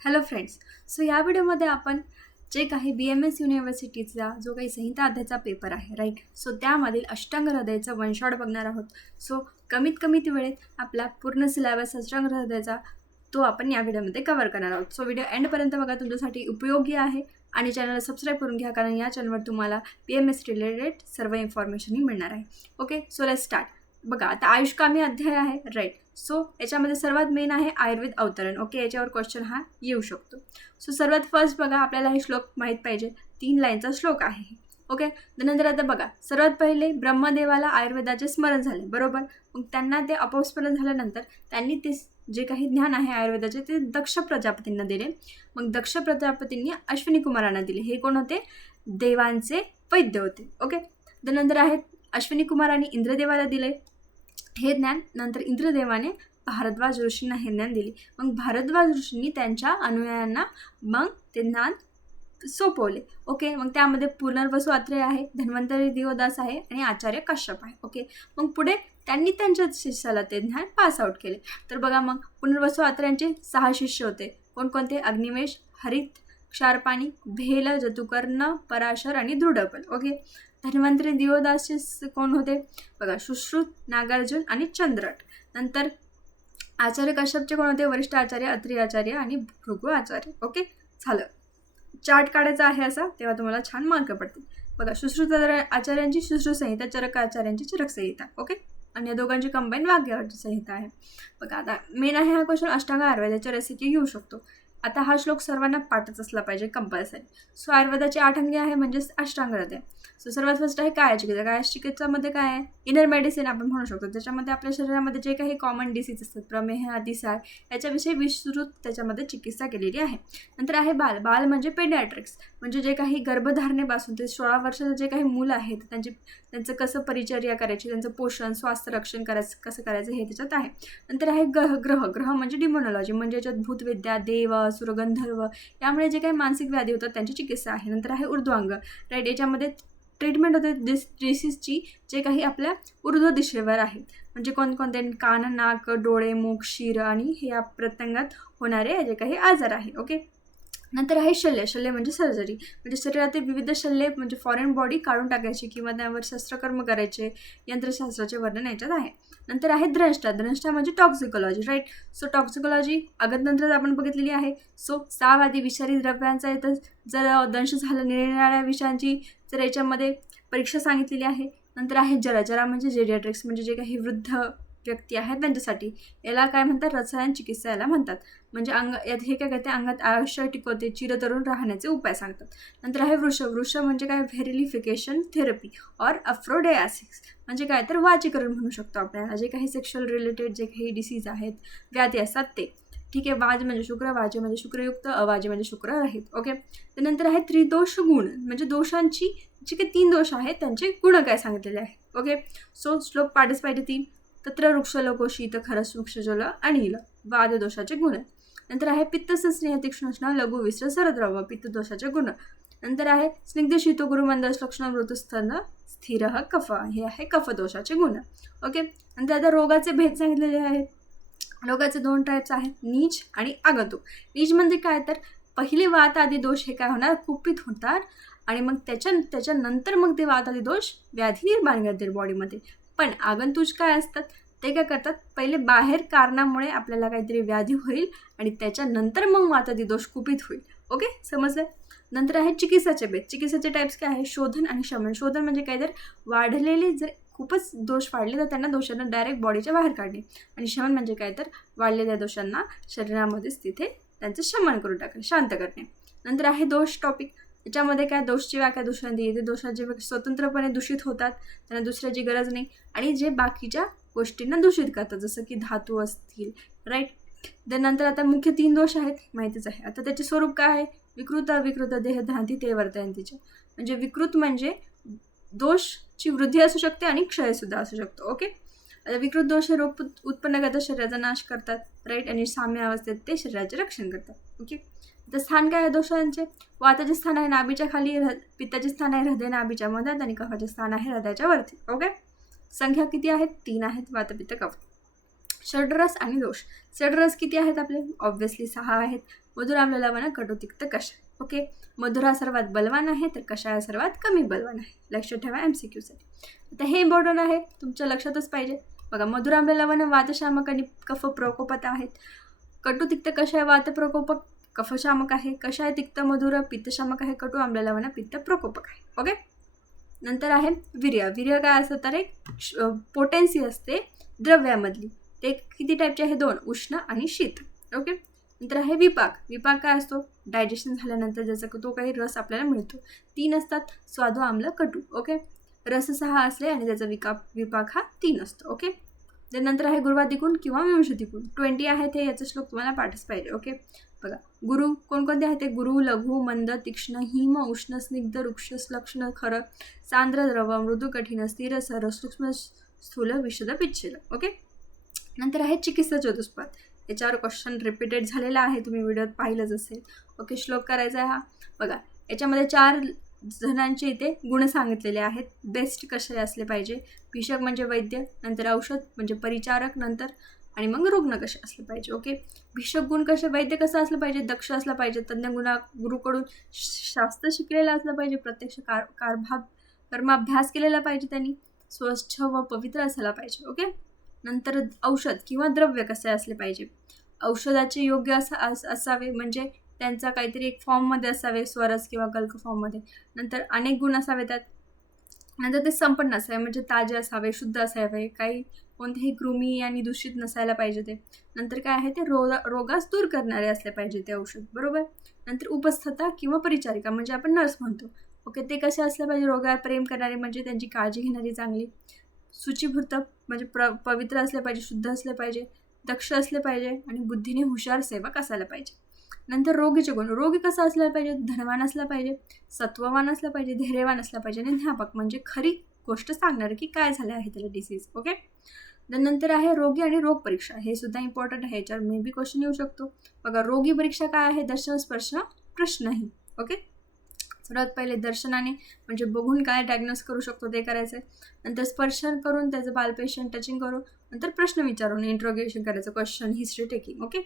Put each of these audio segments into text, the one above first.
Hello friends. So या व्हिडिओमध्ये आपण जे काही BMS युनिव्हर्सिटीचा जो काही संहिता अध्यायाचा पेपर आहे राईट, सो त्यामधील अष्टांग हृदयाचं वन शॉट बघणार आहोत. सो कमीत कमी वेळेत आपला पूर्ण सिलेबस अष्टांग हृदयाचा तो आपण या व्हिडिओमध्ये कव्हर करणार आहोत. सो व्हिडिओ एंडपर्यंत बघा, तुमच्यासाठी उपयोगी आहे. आणि चॅनलला सबस्क्राईब करून घ्या, कारण या चॅनलवर तुम्हाला BMS रिलेटेड सर्व इन्फॉर्मेशनही मिळणार आहे. Okay, so let's start. बघा, आता आयुष्कामी अध्याय आहे राईट. सो याच्यामध्ये सर्वात मेन आहे आयुर्वेद अवतरण. ओके, याच्यावर क्वेश्चन हा येऊ शकतो. सो सर्वात फर्स्ट बघा, आपल्याला हे श्लोक माहीत पाहिजे. 3 लाईनचा श्लोक आहे. ओके, त्यानंतर आता बघा, सर्वात पहिले ब्रह्मदेवाला आयुर्वेदाचे स्मरण झाले बरोबर. मग त्यांना ते अपस्मरण झाल्यानंतर त्यांनी ते जे काही ज्ञान आहे आयुर्वेदाचे ते दक्ष प्रजापतींना दिले. मग दक्ष प्रजापतींनी अश्विनी कुमारांना दिले. हे कोण होते? देवांचे वैद्य होते. ओके, त्यानंतर आहेत अश्विनी कुमारांनी इंद्रदेवाला दिले हे ज्ञान. नंतर इंद्रदेवाने भारद्वाज ऋषींना हे ज्ञान दिले. मग भारद्वाज ऋषींनी त्यांच्या अनुयायांना मग ते ज्ञान सोपवले. ओके, मग त्यामध्ये पुनर्वसु अत्रेय आहे, धन्वंतरी दिवदास आहे आणि आचार्य कश्यप आहे. ओके, मग पुढे त्यांनी त्यांच्या शिष्याला ते ज्ञान पास आउट केले. तर बघा, मग पुनर्वसु अत्रेयांचे 6 शिष्य होते. कोणकोणते? अग्निवेश, हरित, क्षारपाणी, भेल, जतुकर्ण, पराशर आणि दृढबल. ओके, धन्वंतरी दिवदासचे कोण होते? बघा, सुश्रुत, नागार्जुन आणि चंद्रट. नंतर आचार्य कश्यपचे कोण होते? वरिष्ठ आचार्य, अत्रि आचार्य आणि भृगु आचार्य. ओके, झालं. चार्ट काढायचा आहे असा, तेव्हा तुम्हाला छान मार्क पडतील. बघा, सुश्रुत आचार्यांची सुश्रुत संहिता, चरक आचार्यांची चरक संहिता. ओके, आणि या दोघांची कंबाईन वाग्यवटी संहिता आहे. बघा, आता मेन आहे हा क्वेश्चन अष्टांग आयुर्वेदाच्या रेसिपी येऊ शकतो. आता हा श्लोक सर्वांना पाठच असला पाहिजे कंपल्सरी. सो आयुर्वेदाची 8 अंगे आहे, म्हणजेच अष्टांग हृदय. सो सर्वात फर्स्ट आहे काय चिकित्सा. काय चिकित्सामध्ये काय आहे? इनर मेडिसिन आपण म्हणू शकतो. त्याच्यामध्ये आपल्या शरीरामध्ये जे काही कॉमन डिसीज असतात, प्रमेह, अतिसार, याच्याविषयी विस्तृत त्याच्यामध्ये चिकित्सा केलेली आहे. नंतर आहे बाल. बाल म्हणजे पेडियाट्रिक्स, म्हणजे जे काही गर्भधारणेपासून ते 16 वर्षाचं जे काही मुलं आहेत त्यांचं कसं परिचर्या करायची, त्यांचं पोषण, स्वास्थ्य रक्षण करायचं कसं करायचं हे त्याच्यात आहे. नंतर आहे ग्रह म्हणजे डिमोनॉलॉजी, म्हणजे याच्यात भूतविद्या, देव, असुर, गंधर्व यामुळे जे काही मानसिक व्याधी होतात त्यांची चिकित्सा आहे. नंतर आहे ऊर्ध्वांग राईट, याच्यामध्ये ट्रीटमेंट होते डिसीजची जे काही आपल्या ऊर्ध्व दिशेवर आहे, म्हणजे कोणकोणते? कान, नाक, डोळे, मुख, शिर आणि हे या प्रत्यंगात होणारे जे काही आजार आहे. ओके, नंतर आहे शल्य म्हणजे सर्जरी, म्हणजे शरीरातील विविध शल्ये म्हणजे फॉरेन बॉडी काढून टाकायची किंवा त्यावर शस्त्रकर्म करायचे, यंत्रशास्त्राचे वर्णन याच्यात आहे. नंतर आहे द्रष्टा म्हणजे टॉक्सिकोलॉजी राईट. सो टॉक्सिकोलॉजी अगतंत्रात आपण बघितलेली आहे. सो 6 वादी विषारी द्रव्यांचा येतं, जर दंश झालं निरनिराळ्या विषयांची जर याच्यामध्ये परीक्षा सांगितलेली आहे. नंतर आहे जरा म्हणजे जेरियाट्रिक्स, म्हणजे जे काही वृद्ध व्यक्ती आहेत त्यांच्यासाठी. याला काय म्हणतात? रसायन चिकित्सा याला म्हणतात. म्हणजे यात हे काय करते? अंगात आयुष्य टिकवते, चिरतरुण राहण्याचे उपाय सांगतात. नंतर आहे वृष म्हणजे काय? व्हेरिलिफिकेशन थेरपी ऑर अफ्रोडायसिस, म्हणजे काय तर वाचीकरण म्हणू शकतो आपल्याला. जे काही सेक्शुअल रिलेटेड जे काही डिसीज आहेत, व्याधी असतात ते. ठीक आहे, वाज म्हणजे शुक्र, वाजे म्हणजे शुक्रयुक्त, अवाजे म्हणजे शुक्र रहित. ओके, त्यानंतर आहे त्रिदोष गुण, म्हणजे दोषांची जे काही 3 दोष आहेत त्यांचे गुण काय सांगितलेले आहेत. ओके, सो श्लोक पाठच पाहिजे 3. तत्र वृक्षलोको शीत खरस वृक्षजल अनिल, वाद दोषाचे गुण. नंतर आहे पित्तस स्नेह तीक्ष्ण लघु विस्र सरद्रव, पित्त दोषाचे गुण. नंतर आहे स्निग्ध शीत गुरुमंदस लक्षण मृतुस्थन स्थिर कफ, हे आहे कफ दोषाचे गुण. ओके, नंतर आता रोगाचे भेद सांगितलेले आहेत. रोगाचे 2 टाईप्स आहेत, नीच आणि आगंतुक. नीच म्हणजे काय तर पहिले वात आदी दोष हे काय होणार? कुपित होतात आणि मग त्याच्यानंतर मग ते वात आदी दोष व्याधी निर्माण करतील बॉडीमध्ये. पण आगंतुक काय असतात? ते काय करतात? पहिले बाहेर कारणामुळे आपल्याला काहीतरी व्याधी होईल आणि त्याच्यानंतर मग वातादी दोष कुपित होईल. ओके, समजलं. नंतर आहे चिकित्साचे भेद. चिकित्साचे टाईप्स काय आहे? शोधन आणि शमन. शोधन म्हणजे काय तर वाढलेले जर खूपच दोष वाढले तर त्यांना दोषांना डायरेक्ट बॉडीच्या बाहेर काढणे, आणि शमन म्हणजे काय तर वाढलेल्या दोषांना शरीरामध्येच तिथे त्यांचं शमन करून टाकणे, शांत करणे. नंतर आहे दोष टॉपिक. याच्यामध्ये काय? दोषची व्याख्या दुसऱ्यांदी येते. दोषांचे स्वतंत्रपणे दूषित होतात, त्यांना दुसऱ्याची गरज नाही, आणि जे बाकीच्या गोष्टींना दूषित करतात जसं की धातू असतील राईट. त्यानंतर आता मुख्य 3 दोष आहेत, माहितीच आहे. आता त्याचे स्वरूप काय आहे? विकृत, अविकृत, देहभ्रांती, ते वर्तयंतीचे. म्हणजे विकृत म्हणजे दोषची वृद्धी असू शकते आणि क्षयसुद्धा असू शकतो. ओके, आता विकृत दोष हे रोग उत्पन्न करतात, शरीराचा नाश करतात राईट, आणि साम्य अवस्थेत ते शरीराचे रक्षण करतात. ओके, तर स्थान काय आहे दोषांचे? वाताचे स्थान आहे नाभीच्या खाली, पित्ताचे स्थान आहे हृदय नाभीच्या मध्यात, आणि कफाचे स्थान आहे हृदयाच्या वरती. ओके, संख्या किती आहेत? 3 आहेत, वात, पित्त, कफ. षड्रस आणि दोष. षड्रस किती आहेत आपले? ऑब्व्हियसली 6 आहेत. मधुर, आम्ल, लवण, कडू, तिक्त, कषाय. ओके, मधुर हा सर्वात बलवान आहे तर कषाय हा सर्वात कमी बलवान आहे. लक्ष ठेवा MCQ साठी. आता हे इम्पॉर्टंट आहे, तुमच्या लक्षातच पाहिजे. बघा, मधुर, आम्ल, लवण वातशामक आणि कफ प्रकोपक आहेत. कटू, तिक्त, कषाय वात प्रकोपक कफशामक आहे. कषाय तिक्त मधुर पित्तशामक आहे. कटू, आम्ल, लवण पित्त प्रकोपक आहे. ओके, नंतर आहे वीर्य. वीर्य काय असतं तर एक पोटेन्सी असते द्रव्यामधली. ते किती टाईपचे आहे? 2, उष्ण आणि शीत. ओके, नंतर आहे विपाक. विपाक काय असतो? डायजेशन झाल्यानंतर ज्याचा तो काही रस आपल्याला मिळतो. 3 असतात, स्वादू, आम्ल, कटू. ओके, रस 6 असले आणि त्याचा विपाक हा 3 असतो. ओके, त्यानंतर आहे गुरुवादिगुण किंवा विंशतिगुण. 20 आहेत हे, याचा श्लोक तुम्हाला पाठच पाहिजे. ओके, बघा, गुरु कोणकोणते आहेत ते? गुरु, लघु, मंद, तीक्ष्ण, हिम, उष्ण, स्निग्ध, रुक्ष, लक्षण, खर, सांद्र, द्रव, मृदू, कठीण, स्थिर, सर, सूक्ष्म, स्थूल, विशद, पिच्छल. ओके, नंतर आहे चिकित्सा चतुष्पाद. याच्यावर क्वेश्चन रिपीटेड झालेला आहे, तुम्ही व्हिडिओत पाहिलंच असेल. ओके, श्लोक करायचा आहे हा. बघा, याच्यामध्ये 4 जणांचे इथे गुण सांगितलेले आहेत. बेस्ट कसे असले पाहिजे, भिषक म्हणजे वैद्य, नंतर औषध म्हणजे परिचारक, नंतर आणि मग रुग्ण कसे असले पाहिजे. ओके, भिषक गुण कसे? वैद्य कसं असलं पाहिजे? दक्ष असला पाहिजे, तज्ञ गुरुकडून शास्त्र शिकलेला असलं पाहिजे, प्रत्यक्ष कर्माभ्यास केलेला पाहिजे त्यांनी, स्वच्छ व पवित्र असायला पाहिजे. ओके, नंतर औषध किंवा द्रव्य कसे असले पाहिजे? औषधाचे योग्य असावे, म्हणजे त्यांचा काहीतरी एक फॉर्ममध्ये असावे, स्वरस किंवा कल्क फॉर्ममध्ये. नंतर अनेक गुण असावे त्यात. नंतर ते संपन्न असावे, म्हणजे ताजे असावे, शुद्ध असावे, काही कोणतेही कृमी आणि दूषित नसायला पाहिजे ते. नंतर काय आहे ते? रोगास दूर करणारे असले पाहिजे ते औषध. बरोबर, नंतर उपस्थता किंवा परिचारिका म्हणजे आपण नर्स म्हणतो. ओके, ते कसे असले पाहिजे? रोगावर प्रेम करणारे, म्हणजे त्यांची काळजी घेणारी चांगली. शुचिभूत म्हणजे पवित्र असले पाहिजे, शुद्ध असले पाहिजे, दक्ष असले पाहिजे आणि बुद्धीने हुशार सेवक असायला पाहिजे. नंतर रोगीचे गुण. रोगी कसा असला पाहिजे? धनवान असला पाहिजे, सत्ववान असला पाहिजे, धैर्यवान असला पाहिजे आणि ज्ञापक म्हणजे खरी गोष्ट सांगणार की काय झालं आहे त्याला डिसीज. ओके, नंतर आहे रोगी आणि रोग परीक्षा. हे सुद्धा इम्पॉर्टंट आहे, याच्यावर मे बी क्वेश्चन येऊ शकतो. बघा, रोगी परीक्षा काय आहे? दर्शन, स्पर्श, प्रश्नही. ओके, सर्वात पहिले दर्शनाने म्हणजे बघून काय डायग्नोस करू शकतो ते करायचं. नंतर स्पर्श करून त्याचं पाल्पेशन, टचिंग करून, नंतर प्रश्न विचारून इंट्रोगेशन करायचं, क्वेश्चन, हिस्ट्री टेकिंग. ओके,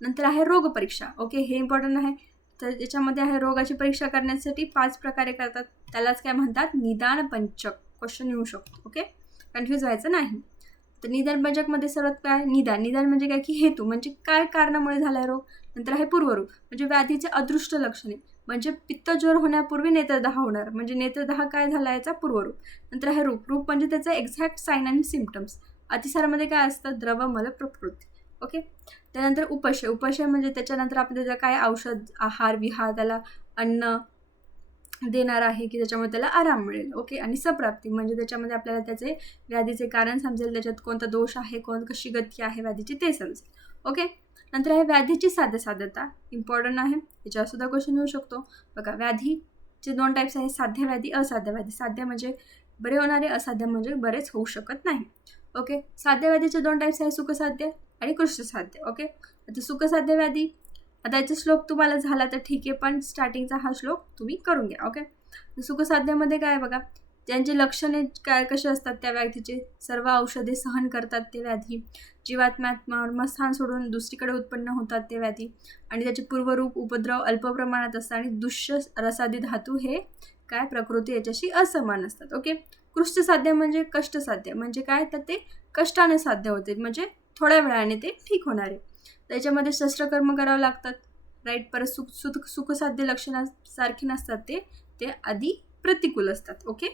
नंतर आहे रोग परीक्षा. ओके, हे इम्पॉर्टंट आहे. तर याच्यामध्ये आहे रोगाची परीक्षा करण्यासाठी 5 प्रकारे करतात, त्यालाच काय म्हणतात? निदान पंचक. क्वेश्चन येऊ शकतो. ओके, कन्फ्यूज व्हायचं नाही. तर निदान पंचकमध्ये सर्वात काय? निदान म्हणजे काय की हेतू, म्हणजे काय कारणामुळे झाला रोग. नंतर आहे पूर्वरूप, म्हणजे व्याधीचे अदृष्ट लक्षणे, म्हणजे पित्तज्वर होण्यापूर्वी नेत्रदाह होणार, म्हणजे नेत्रदाह काय झाला याचा पूर्वरूप. नंतर आहे रूप म्हणजे त्याचा एक्झॅक्ट साईन आणि सिम्पटम्स. अतिसारामध्ये काय असतं? द्रव, मल, प्रकृती. ओके, त्यानंतर उपशय म्हणजे त्याच्यानंतर आपण त्याचा काय औषध, आहार, विहार, त्याला अन्न देणार आहे की त्याच्यामुळे त्याला आराम मिळेल. ओके, आणि सप्राप्ती म्हणजे त्याच्यामध्ये आपल्याला त्याचे व्याधीचे कारण समजेल, त्याच्यात कोणता दोष आहे, कशी गती आहे व्याधीची ते समजेल. ओके, नंतर आहे व्याधीची साध्यता. इम्पॉर्टंट आहे, याच्यावर सुद्धा क्वेश्चन येऊ शकतो. बघा, व्याधीचे 2 टाईप्स आहेत, साध्य व्याधी, असाध्य व्याधी. साध्य म्हणजे बरे होणारे, असाध्य म्हणजे बरेच होऊ शकत नाही. ओके, साध्य व्याधीचे 2 टाईप्स आहे, सुखसाध्य आणि कृष्णसाध्य. ओके, आता सुखसाध्य व्याधी, आता याचा श्लोक तुम्हाला झाला तर ठीक आहे, पण स्टार्टिंगचा हा श्लोक तुम्ही करून घ्या. ओके, सुखसाध्यामध्ये काय? बघा, ज्यांची लक्षणे काय कसे असतात त्या व्याधीचे? सर्व औषधे सहन करतात ते व्याधी, जीवात्म्यात मर्मस्थान सोडून दुसरीकडे उत्पन्न होतात ते व्याधी, आणि त्याचे पूर्वरूप उपद्रव अल्प प्रमाणात असतात, आणि दुष्य रसादी धातू हे काय? प्रकृती याच्याशी असमान असतात. ओके, कृष्णसाध्य म्हणजे कष्टसाध्य, म्हणजे काय? तर ते कष्टाने साध्य होते, म्हणजे थोड्या वेळाने ते ठीक होणार आहे. त्याच्यामध्ये शस्त्रकर्म करावं लागतात. राईट, परत सुखसाध्य लक्षणासारखे नसतात ते आधी प्रतिकूल असतात. ओके,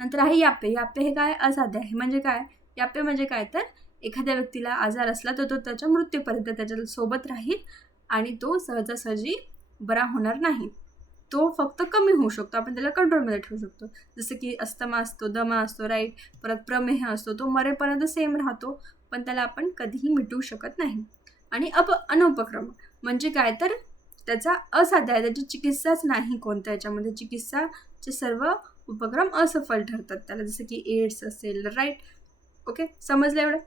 नंतर आहे याप्य. हे काय? असाध्य आहे, म्हणजे काय? याप्य म्हणजे काय? तर एखाद्या व्यक्तीला आजार असला तर तो त्याच्या मृत्यूपर्यंत त्याच्या सोबत राहील आणि तो सहजासहजी बरा होणार नाही, तो फक्त कमी होऊ शकतो, आपण त्याला कंट्रोलमध्ये ठेवू शकतो. जसं की अस्थमा असतो, दमा असतो, राईट, परत प्रमेह असतो, तो मरेपर्यंत सेम राहतो, पण त्याला आपण कधीही मिटवू शकत नाही. आणि अनुपक्रम म्हणजे काय? तर त्याचा असाध्य आहे, त्याची चिकित्साच नाही कोणत्या याच्यामध्ये, चिकित्साचे सर्व उपक्रम असफल ठरतात त्याला, जसं की एड्स असेल. राईट, ओके, समजलं एवढं?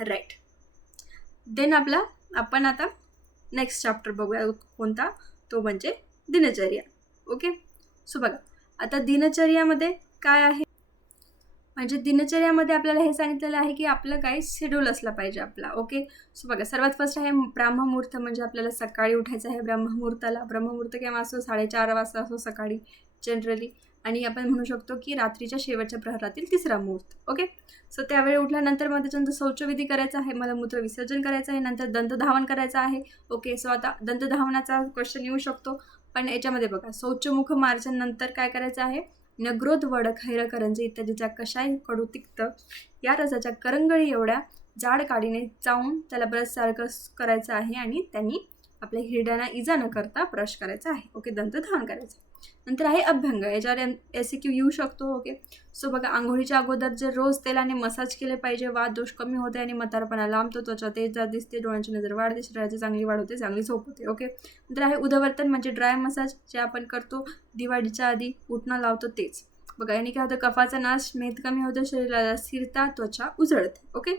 राईट, देन आपण आता नेक्स्ट चॅप्टर बघूया कोणता, तो म्हणजे दिनचर्या. ओके, सो बघा, आता दिनचर्यामध्ये काय आहे? म्हणजे दिनचर्यामध्ये आपल्याला हे सांगितलेलं आहे की आपलं काही शेड्यूल असला पाहिजे आपला. ओके. सो बघा, सर्वात फर्स्ट आहे ब्राह्ममुहूर्त. म्हणजे आपल्याला सकाळी उठायचं आहे ब्रह्ममुहूर्ताला. ब्रह्ममुहूर्त केव्हा असतो? 4:30 वाजता असतो सकाळी जनरली. आणि आपण म्हणू शकतो की रात्रीच्या शेवटच्या प्रहरातील तिसरा मुहूर्त. ओके. सो त्यावेळी उठल्यानंतर मग त्याच्यानंतर शौचविधी करायचा आहे, मलमूत्र विसर्जन करायचं आहे, नंतर दंतधावन करायचं आहे. ओके. सो आता दंतधावनाचा क्वेश्चन येऊ शकतो, पण याच्यामध्ये बघा, शौचमुख मार्जन नंतर काय करायचं आहे? नग्रोध वड खैर करंजे इत्यादीच्या कषाय कडू तिक्त या रसाच्या करंगळी एवढ्या जाड काडीने चावून त्याला ब्रश सारखं करायचं आहे आणि त्यांनी आपल्या हिरड्यांना इजा न करता ब्रश करायचा आहे. ओके. दंतधावन करायचं. नंतर आहे अभ्यंग. याच्यावर MCQ येऊ शकतो. ओके. सो बघा, आंघोळीच्या अगोदर जे रोज तेलाने मसाज केले पाहिजे, वाद दोष कमी होते आणि म्हातारपणा लांबतो, त्वचा तेज दिसते, डोळ्यांची नजर वाढते, शरीराची चांगली वाढ होते, चांगली झोप होते. ओके. नंतर आहे उदवर्तन म्हणजे ड्राय मसाज, जे आपण करतो दिवाळीच्या आधी उठणं लावतो तेच. बघा, याने काय होतं? कफाचा नाश, मेद कमी होतं, शरीराला स्थिरता, त्वचा उजळते. ओके.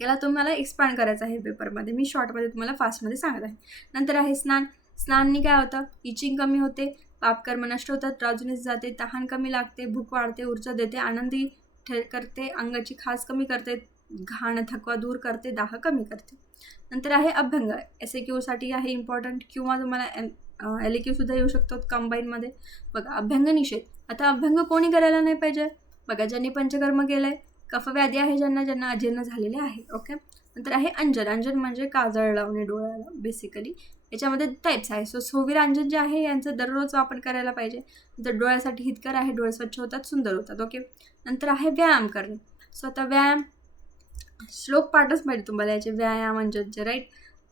याला तुम्हाला एक्सपांड करायचं आहे पेपरमध्ये. मी शॉर्टमध्ये तुम्हाला फास्टमध्ये सांगत आहे. नंतर आहे स्नान. स्नाननी काय होतं? इचिंग कमी होते, पापकर्म नष्ट होतात, ड्राउझिनेस जाते, तहान कमी लागते, भूक वाढते, ऊर्जा देते, आनंदी करते, अंगाची खास कमी करते, घाण थकवा दूर करते, दाह कमी करते. नंतर आहे अभ्यंग. SAQ आहे इम्पॉर्टंट, किंवा तुम्हाला LAQ सुद्धा येऊ शकतो कंबाईनमध्ये. बघा, अभ्यंग निषेध. आता अभ्यंग कोणी करायला नाही पाहिजे? बघा, ज्यांनी पंचकर्म केलंय, कफव्याधी आहे ज्यांना अजीर्ण झालेले आहे. ओके. नंतर आहे अंजन. अंजन म्हणजे काजळ लावणे डोळ्याला बेसिकली. याच्यामध्ये टाईप्स आहे. सो सोविरांजन जे आहे यांचं दररोज वापर करायला पाहिजे. नंतर डोळ्यासाठी हितकर आहे, डोळे स्वच्छ होतात, सुंदर होतात. ओके. नंतर आहे व्यायाम करणे. सो आता व्यायाम श्लोक पाठच पाहिजे तुम्हाला याचे, व्यायाम अंजनचे, राईट,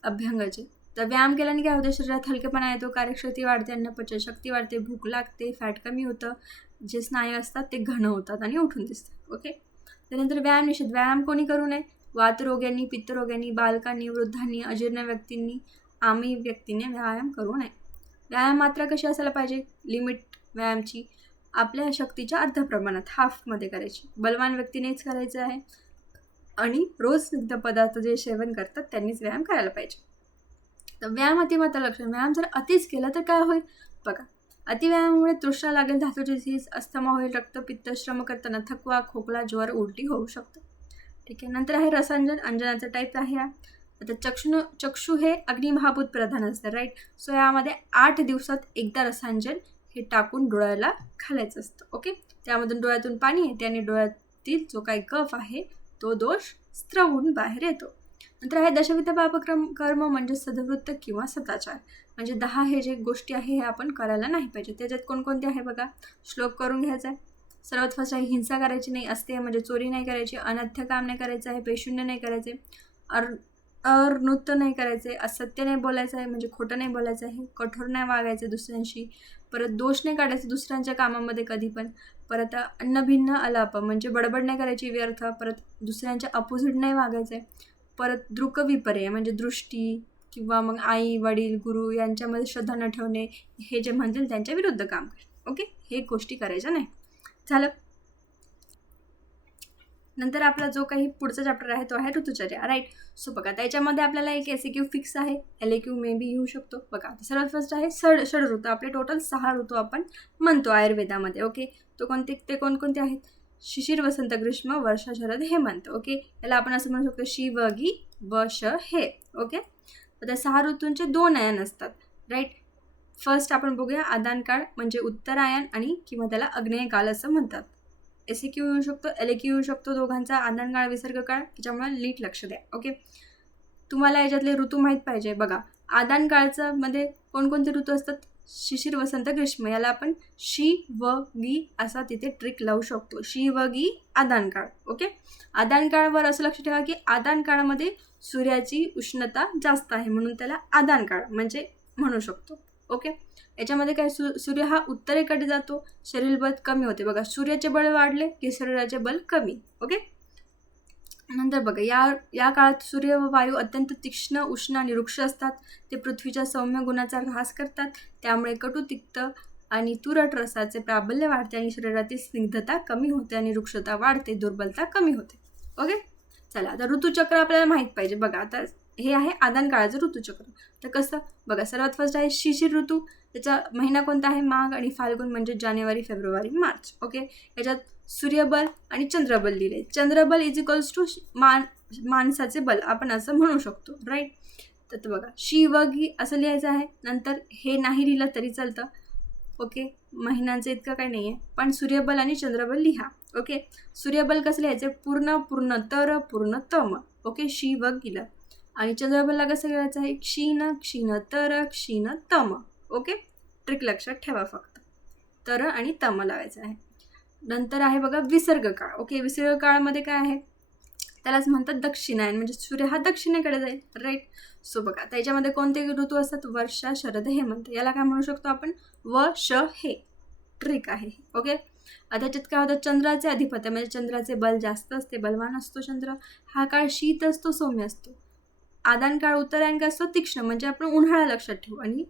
अभ्यंगाचे. तर व्यायाम केल्याने काय होतं? शरीरात हलकेपणा येतो, कार्यशक्ती वाढते, अन्नपचनशक्ती वाढते, भूक लागते, फॅट कमी होतं, जे स्नायू असतात ते घन होतात आणि उठून दिसतात. ओके. त्यानंतर व्यायाम निषेध. व्यायाम कोणी करू नये? वातरोग्यांनी, पित्तरोग्यांनी, बालकांनी, वृद्धांनी, अजीर्ण व्यक्तींनी, आम्ही व्यक्तीने व्यायाम करू नये. व्यायाम मात्रा कशी असायला पाहिजे? लिमिट व्यायामची आपल्या शक्तीच्या अर्ध्या प्रमाणात, हाफमध्ये करायची. बलवान व्यक्तीनेच करायचं आहे आणि रोज स्निग्ध पदार्थ जे सेवन करतात त्यांनीच व्यायाम करायला पाहिजे. तर व्यायाम अतिमात्रा लक्षण. व्यायाम जर अतिच केला तर काय होईल? बघा, अतिव्यायामामुळे तृष्णा लागेल, धातूची झीज, अस्थमा होईल, रक्तपित्त, श्रम करताना थकवा, खोकला, ज्वर, उलटी होऊ शकतं. ठीक आहे. नंतर आहे रसांजन. अंजनाचा टाईप आहे हा. आता चक्षु हे अग्निमहाभूत प्रधान असतं, राईट. सो यामध्ये 8 दिवसात एकदा रसांजन हे टाकून डोळ्याला घालायचं असतं. ओके. त्यामधून डोळ्यातून पाणी येते आणि डोळ्यातील जो काही कफ आहे तो दोष स्त्रवून बाहेर येतो. नंतर आहे दशविध पापकर्म म्हणजे सद्वृत्त किंवा सदाचार. म्हणजे 10 हे जे गोष्टी आहे हे आपण करायला नाही पाहिजे. त्याच्यात कोणकोणते आहे बघा, श्लोक करून घ्यायचा आहे. सर्वात फर्स्ट आहे हिंसा करायची नाही, असते म्हणजे चोरी नाही करायची, अनर्थ्य काम नाही करायचं आहे, पेशून्य नाही करायचे, नृत्य नाही करायचे, असत्य नाही बोलायचं आहे म्हणजे खोटं नाही बोलायचं आहे, कठोर नाही वागायचं दुसऱ्यांशी, परत दोष नाही काढायचे दुसऱ्यांच्या कामामध्ये कधी पण, परत अन्नभिन्न अलाप म्हणजे बडबड नाही करायची व्यर्थ, परत दुसऱ्यांच्या अपोजिट नाही वागायचं आहे, परत दृक विपर्य म्हणजे दृष्टी किंवा मग आई वडील गुरु यांच्यामध्ये श्रद्धा न ठेवणे, हे जे म्हणतील त्यांच्या विरुद्ध काम करणे. ओके. हे गोष्टी करायच्या नाही. झालं. नंतर आपला जो काही पुढचा चॅप्टर आहे तो आहे ऋतुचर्या, राईट. सो बघा, त्याच्यामध्ये आपल्याला एक SAQ फिक्स आहे, LAQ मे बी येऊ शकतो. बघा, सर्वात फर्स्ट आहे षड ऋतू. आपले टोटल 6 ऋतू आपण म्हणतो आयुर्वेदामध्ये. ओके. ते कोणकोणते आहेत? शिशिर, वसंत, ग्रीष्म, वर्षा, शरद, हेमंत. ओके. याला आपण असं म्हणू शकतो शी, व, गी, व, श, हे. ओके. त्या 6 ऋतूंचे 2 आयन असतात, राईट. फर्स्ट आपण बघूया आदान काळ म्हणजे उत्तरायण आणि किंवा त्याला आग्नेय काल असं म्हणतात. SAQ येऊ शकतो, LAQ येऊ शकतो दोघांचा. आदान काळ, विसर्ग काळ, त्याच्यामुळे नीट लक्ष द्या. ओके. तुम्हाला याच्यातले ऋतू माहीत पाहिजे. बघा, आदान काळचं मध्ये कोणकोणते ऋतू असतात? शिशिर, वसंत, ग्रीष्म. याला आपण शी, व, गी असा तिथे ट्रिक लावू शकतो. शी, व, गी, आदान काळ. ओके. आदान काळावर असं लक्ष ठेवा की आदान काळामध्ये सूर्याची उष्णता जास्त आहे म्हणून त्याला आदान काळ म्हणजे म्हणू शकतो. ओके. याच्यामध्ये काय सूर्य हा उत्तरेकडे जातो, शरीर बल कमी होते. बघा, सूर्याचे बळ वाढले की शरीराचे बल कमी. ओके. नंतर बघा, या काळात सूर्य व वायू अत्यंत तीक्ष्ण, उष्ण आणि वृक्ष असतात. ते पृथ्वीच्या सौम्य गुणाचा ऱ्हास करतात. त्यामुळे कटू, तिक्त आणि तुरट रसाचे प्राबल्य वाढते आणि शरीरातील स्निग्धता कमी होते आणि वृक्षता वाढते, दुर्बलता कमी होते. ओके. चला, आता ऋतुचक्र आपल्याला माहीत पाहिजे. बघा, आता हे आहे आदान काळाचं ऋतुचक्र. तर कसं? बघा, सर्वात फर्स्ट आहे शिशिर ऋतू. त्याचा महिना कोणता आहे? माघ आणि फाल्गुन म्हणजे जानेवारी, फेब्रुवारी, मार्च. ओके. याच्यात सूर्यबल आणि चंद्रबल लिहिले. चंद्रबल इज इक्वल्स टू माणसाचे बल आपण असं म्हणू शकतो, राईट. तर बघा शी व गी असं लिहायचं आहे. नंतर हे नाही लिहिलं तरी चालतं, ओके. महिन्यांचं इतकं काही नाही आहे, पण सूर्यबल आणि चंद्रबल लिहा, ओके. सूर्यबल कसं लिहायचं? पूर्ण पूर्णतर पूर्णतम, ओके, शी व गीला. आणि चंद्रबलला कसं लिहायचं आहे? क्षीण क्षीणतर क्षीणतम, ओके. ट्रिक लक्षात ठेवा फक्त, तर आणि तम लावायचं आहे. नंतर आहे बघा विसर्ग काळ, ओके. विसर्ग काळामध्ये काय आहे? त्यालाच म्हणतात दक्षिणायन, म्हणजे सूर्य हा दक्षिणेकडे जाईल, राईट. सो बघा त्याच्यामध्ये कोणते ऋतू असतात? वर्षा, शरद, हेमंत. याला काय म्हणू शकतो आपण? व श हे. ट्रिक आहे, ओके. त्याच्यात काय होतं? चंद्राचे अधिपत्य म्हणजे चंद्राचे बल जास्त असते, बलवान असतो चंद्र. हा काळ शीत असतो, सौम्य असतो. आदान काळ उत्तरायण काय असतो? तीक्ष्ण, म्हणजे आपण उन्हाळा लक्षात ठेवू. आणि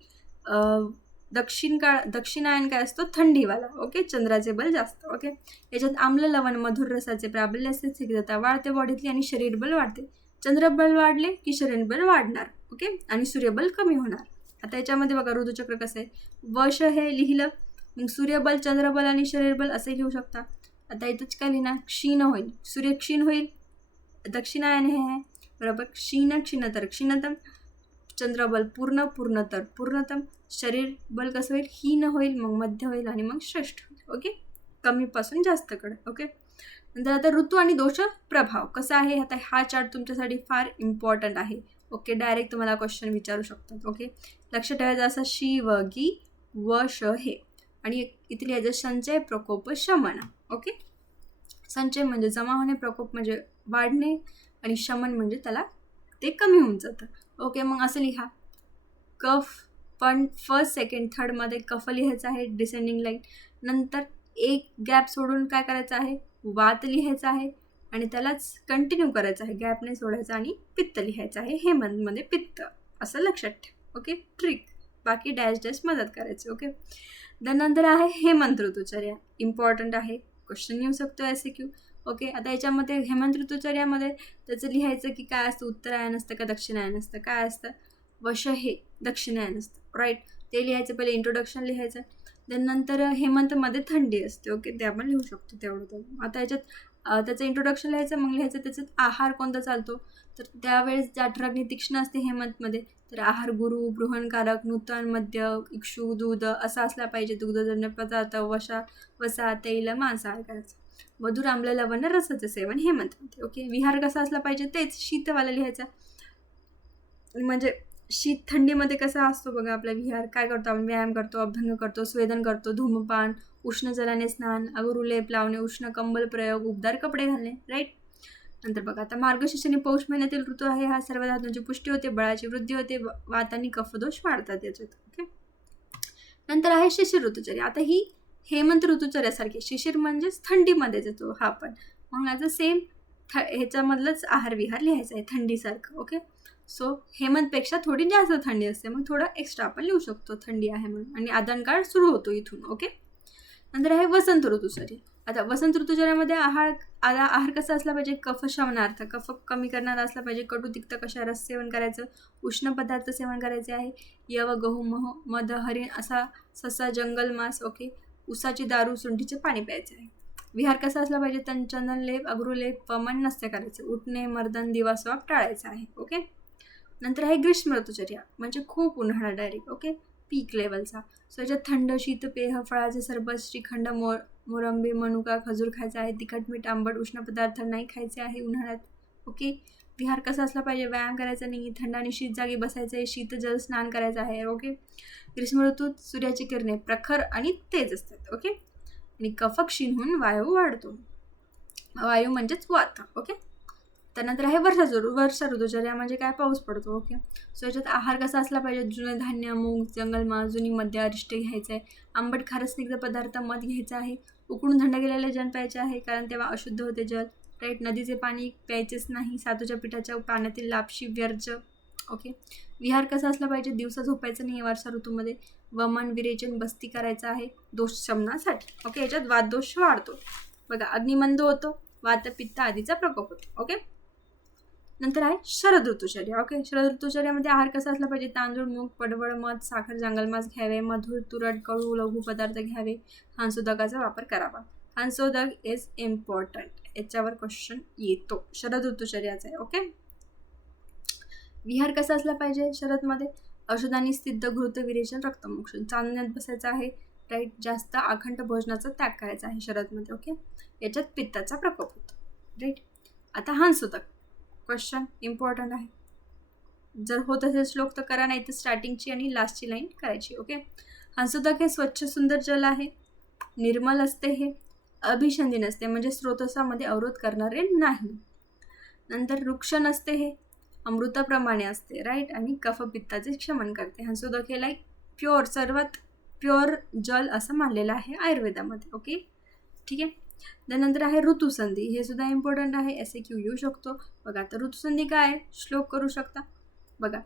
दक्षिणायन काय असतो? थंडीवाला, ओके. चंद्राचे बल जास्त, ओके. याच्यात आम्ल लवण मधुर रसाचे प्राबल्य असते, स्थिरता वाढते बॉडीतली आणि शरीर बल वाढते. चंद्रबल वाढले की शरीर बल वाढणार, ओके. आणि सूर्यबल कमी होणार. आता याच्यामध्ये बघा ऋतुचक्र कसं आहे? वश हे लिहिलं, मग सूर्यबल, चंद्रबल आणि शरीरबल असे लिहू शकता. आता इथंच काय लिहिणार? क्षीण होईल, सूर्य क्षीण होईल, दक्षिणायन हे आहे, बरोबर. क्षीण क्षीणतर क्षीणतम, चंद्रबल पूर्ण पूर्णतर पूर्णतम, शरीर बल कसं होईल? हीन होईल, मग मध्य होईल आणि मग श्रेष्ठ होईल, ओके. कमीपासून जास्तकडे, ओके. नंतर आता ऋतू आणि दोष प्रभाव कसा आहे? आता हा चार्ट तुमच्यासाठी फार इम्पॉर्टंट आहे, ओके. डायरेक्ट तुम्हाला क्वेश्चन विचारू शकतात, ओके. लक्ष ठेवायचं असं शी व गी व श हे. आणि इथे लिहायचं संचय प्रकोप शमन, ओके. संचय म्हणजे जमा होणे, प्रकोप म्हणजे वाढणे, आणि शमन म्हणजे त्याला ते कमी होऊन जातं, ओके. मग असं लिहा कफ, पण फर्स्ट सेकंड थर्डमध्ये कफ लिहायचं आहे, डिसेंडिंग लाईन. नंतर एक गॅप सोडून काय करायचं आहे? वात लिहायचं आहे, आणि त्यालाच कंटिन्यू करायचं आहे, गॅप नाही सोडायचं. आणि पित्त लिहायचं आहे, हेमंतमध्ये पित्त असं लक्षात ठेव, ओके. ट्रिक, बाकी डॅश डॅश मदत करायची, ओके. त्यानंतर आहे हेमंत ऋतुचर्या, इम्पॉर्टंट आहे, क्वेश्चन येऊ शकतो SQ, ओके. आता याच्यामध्ये हेमंत ऋतुचर्यामध्ये त्याचं लिहायचं की काय असतं? उत्तरायण असतं का दक्षिणायन असतं? काय असतं? वश हे दक्षिणायन असतं, राईट. ते लिहायचं, पहिले इंट्रोडक्शन लिहायचं. त्यानंतर हेमंतमध्ये थंडी असते, ओके. ते आपण लिहू शकतो तेवढं. आता याच्यात त्याचं इंट्रोडक्शन लिहायचं, मग लिहायचं त्याच्यात आहार कोणता चालतो. तर त्यावेळेस जाठराग्नी तीक्ष्ण असते हेमंतमध्ये, तर आहार गुरु, बृहणकारक, नूतन, मद्य, इक्षू, दूध असा असला पाहिजे. दुग्धजन्य पदार्थ, वसा, तैल, मांसाहार करायचं. मधुर, आम्ल, लवण रसाचं सेवन हेमंतमध्ये, ओके. विहार कसा असला पाहिजे? तेच शीतवाला लिहायचा, म्हणजे शीत थंडीमध्ये कसा असतो बघा आपला विहार. काय करतो आपण? व्यायाम करतो, अभ्यंग करतो, स्वेदन करतो, धूमपान, उष्ण जलाने स्नान, अगुरुलेप लावणे, उष्ण कंबल प्रयोग, उबदार कपडे घालणे, राईट. नंतर बघा आता मार्गशीर्ष आणि पौष महिन्यातील ऋतू आहे. हा सर्व धातूंची पुष्टी होते, बळाची वृद्धी होते, वात आणि कफदोष वाढतात याच्यात, ओके. नंतर आहे शिशिर ऋतुचर्या. आता ही हेमंत ऋतुचर्यासारखी, शिशिर म्हणजेच थंडीमध्येच येतो हा पण. मग याचं सेम ह्याच्यामधलंच आहार विहार लिहायचं आहे थंडीसारखं, ओके. सो हेमंतपेक्षा थोडी जास्त थंडी असते, मग थोडं एक्स्ट्रा आपण लिहू शकतो थंडी आहे म्हणून. आणि आदानकाळ सुरू होतो इथून, ओके. नंतर आहे वसंत ऋतुचर्या. आता वसंत ऋतुचर्यामध्ये आहार कसा असला पाहिजे? कफ शमनार्थ, कफ कमी करणारा असला पाहिजे. कडू तिक्त कशा रस सेवन करायचं, उष्ण पदार्थ सेवन करायचे आहे. यव, गहू, मध, हरिण असा ससा, जंगल मांस, ओके. उसाची दारू, सुंठीचे पाणी प्यायचे आहे. विहार कसा असला पाहिजे? चंदन लेप, अगरुलेप, वमन नसते करायचे. उठणे, मर्दन, दिवास्वाप टाळायचा आहे, ओके. नंतर आहे ग्रीष्म ऋतुचर्या, म्हणजे खूप उन्हाळा डायरेक्ट, ओके, पीक लेवलचा. सो याच्यात थंड, शीत पेय, फळाचे सरबत, श्रीखंड, मोरंबे, मनुका, खजूर खायचा आहे. तिखट, मीठ, आंबट, उष्ण पदार्थ नाही खायचे आहे उन्हाळ्यात, ओके. विहार कसा असला पाहिजे? व्यायाम करायचा नाही, थंड आणि शीत जागी बसायचं आहे, शीत जल स्नान करायचं आहे, ओके. ग्रीष्म ऋतूत सूर्याची किरणे प्रखर आणि तेज असतात, ओके. आणि कफ क्षीण होऊन वायू वाढतो, वायू म्हणजेच वात, ओके. त्यानंतर आहे वर्षा ऋतुचर्या, म्हणजे काय? पाऊस पडतो, ओके. सो याच्यात आहार कसा असला पाहिजे? जुने धान्य, मूग, जंगलमास, जुनी मद्य, अरिष्ट घ्यायचं आहे. आंबट, खारट, स्निग्ध पदार्थ, मध घ्यायचं आहे. उकळून थंड केलेले जल प्यायचे आहे, कारण तेव्हा अशुद्ध होते जल, राईट. नदीचे पाणी प्यायचेच नाही. सातूच्या पिठाच्या पाण्यातील लापशी, व्यर्ज, ओके. विहार कसा असला पाहिजे? दिवसा झोपायचं नाही वर्षा ऋतूमध्ये. वमन, विरेचन, बस्ती करायचं आहे दोष शमनासाठी, ओके. याच्यात वातदोष वाढतो बघा, अग्निमंद होतो, वात पित्त आदीचा प्रकोप होतो, ओके. नंतर आहे शरद ऋतुचर्या, ओके. शरद ऋतुचर्यामध्ये आहार कसा असला पाहिजे? तांदूळ, मूग, पडवळ, मध, साखर, जंगलमास घ्यावे. मधुर, तुरट, कडू, लघु पदार्थ घ्यावे. हांसोदकाचा वापर करावा. हंसोदक इज इम्पॉर्टंट, याच्यावर क्वेश्चन येतो. शरद ऋतुचर्याचा आहे. ओके. विहार कसा असला पाहिजे शरदमध्ये? औषधांनी स्थित घृत विरेचन रक्तमोक्षण, चांदण्यात बसायचं आहे. राईट. जास्त अखंड भोजनाचा त्याग करायचा आहे शरदमध्ये. ओके. याच्यात पित्ताचा प्रकोप होतो. राईट. आता हंसोदक क्वेश्चन इम्पॉर्टंट आहे. जर होत असेल श्लोक तर करा, नाही तर स्टार्टिंगची आणि लास्टची लाईन करायची. ओके. हंसोदक हे स्वच्छ सुंदर जल आहे, निर्मल असते, हे अभिसंधी नसते म्हणजे स्रोतसामध्ये अवरोध करणारे नाही. नंतर वृक्ष नसते, हे अमृताप्रमाणे असते. राईट. आणि कफपित्ताचे क्षमन करते. हंसोदक हे लाईक प्युअर, सर्वात प्युअर जल असं मानलेलं आहे आयुर्वेदामध्ये. ओके. ठीक आहे. त्यानंतर आहे ऋतुसंधी, हे सुद्धा इम्पॉर्टंट आहे, SAQ येऊ शकतो. बघा आता ऋतुसंधी काय आहे, श्लोक करू शकता. बघा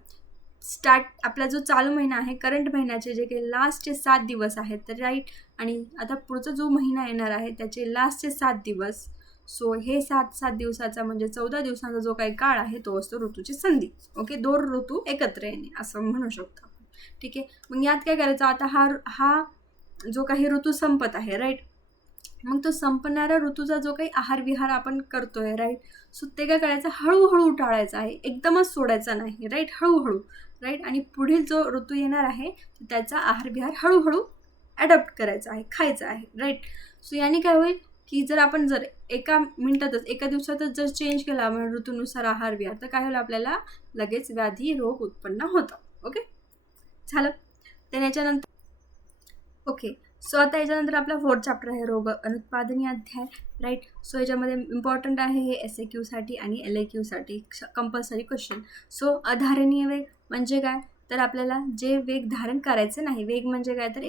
आपला जो चालू महिना आहे, करंट महिन्याचे जे काही लास्टचे 7 दिवस आहेत तर राईट. आणि आता पुढचा जो महिना येणार आहे त्याचे लास्टचे 7 दिवस. सो हे 7 दिवसाचा म्हणजे 14 दिवसांचा जो काही काळ आहे तो असतो ऋतूची संधी. ओके. 2 ऋतू एकत्र येणे असं म्हणू शकतो. ठीक आहे. मग यात काय करायचं, आता हा जो काही ऋतू संपत आहे. राईट. मग तो संपणाऱ्या ऋतूचा जो काही आहार विहार आपण करतोय. राईट. सो ते काय करायचं, हळूहळू टाळायचं आहे, एकदमच सोडायचा नाही. राईट. हळूहळू. राईट. आणि पुढील जो ऋतू येणार आहे त्याचा आहार विहार हळूहळू ॲडॉप्ट करायचा आहे, खायचा आहे. राईट. सो याने काय होईल की जर आपण एका मिनिटातच एका दिवसातच जर चेंज केला म्हणजे ऋतूनुसार आहार विहार तर काय होईल, आपल्याला लगेच व्याधी रोग उत्पन्न होतं. ओके. झालं. तर याच्यानंतर ओके. सो आता याच्यानंतर आपला 4th चॅप्टर आहे रोग अनुत्पादनी अध्याय. राईट. सो याच्यामध्ये इम्पॉर्टंट आहे हे SAQसाठी आणि LAQसाठी कंपल्सरी क्वेश्चन. सो अधारणीय वेग म्हणजे काय, तर आपल्याला जे वेग धारण करायचे नाही. वेग म्हणजे काय, तर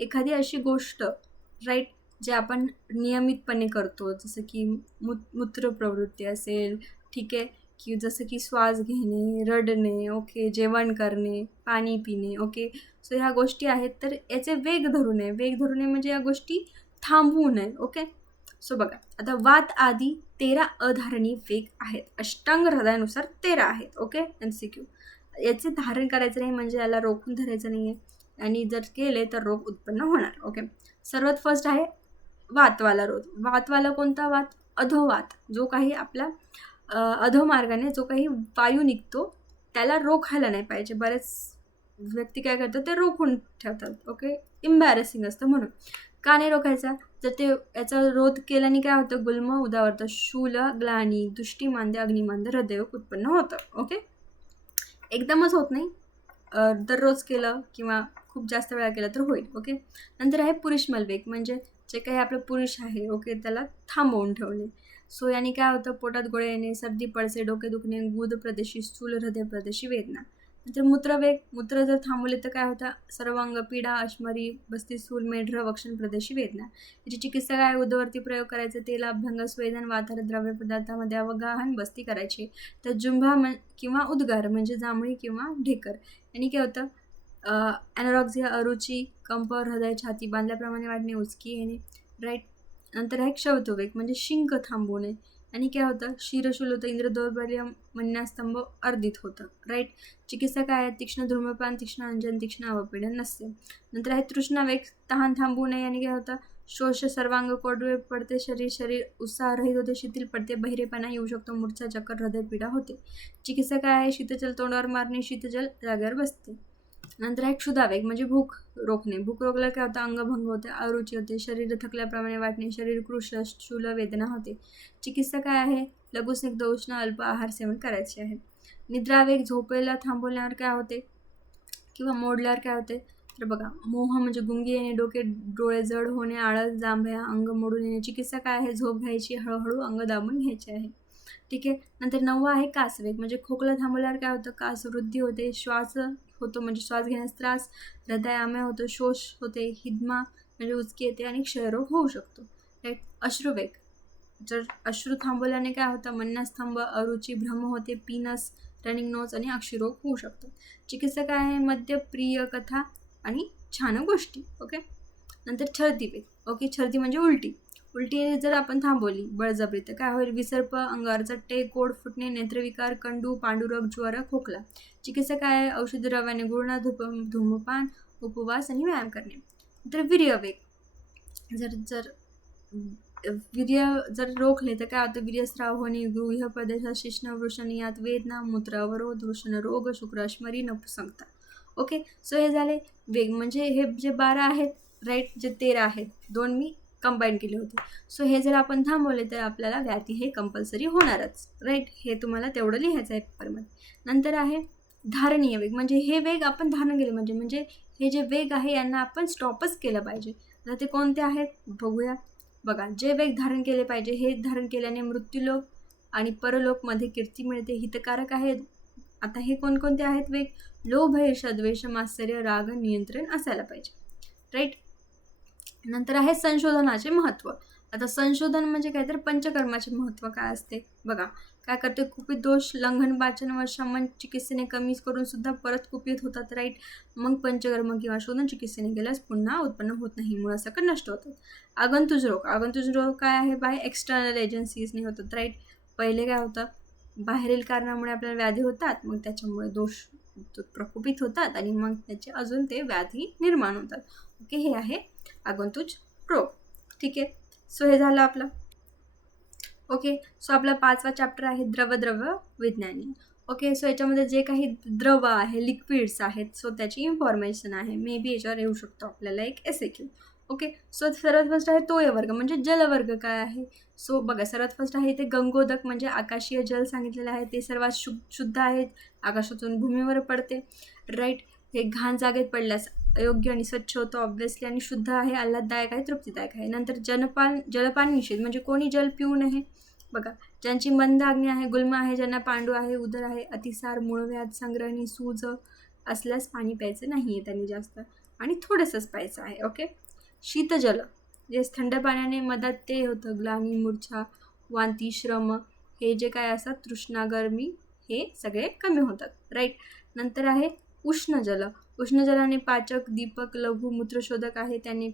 एखादी अशी गोष्ट. राईट. जे आपण नियमितपणे करतो, जसं की मूत्रप्रवृत्ती असेल. ठीक आहे. की जसं की श्वास घेणे, रडणे. ओके. जेवण करणे, पाणी पिणे. ओके. सो ह्या गोष्टी आहेत तर याचे वेग धरू नये. वेग धरू नये म्हणजे या गोष्टी थांबवू नये. ओके. सो बघा आता वात आदी 13 अधारणी वेग आहेत. अष्टांग हृदयानुसार 13 आहेत. ओके. MCQ. याचे धारण करायचं नाही म्हणजे याला रोखून धरायचं नाही आहे आणि जर केले तर रोग उत्पन्न होणार. ओके. सर्वात फर्स्ट आहे वातवाला रोग. वातवाला कोणता वात, अधोवात. जो काही आपला अधोमार्गाने जो काही वायू निघतो त्याला रोखायला नाही पाहिजे. बरेच व्यक्ती काय करतात, ते रोखून ठेवतात. ओके. इम्बॅरेसिंग असतं म्हणून. का नाही रोखायचा, जर ते याचा रोध केल्याने काय होतं, गुल्म उदावरतं, शूल, ग्लानी, दृष्टीमांद्य, अग्निमांद्य, हृदयरोग उत्पन्न होतं. ओके. एकदमच होत नाही, दररोज केलं किंवा खूप जास्त वेळा केलं तर होईल. ओके. नंतर आहे पुरुष मलवेग म्हणजे जे काही आपलं पुरुष आहे. ओके. त्याला थांबवून ठेवणे. सो याने काय होतं, पोटात गोळे येणे, सर्दी, पडसे, डोके दुखणे, गुद प्रदेशी, स्थूल हृदय प्रदेशी वेदना. नंतर मूत्रवेग. मूत्र जर थांबवले तर काय होतं, सर्वांग पीडा, अश्मरी, बस्ती, स्थूल, मेढ्र, वक्षण प्रदेशी वेदना. याची चिकित्सा काय, उदवरती प्रयोग करायचे, तेल, अभ्यंग, स्वेदन, वातार द्रव्य पदार्थामध्ये अवगाहन बस्ती करायची. तर जुंभा किंवा उद्गार म्हणजे जांभळी किंवा ढेकर. यांनी काय होतं, ॲनॉरेक्सिया, अरुची, कंप, हृदय, छाती बांधल्याप्रमाणे वाढणे, उचकी येणे. राईट. नंतर आहे क्षवतवेग म्हणजे शिंक थांबवणे. आणि काय होतं, शिरशूल होतं, इंद्र दौर्बल्य, मन्यास्तंभ अर्धित होतं. राईट. चिकित्सा काय आहे, तीक्ष्ण धूम्रपान, तीक्ष्ण अंजन, तीक्ष्ण अवपीडन नसते. नंतर आहे तृष्णावेग, तहान थांबवू नये. आणि काय होतं, शोष, सर्वांग कोरडे पडते, शरीर उत्साहरहित होते, शिथिल पडते, बहिरेपणा येऊ शकतो, मूर्छा, चक्कर, हृदयपीडा होते. चिकित्सा काय आहे, शीतजल तोंडावर मारणे, शीतजल जागेवर बसते. नंतर आहे क्षुधावेग म्हणजे भूक रोखणे. भूक रोखलं काय होतं, अंगभंग होते, अरुची होते, शरीर थकल्याप्रमाणे वाटणे, शरीर कृश, शूल, वेदना होते. चिकित्सा काय आहे, लघुस्निग्ध, उष्ण, अल्प आहार सेवन करायचे आहे. निद्रावेग झोपेला थांबवल्यावर काय होते किंवा मोडल्यावर काय होते, तर बघा मोह म्हणजे गुंगी येणे, डोळे जड होणे, आळस, जांभया, अंग मोडून येणे. चिकित्सा काय आहे, झोप घ्यायची, हळूहळू अंग दाबून घ्यायचे आहे. ठीक आहे. नंतर 9 आहे कासवेग म्हणजे खोकला थांबवल्यावर काय होतं, कास वृद्धी होते, श्वास होतो म्हणजे श्वास घेण्यास त्रास, हृदयामय होतो, शोष होते, हिदमा म्हणजे उचकी येते आणि क्षयरोग होऊ शकतो. राईट. अश्रुवेग जर अश्रू थांबवल्याने काय होतं, मन्यास्तंभ, अरुची, भ्रम होते, पीनस, रनिंग नोज आणि अक्षीरोग होऊ शकतो. चिकित्सा काय आहे, मद्य, प्रिय कथा आणि छान गोष्टी. ओके. नंतर छर्दीवेग. ओके. छर्दी म्हणजे उलटी. उलटी जर आपण थांबवली बळजबरी तर काय होईल, विसर्प, अंगावर चट्टे, कोड फुटणे, नेत्रविकार, कंडू, पांडुरोग, ज्वर, खोकला. चिकित्सा काय आहे, औषधी द्रव्याने गुळणा, धूमपान, उपवास आणि व्यायाम करणे. नंतर वीर्यवेग जर वीर्य जर रोखले तर काय होतं, वीर्यस्राव होणे, गृह प्रदेशात शिश्न वृषण यात वेदना मूत्र अवरोध वृषण रोग शुक्र अश्मरी नपुसंगता. ओके, सो हे झाले वेग. म्हणजे हे जे 12 आहेत राईट, जे 13 आहेत, 2 मी कंबाईन केले होते. सो हे जर आपण थांबवले तर आपल्याला व्याधी हे कंपल्सरी होणारच राईट. हे तुम्हाला तेवढं लिहायचं आहे पेपरमध्ये. नंतर आहे धारणीय वेग. म्हणजे हे वेग आपण धारण केले म्हणजे हे जे वेग आहे यांना आपण स्टॉपच केलं पाहिजे. तर ते कोणते आहेत बघूया. बघा, जे वेग धारण केले पाहिजे, हे धारण केल्याने मृत्यूलोक आणि परलोकमध्ये कीर्ती मिळते, हितकारक आहेत. आता हे कोणकोणते आहेत वेग? लोभ, ईर्ष्या, द्वेष, मात्सर्य, राग, नियंत्रण असायला पाहिजे राईट. नंतर आहे संशोधनाचे महत्त्व. आता संशोधन म्हणजे काय तर पंचकर्माचे महत्त्व काय असते बघा. काय करते, कुपित दोष लंघन वाचन व शमन चिकित्सेने कमी करून सुद्धा परत कुपित होतात राईट. मग पंचकर्म किंवा शोधन चिकित्सेने गेल्यास पुन्हा उत्पन्न होत नाही, मुळासकट नष्ट होतात. आगंतुज रोग. आगंतुज रोग काय आहे, बाय एक्सटर्नल एजन्सीजने होतात राईट. पहिले काय होतं, बाहेरील कारणामुळे आपल्याला व्याधी होतात, मग त्याच्यामुळे दोष प्रकोपित होतात आणि मग त्याचे अजून ते व्याधी निर्माण होतात. ओके, हे आहे आगंतुज रोग. ठीक आहे, सो हे झालं आपलं. ओके, सो आपला 5वा चॅप्टर आहे द्रव विज्ञानी. ओके, सो याच्यामध्ये जे काही द्रव आहे, लिक्विड्स आहेत, सो त्याची इन्फॉर्मेशन आहे. मे बी याच्यावर येऊ शकतो आपल्याला एक SAQ. ओके, सो सर्वात फर्स्ट आहे तोय वर्ग. म्हणजे जलवर्ग काय आहे. सो बघा, सर्वात फर्स्ट आहे ते गंगोदक. म्हणजे आकाशीय जल सांगितलेलं आहे, ते सर्वात शुद्ध आहेत, आकाशातून भूमीवर पडते राईट. हे घाण जागेत पडल्यास अयोग्य आणि स्वच्छ होतं ऑब्व्हियसली, आणि शुद्ध आहे, आल्हाददायक आहे, तृप्तीदायक आहे. नंतर जलपान निषेध. म्हणजे कोणी जल पिऊ नये. बघा, ज्यांची मंद अग्नी आहे, गुल्म आहे, ज्यांना पांडू आहे, उदर आहे, अतिसार, मूळव्याध, संग्रहणी, सूज असल्यास पाणी प्यायचं नाही आहे त्यांनी जास्त, आणि थोडंसंच प्यायचं आहे. ओके, शीतजल. जे थंड पाण्याने मधात ते होतं ग्लानी, मूर्छा, वांती, श्रम, हे जे काय असतात, तृष्णा, गरमी, हे सगळे कमी होतात राईट. नंतर आहे उष्णजल. उष्णजलाने पाचक, दीपक, लघु, मूत्रशोधक आहे. त्याने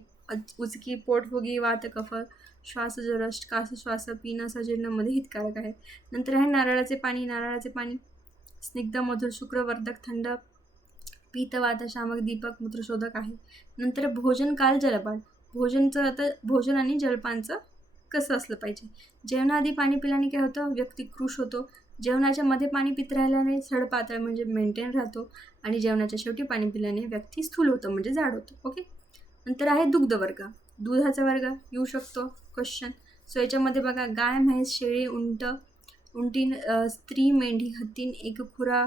उचकी, पोटफुगी, वात, कफ, श्वासजरश, कासश्वास, पिणं, सजीर्णमध्ये हितकारक आहे. नंतर आहे नारळाचे पाणी. नारळाचे पाणी स्निग्ध, मधुर, शुक्रवर्धक, थंड, पित्तवात, शामक, दीपक, मूत्रशोधक आहे. नंतर भोजन काल जलपान. भोजन आणि जलपानचं कसं असलं पाहिजे. जेवणाआधी पाणी पिल्याने काय होतं, व्यक्ती कृश होतो. जेवणाच्या मध्ये पाणी पित राहिल्याने सडपातळ म्हणजे मेंटेन राहतो, आणि जेवणाच्या शेवटी पाणी पिल्याने व्यक्ती स्थूल होतं म्हणजे जाड होतं. ओके, नंतर आहे दुग्धवर्ग. दुधाचा वर्ग येऊ शकतो क्वेश्चन. सो याच्यामध्ये बघा, गाय, म्हैस, शेळी, उंटीन, स्त्री, मेंढी, हत्तीन, एक खुरा,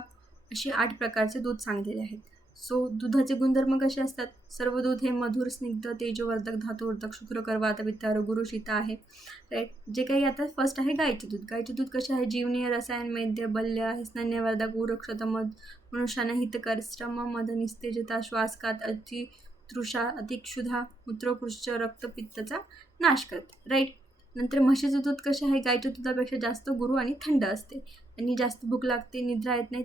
असे 8 प्रकारचे दूध सांगितलेले आहेत. सो दुधाचे गुणधर्म कसे असतात. सर्व दूध हे मधुर, स्निग्ध, तेजोवर्धक, धातुवर्धक, शुक्रकर, वातपित्त, गुरु, शीता आहे राईट. जे काही आता फर्स्ट आहे गायचे दूध. गायचे दूध कसे आहे, जीवनीय, रसायन, मैद्य, बल्य आहे, स्तन्यवर्धक, उरक्षतमद, मनुष्याना हितकर, श्रम, मद, निस्तेजता, श्वासघात, अति तृषा, अतिक्षुधा, मूत्रकृष्ठ, रक्तपित्ताचा नाश करते राईट. नंतर म्हशीचं दूध कसे आहे, गायच्या दुधापेक्षा जास्त गुरु आणि थंड असते. त्यांनी जास्त भूक लागते, निद्रा येत नाही,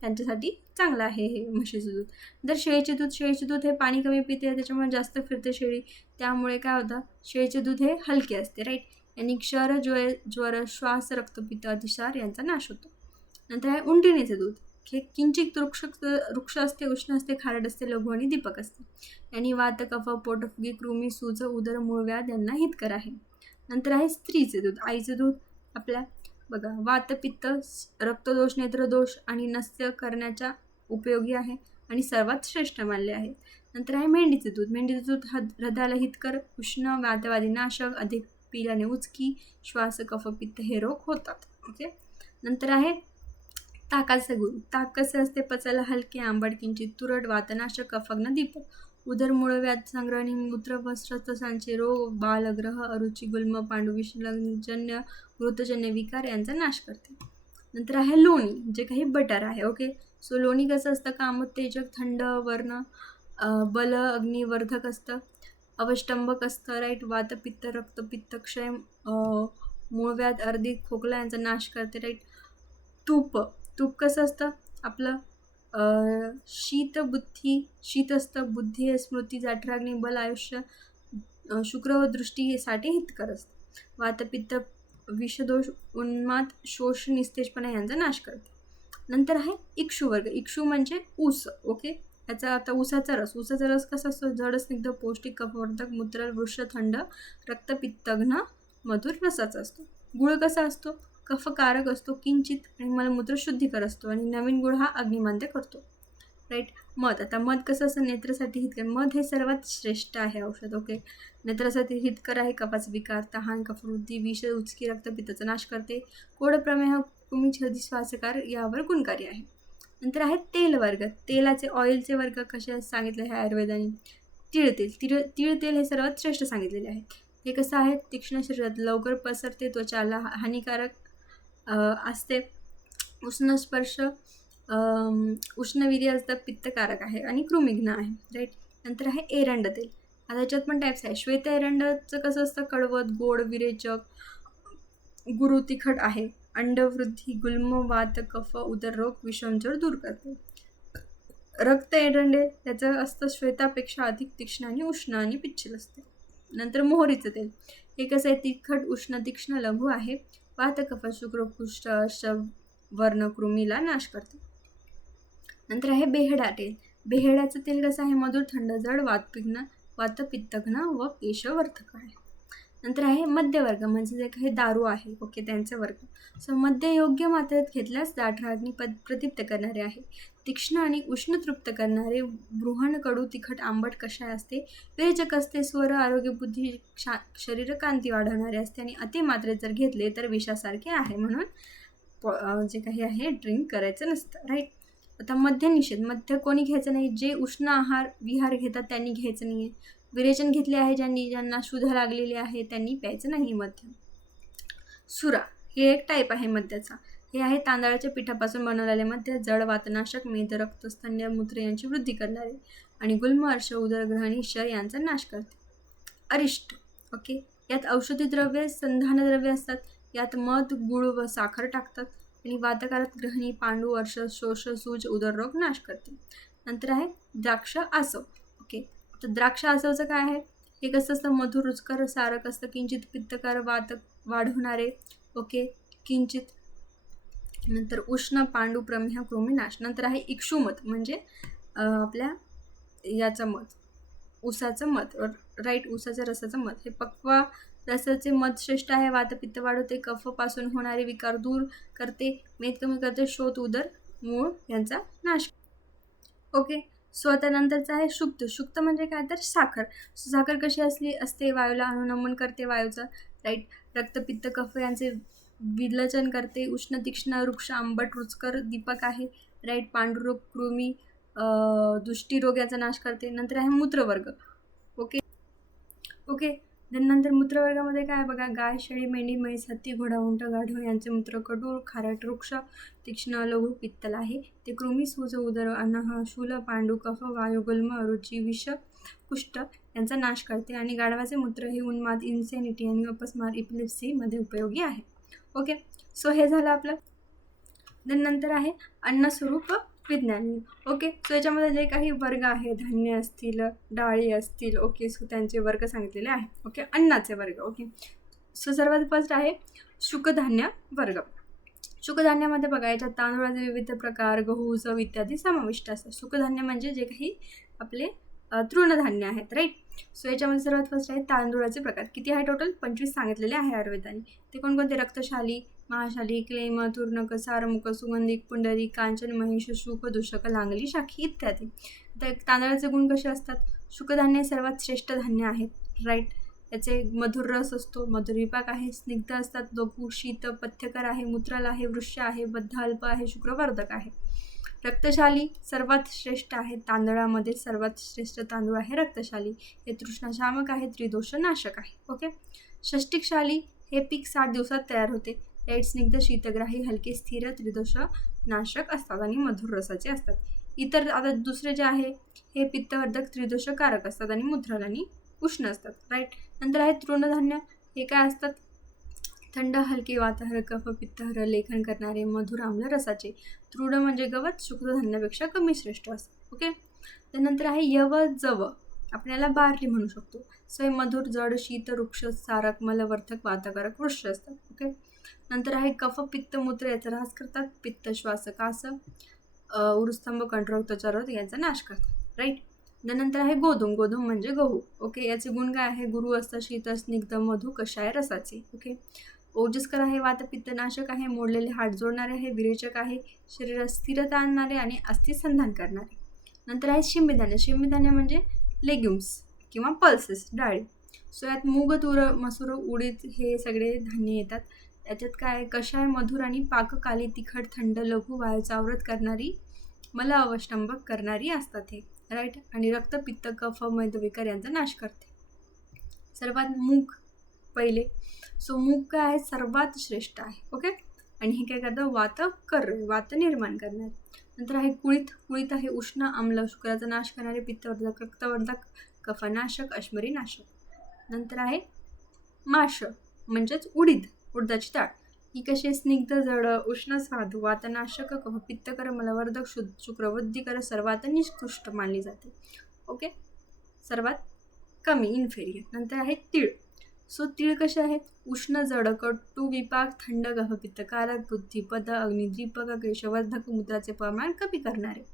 त्यांच्यासाठी चांगलं आहे हे म्हशीचं दूध. नंतर शेळीचे दूध हे पाणी कमी पिते, त्याच्यामुळे जास्त फिरते शेळी, त्यामुळे काय होतं, शेळीचे दूध हे हलके असते राईट. यांनी क्षर, ज्वर, श्वास, रक्तपित्त, अतिसार यांचा नाश होतो. नंतर आहे उंटिणीचे दूध. हे किंचित वृक्ष असते, उष्ण असते, खारट असते, लघु आणि दीपक असते. यांनी वात, कफ, पोटफुगी, कृमी, सूज, उदर, मूळव्याध यांना हितकर आहे. नंतर आहे स्त्रीचे दूध. आईचे दूध आपल्या बघा, वात, पित्त, रक्तदोष, नेत्रदोष आणि नस्य करण्याच्या उपयोगी आहे आणि सर्वात श्रेष्ठ मानले आहे. नंतर आहे मेंढीचे दूध. मेंढीचे दूध हृदयाला हितकर, उष्ण, वातवादी नाशक, अधिक पिल्याने उचकी, श्वास, कफ, पित्त हे रोग होतात. ओके, नंतर आहे ताकाचे गुण. ताक कसे असते, पचायला हलके, आंबट, किंचित तुरट, वातनाशक, कफग्न, दीपक, उदर, मूळव्याध, संग्रहणी, मूत्र, वस्त्रस्थांचे रोग, बालग्रह, अरुची, गुल्म, पांडू, विषजन्य, वृतजन्य विकार यांचा नाश करते. नंतर आहे लोणी, जे काही बटर आहे. ओके, सो लोणी कसं असतं, कामोत्तेजक, थंड, वर्ण, बल, अग्निवर्धक असतं, अवष्टंबक असतं राईट. वातपित्त, रक्तपित्त, क्षय, मूळव्याध, अर्धी, खोकला यांचा नाश करते राईट. तूप कसं असतं आपलं, शीत असतं, बुद्धी, स्मृती, जाठराग्नी, बल, आयुष्य, शुक्र व दृष्टीसाठी हितकर असतं. वातपित्त, विषदोष, उन्माद, शोष, निस्तेजपणा यांचा नाश करते. नंतर आहे इक्षुवर्ग. इक्षु म्हणजे ऊस. ओके, याचा आता ऊसाचा रस कसा असतो? जड स्निग्ध पौष्टिक कफवर्धक मूत्र वृक्ष थंड रक्तपित्तघ्न मधुर रसाचा असतो. गुळ कसा असतो? कफकारक असतो किंचित आणि मलमूत्र शुद्धीकर असतो आणि नवीन गुळ हा अग्निमांद्य करतो. राईट. मध, आता मध कसं असं नेत्रासाठी हितकर. मध हे सर्वात श्रेष्ठ आहे औषध. ओके. नेत्रासाठी हितकर आहे. कफाचे विकार, तहान, कफवृद्धी, विष, उचकी, रक्तपित्ताचा नाश करते. कोड, प्रमेह, कृमी, छर्दी, श्वासकार यावर गुणकारी आहे. नंतर आहे तेल वर्ग. तेलाचे ऑइलचे वर्ग कसे सांगितले आहे आयुर्वेदाने? तीळ तेल हे सर्वात श्रेष्ठ सांगितलेले आहे. हे कसं आहे? तीक्ष्ण शरीरात लवकर पसरते, त्वचाला हानिकारक असते, उष्ण स्पर्श उष्णवीर्य असतं, पित्तकारक आहे आणि कृमिघ्न आहे. राईट. नंतर आहे एरंड तेल. आता याच्यात पण टाईप्स आहे. श्वेत एरंडाचं कसं असतं? कडवत, गोड, विरेचक, गुरु तिखट आहे. अंडवृद्धी, गुल्म, वात, कफ, उदररोग, विषमजड दूर करते. रक्त एरंडे त्याचं असतं श्वेतापेक्षा अधिक तीक्ष्ण आणि उष्ण आणि पिच्छल असते. नंतर मोहरीचं तेल. हे कसं आहे? तिखट, उष्ण, तीक्ष्ण, लघु आहे. वात, कफ, शुक्र, कुष्ठ, वर्ण, कृमीला नाश करते. नंतर आहे बेहडा तेल. बेहड्याचं तेल कसं आहे? मधुर, थंड, जड, वातपित्तघ्न व केशवर्धक आहे. नंतर आहे मध्यवर्ग, म्हणजे जे काही दारू आहे. ओके, त्यांचे वर्ग. सो मध्य योग्य मात्रेत घेतल्यास दाढराग्नी प्रदीप्त करणारे आहे. तीक्ष्ण आणि उष्ण तृप्त करणारे. बृहण, कडू, तिखट, आंबट, कषाय असते. विरेचक असते. स्वर, आरोग्य, बुद्धी, शरीर कांती वाढवणारे असते आणि अतिमात्रेत जर घेतले तर विषासारखे आहे. म्हणून जे काही आहे ड्रिंक करायचं नसतं. राईट. आता मद्य निषेध. मद्य कोणी घ्यायचं नाही? जे उष्ण विहार घेतात त्यांनी घ्यायचं नाही आहे. विरेचन घेतले आहे ज्यांना शुद्ध लागलेले आहे त्यांनी प्यायचं नाही मद्य. सुरा हे एक टाईप आहे मद्याचा. हे आहे तांदळाच्या पिठापासून बनवलेले मद्य. जड, वातनाशक, मेद, रक्त, स्तन्य, मूत्र यांची वृद्धी करणारे आणि गुल्म, अर्श, उदरग्रहणी, क्षय यांचा नाश करते. अरिष्ट. ओके. यात औषधी द्रव्ये, संधानद्रव्ये असतात. यात मध, गुळ व साखर टाकतात आणि वातकारक, ग्रहणी, पांडू, अर्श, शोष, सूज, उदररोग नाश करते. नंतर आहे द्राक्ष आसव. ओके. तर द्राक्ष आसवचं काय आहे? हे कसं असतं? मधुर, रुचकर, सारक असतं. किंचित पित्तकार, वात वाढवणारे. ओके. किंचित. नंतर उष्ण, पांडू, प्रमेह, कृमिनाश. नंतर आहे इक्षुमध, म्हणजे आपल्या याचं मध, ऊसाचं मध. राईट. ऊसाच्या रसाचं मध. हे पक्वा रसाचे मध श्रेष्ठ आहे. वातपित्त वाढवते, कफपासून होणारे विकार दूर करते, मेद कमी करते, शोथ, उदर, मूळ यांचा नाश. ओके. सो आता नंतरचं आहे शुक्त म्हणजे काय? तर साखर. साखर कशी असते? वायूला अनुनमन करते, वायूचं. राईट. रक्तपित्त, कफ यांचे विलचन करते. उष्ण, तीक्ष्ण, वृक्ष, आंबट, रुचकर, दीपक आहे. राईट. पांडुरोग, कृमी, दृष्टीरोग याचा नाश करते. नंतर आहे मूत्रवर्ग. ओके. नंतर मूत्रवर्गामध्ये काय बघा? गाय, शेळी, मेंढी, म्हैस, हत्ती, घोडा, उंट, गाढव यांचे मूत्र कडू, खारट, वृक्ष, तीक्ष्ण, लघु, पित्तल आहे. ते कृमी, सूज, उदर, अनह, शूल, पांडू, कफ, वायू, गुल्म, रुची, विष, कुष्ठ यांचा नाश करते आणि गाढवाचे मूत्र हे उन्माद, इन्सेनिटी आणि अपस्मार, इपिलेप्सी मध्ये उपयोगी आहे. ओके. सो हे झालं आपलं. नंतर आहे अन्नस्वरूप विज्ञान. ओके. सो याच्यामध्ये जे काही वर्ग आहे, धान्य असतील, डाळी असतील. ओके. सो त्यांचे वर्ग सांगितलेले आहे. ओके. अन्नाचे वर्ग. ओके. सो सर्वात फर्स्ट आहे शुकधान्य वर्ग. शुकधान्यामध्ये बघा, याच्यात तांदूळाचे विविध प्रकार, गहू, जव इत्यादी समाविष्ट असतात. शुकधान्य म्हणजे जे काही आपले तृणधान्य आहेत. राईट. सो याच्यामध्ये सर्वात फर्स्ट आहे तांदूळाचे प्रकार. किती आहे? टोटल 25 सांगितलेले आहे आयुर्वेदाने. ते कोणकोणते? रक्तशाली, महाशाली, क्लेम, तूर्णक, सारमुख, सुगंधिक, पुंडरी, कांचन, महिष, शुक, दूषक, लांगली, शाखी इत्यादी. तर तांदळाचे गुण कसे असतात? शुकधान्य सर्वात श्रेष्ठ धान्य आहेत. राईट. याचे मधुर रस असतो, मधुर विपाक आहे, स्निग्ध असतात, लघु, शीत, पथ्यकर आहे, मूत्राल आहे, वृक्ष आहे, बद्ध, अल्प आहे, शुक्रवर्धक आहे. रक्तशाली सर्वात श्रेष्ठ आहे. तांदळामध्ये सर्वात श्रेष्ठ तांदूळ आहे रक्तशाली. हे तृष्णाशामक आहे, त्रिदोष नाशक आहे. ओके. षष्टिकशाली हे पीक 60 दिवसात तयार होते. राईट. स्निग्ध, शीतग्राही, हलके, स्थिर, त्रिदोष नाशक असतात आणि मधुर रसाचे असतात. इतर आता दुसरे जे आहे हे पित्तवर्धक, त्रिदोषकारक असतात आणि मूत्राल आणि उष्ण असतात. राईट. नंतर आहे तृणधान्य. हे काय असतात? थंड, हलके, वाताहर, कफ, पित्तहर, लेखन करणारे, मधुर, आम्ल रसाचे. तृण म्हणजे गवत, शुक्रधान्यापेक्षा कमी श्रेष्ठ असतात. ओके. त्यानंतर आहे यव, जव, आपल्याला बार्ली म्हणू शकतो. सो मधुर, जड, शीत, वृक्ष, सारक, मलवर्धक, वातकारक वृक्ष असतात. ओके. नंतर आहे कफ, पित्त, मूत्र याचा ऱ्हास करतात. पित्त, श्वास, कास, उरुस्तंभ, कंठरोग, त्वचारोग यांचा नाश करतात. राईट. त्यानंतर आहे गोधूम. गोधूम म्हणजे गहू. ओके. याचे गुण काय आहे? गुरु असतं, शीत स्निग्ध, मधु, कषाय रसाचे. ओके. ओजस्कर आहे, वातपित्तनाशक आहे, मोडलेले हाड जोडणारे आहे, विरेचक आहे, शरीरात स्थिरता आणणारे आणि अस्थिसंधान करणारे. नंतर आहे शिंबीधान्य. शिंबीधान्य म्हणजे लेग्युम्स किंवा पल्सेस, डाळी. सो यात मूग, तूर, मसूर, उडीद हे सगळे धान्य येतात. याच्यात काय? कषाय, मधुर आणि पाककाली, तिखट, थंड, लघु, वायूचा आवृत करणारी, मल अवष्टंभक करणारी असतात हे. राईट. आणि रक्त, पित्त, कफ, मेदविकार यांचा नाश करते. सर्वात मूग पहिले. सो मूग काय आहे? सर्वात श्रेष्ठ आहे. ओके. आणि हे काय करतं? वात निर्माण करणारे. नंतर आहे कुळीथ. कुळीथ आहे उष्ण, आम्ल, शुक्राचा नाश करणारे, पित्तवर्धक, रक्तवर्धक, कफनाशक, अश्मरीनाशक. नंतर आहे माश म्हणजेच उडीद, उडदाची डाळ. ही कशी? स्निग्ध, जड, उष्ण, स्वादू, वातनाशक, कफपित्तकर, मलवर्धक, शुक्रवृद्धीकर, सर्वात निकृष्ट मानली जाते. ओके. सर्वात कमी, इन्फेरियर. नंतर आहे तीळ. सो तीळ कसे आहेत? उष्ण, जड, कटू, विपाक, थंड, कफपित्तकारक, बुद्धिपद, अग्निद्रीपक, केशवर्धक, मूत्राचे प्रमाण कमी करणारे.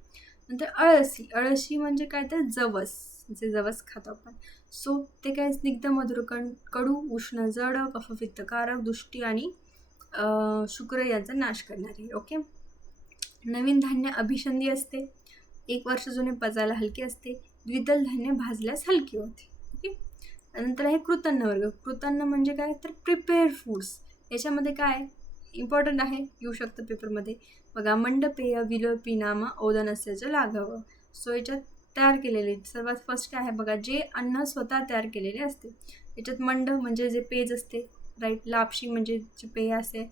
नंतर अळसी. अळसी म्हणजे काय? तर जवस, जे जवस खातो आपण. सो ते काय? स्निग्ध, मधुर, कडू, उष्ण, जड, कफपित्तकारक, दुष्टी आणि शुक्र यांचा नाश करणारे. ओके. नवीन धान्य अभिषंधी असते, 1 वर्ष जुने, पचायला हलके असते, द्विदल धान्य भाजल्यास हलके होते. ओके. नंतर आहे कृतन्न वर्ग. कृतन्न म्हणजे काय? तर प्रिपेअर फूड्स. याच्यामध्ये काय इम्पॉर्टंट आहे, येऊ शकतं पेपरमध्ये बघा. मंडपेय, विलोपी नाम, औदनस्याचं लाघव. सो याच्यात तयार केलेले सर्वात फर्स्ट काय आहे बघा, जे अन्न स्वतः तयार केलेले असते. याच्यात मंड म्हणजे जे पेज असते, राईट. लापशी म्हणजे जे पेय असते,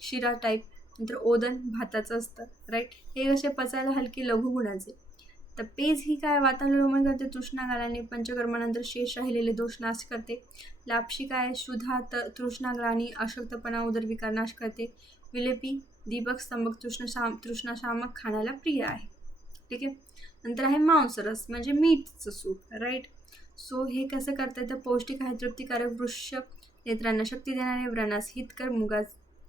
शिरा टाईप. नंतर ओदन भाताचं असतं, राईट. हे कसे? पचायला हलके, लघु गुणाचे. तर पेज ही काय? वातानुलोमन करते, तृष्णा घालाने, पंचकर्मानंतर शेष राहिलेले दोष नाश करते. लापशी काय? शुद्धा, तृष्णाग्लानी, अशक्तपणा, उदरविकार नाश करते. विलेपी, दीपक, स्तंभक, तृष्णाशामक, खाण्याला प्रिय आहे. ठीक आहे. नंतर आहे मांसरस म्हणजे मीठचं सूप, राईट. सो हे कसं करता येतं? पौष्टिक आहे, तृप्तिकारक, वृक्ष, नेत्रांना शक्ती देणारे, व्रणास हितकर, मुगास,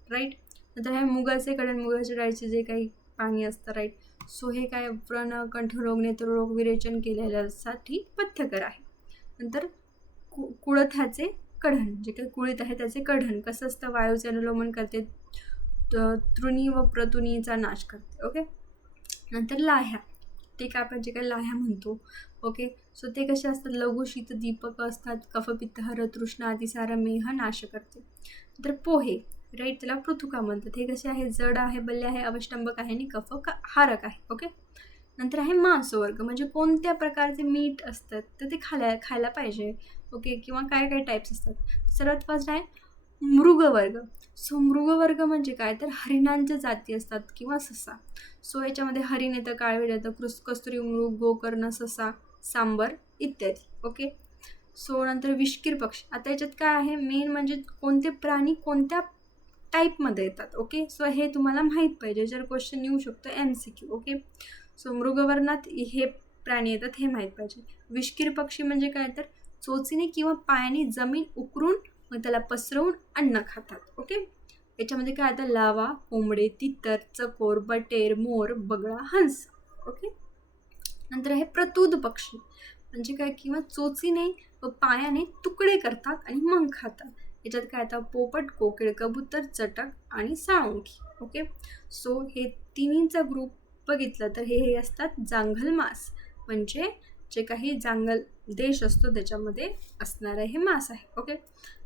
राईट. नंतर आहे मुगाचे कडण, मुगाच्या डाळीचे जे काही पाणी असतं, राईट. सो हे काय? व्रण, कंठरोग, नेत्ररोग, विरेचन केलेल्यासाठी पथ्यकर आहे. नंतर कुळथाचे कढण, जे काही कुळीत आहे त्याचे कढण कसं असतं? वायूचे अनुलोमन करते, तृणी व प्रतुनीचा नाश करते. ओके. नंतर लाह्या. ते काय? आपण जे काही लाह्या म्हणतो. ओके. सो ते कसे असतात? लघु, शीत, दीपक असतात, कफपित्तहर, तृष्णा, अतिसार, मेह नाश करते. नंतर पोहे, राईट. त्याला पृथुका म्हणतात. हे कसे आहे? जड आहे, बल्य आहे, अवष्टंभक आहे आणि हारक आहे. ओके. नंतर आहे मांसवर्ग म्हणजे कोणत्या प्रकारचे मीठ असतात तर ते खायला पाहिजे. ओके. किंवा काय काय टाईप्स असतात. सर्वात फर्स्ट आहे मृगवर्ग. सो मृगवर्ग म्हणजे काय? तर हरिणांच्या जाती असतात किंवा ससा. सो याच्यामध्ये हरिण येतं, काळवीट येतं, कस्तुरी मृग, गोकर्ण, ससा, सांबर इत्यादी. ओके. सो नंतर विष्कीर पक्षी. आता याच्यात काय आहे? मेन म्हणजे कोणते प्राणी कोणत्या टाईपमध्ये येतात. ओके. सो हे तुम्हाला माहीत पाहिजे, जर क्वेश्चन येऊ शकतो MCQ. ओके. सो मृगवर्णात हे प्राणी येतात हे माहीत पाहिजे. विष्कीर पक्षी म्हणजे काय? तर चोचीने किंवा पायाने जमीन उकरून मग त्याला पसरवून अन्न खातात. ओके. याच्यामध्ये काय येतं? लावा, कोंबडे, तितर, चकोर, बटेर, मोर, बगळा, हंस. ओके. नंतर आहे प्रतूद पक्षी म्हणजे काय? किंवा चोचीने व पायाने तुकडे करतात आणि मग खातात. याच्यात काय येतं? पोपट, कोकिळ, कबूतर, चटक आणि साळुंकी. ओके. सो हे तिन्हींचा ग्रुप बघितलं तर हे असतात जांघल मास म्हणजे जे काही जांगल देश असतो त्याच्यामध्ये असणारं हे मास आहे. ओके.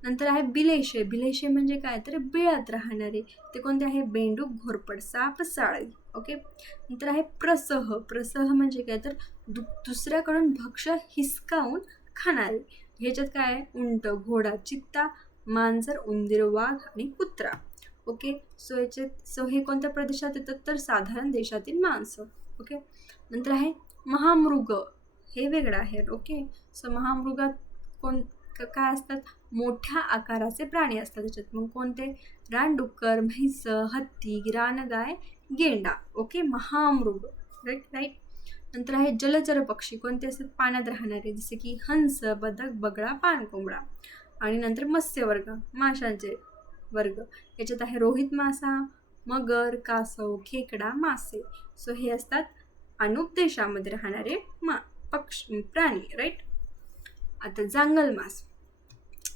नंतर आहे बिलेशे. बिलेशे म्हणजे काय? तर बिळात राहणारे. ते कोणते आहे? बेंडूक, घोरपड, साप, साळी. ओके. नंतर आहे प्रसह. प्रसह म्हणजे काय? तर दुसऱ्याकडून भक्ष्य हिसकावून खाणारे. ह्याच्यात काय आहे? उंट, घोडा, चित्ता, मांजर, उंदीर, वाघ आणि कुत्रा. ओके. सो हे कोणत्या प्रदेशात येतात? तर साधारण देशातील माणसं. ओके. नंतर आहे महामृग. हे वेगळं आहे. ओके. सो महामृगात काय असतात? मोठ्या आकाराचे प्राणी असतात त्याच्यात. मग कोणते? रानडुक्कर, म्हैस, हत्ती, रानगाय, गेंडा. ओके. महामृग, राईट. नंतर आहे जलचर पक्षी. कोणते असतात? पाण्यात राहणारे, जसे की हंस, बदक, बगळा, पाणकोंबडा. आणि नंतर मत्स्यवर्ग, माशांचे वर्ग. याच्यात आहे रोहित मासा, मगर, कासव, खेकडा, मासे. सो हे असतात अनुप देशामध्ये राहणारे प्राणी, राईट. आता जांगल मांस,